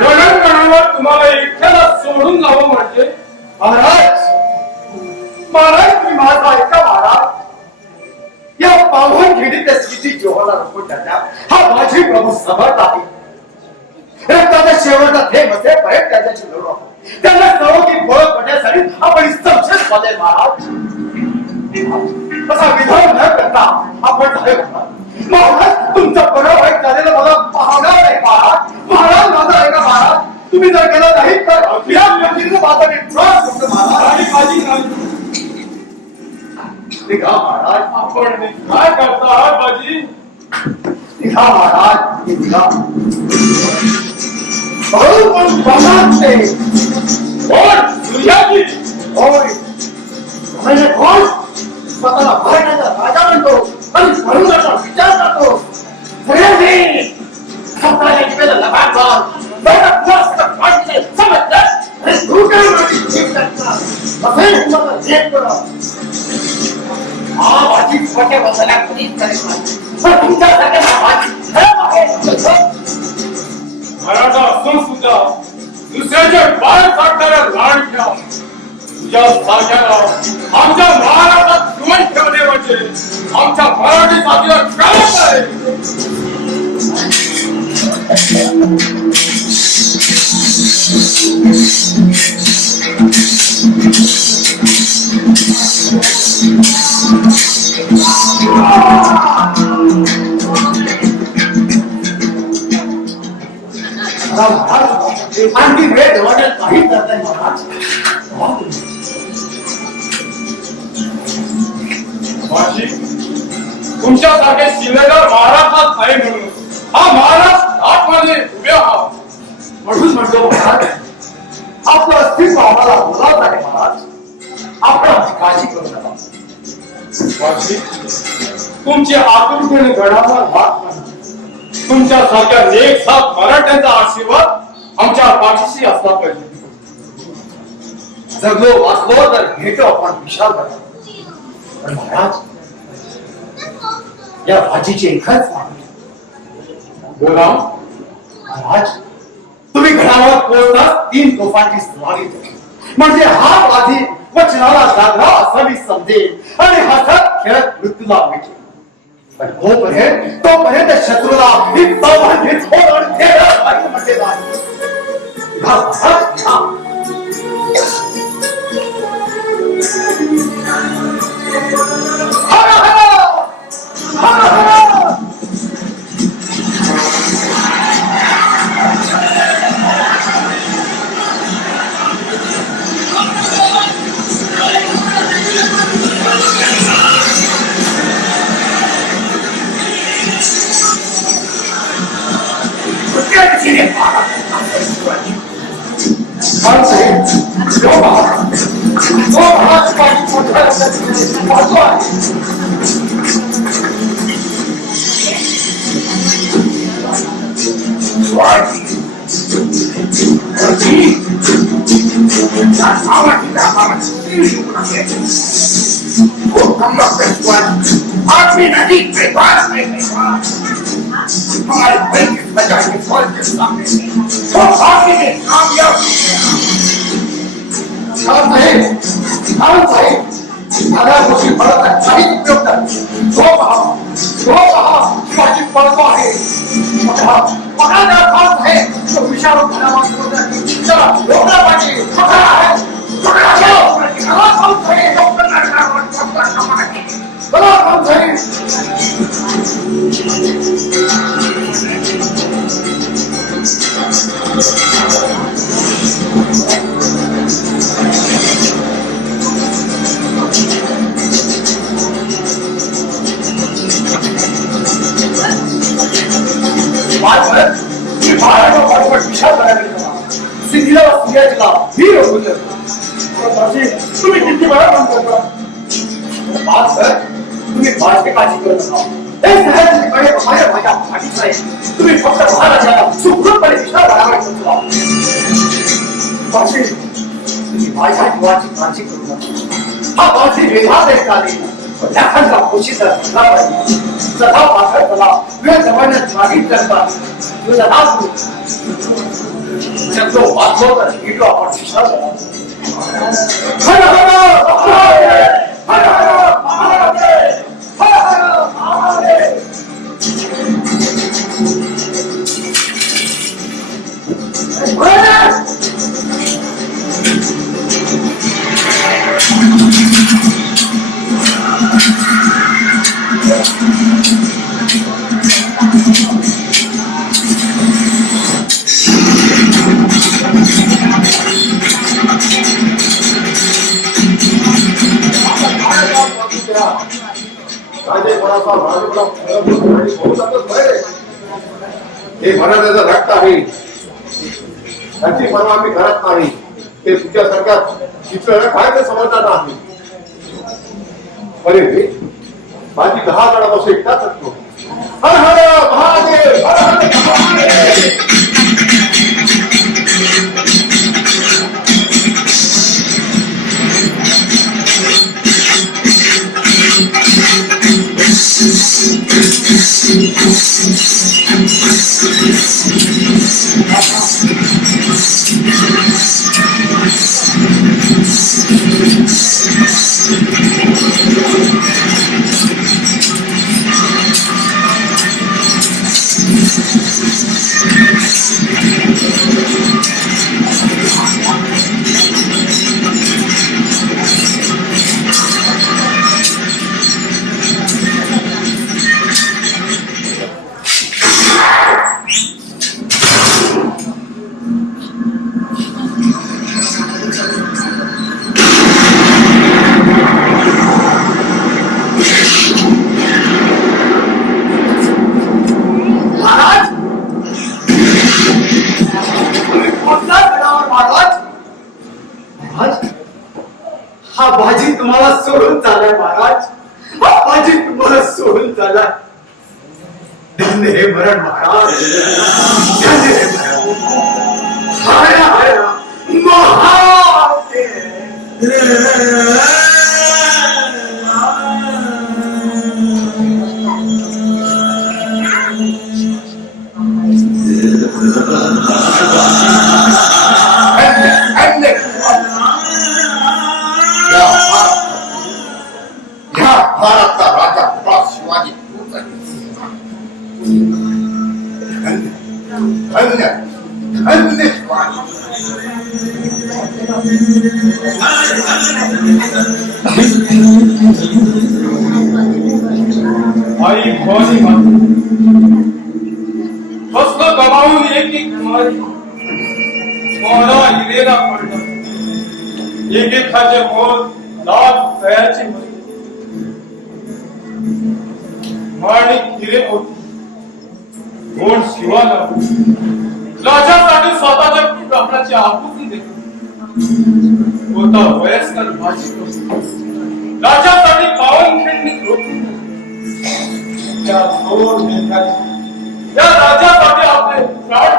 रणकणावर तुम्हाला एकट्याला सोडून जावं म्हणजे महाराज महाराज तुम्ही माझा ऐका महाराज. या पावनखिंडीतल्या स्थिती जोहाला नको त्याच्या हा माझी प्रभू समर्थ आहे. रक्ताच्या शेवटचा थेंब असेपर्यंत त्याच्याशी लढू आपण. त्यांना सरोगी बळ पडण्यासाठी आपण समजत बदल महाराज. असा विधान न करता आपण झाले महाराज. महाराज तुमचा पराभव झालेला मला पाहणार नाही महाराज. महाराज माझा ऐका महाराज. तुम्ही जर केलं नाही तर या व्यक्तीचं माझा मी त्रास होतो महाराज. आणि माझी नाती निघा महाराज. आपण काय करता आहात बाजी. निघा महाराज निघा. पण प्रमाण ते कोण सूर्याजी होय म्हणजे कोण स्वतःला भारताचा राजा म्हणतो आणि भरुणाचा विचार करतो. स्वतःला केलं लबाड बरं मस्त वाटते समजलं. अरे तू काय माझी असेल तुम्हाला झेप करा. हा माझी छोट्या बसायला कधीच करेल नाही. पण तुमच्यासारख्या माझी खरं आहे. मराठा असून सुद्धा दुसऱ्याचे बाळ काढणाऱ्या लाडक्या तुझ्या सारख्याला आमच्या महाराष्ट्रात जीवन ठेवणे म्हणजे आमच्या मराठी जातीला कळत आहे. आणखी वेळ देवाच्या काही करताय महाराज. माझी तुमच्यासारखे शिलेदार महाराष्ट्रात आहे म्हणून हा महाराज आतमध्ये उभे आहात. म्हणून म्हणतो महाराज आपलं अस्तित्व आम्हाला बोलावत आहे महाराज. आपण काळजी करू नका. माझी तुमची आतुरतेने घडावा भाग नाही. तुमच्यासारख्या नेक साथ मराठ्यांचा आशीर्वाद आमच्या पाठीशी असला पाहिजे. जगलो वाचलो तर भेटो आपण विशाल करा. पण महाराज या भाजीची एकच मागणी. बोला. महाराज तुम्ही घरावर पोहोचताच 3 तोफांची सवारी केली म्हणजे हा बाजी वचनाला जागला असं मी समजेल आणि हसत खेळत मृत्यूला मिळेल. पण तोपर्यंत शत्रूला ही तलवार घेत हो आणि खेळत राहील म्हटले जाईल. त्या सामाजिक आम्हाला आदमी नदी के पास में हमारे भाई की वजह से फौज के सामने तो बाकी ने कामयाब खान साहेब दादा गोष्टी फळत काही उपयोग नाही जो पहा शिवाजी पळतो आहे पकडा त्या खान साहेब तो विषाणू घरामध्ये चला लोकला पाहिजे पकडा आहे पकडा खान साहेब चला खान साहेब तुम्ही किती वेळा काम करता तुम्ही माझी काळजी करत तुम्ही फक्त महाराजाला सुखरूपपणे विचार करावा तुम्ही माझ्या जीवाची काळजी करू नका हा माझी वेगळा देश झाली लाखांचा पोषित सदा पाठत मला वेळ जवळण्यात मागीत करतात जो वाचव तर भेटू आपण विचार हे मराठ्याचं रक्त आहे त्याची परवा आम्ही करत नाही ते तुझ्यासारख्या चित्र काय ते समजणार नाही अरे माझी 10 जणांपासून एकटाच असतो हर हर महादेव हर हर महादेव हा बाजी तुम्हाला सोडून चाललाय महाराज हा बाजी तुम्हाला सोडून चाललाय धन्य हे मरण महाराज धन्य हे मरण हाय हाय भारतचा राजा शिवाजी धन्य धन्य शिवाजी आई भवानी माता गमावून एक एक कुमारी मला हिरेला पडलं एक एक खाचे मोल लाख दयाची माणिक हिरे होती गोड शिवाला राजासाठी स्वतःच्या कपड्याची आपुती देत होता वयस्कर भाजी राजासाठी पावनखिंडी होती त्या थोर मेघाची या राजासाठी आपले प्राण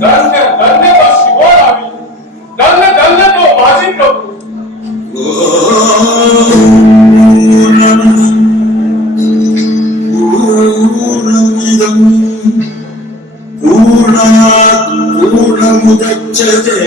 धन्य धन्य शिवार आम्ही प्रभू. पूर्णात् पूर्णमुदच्यते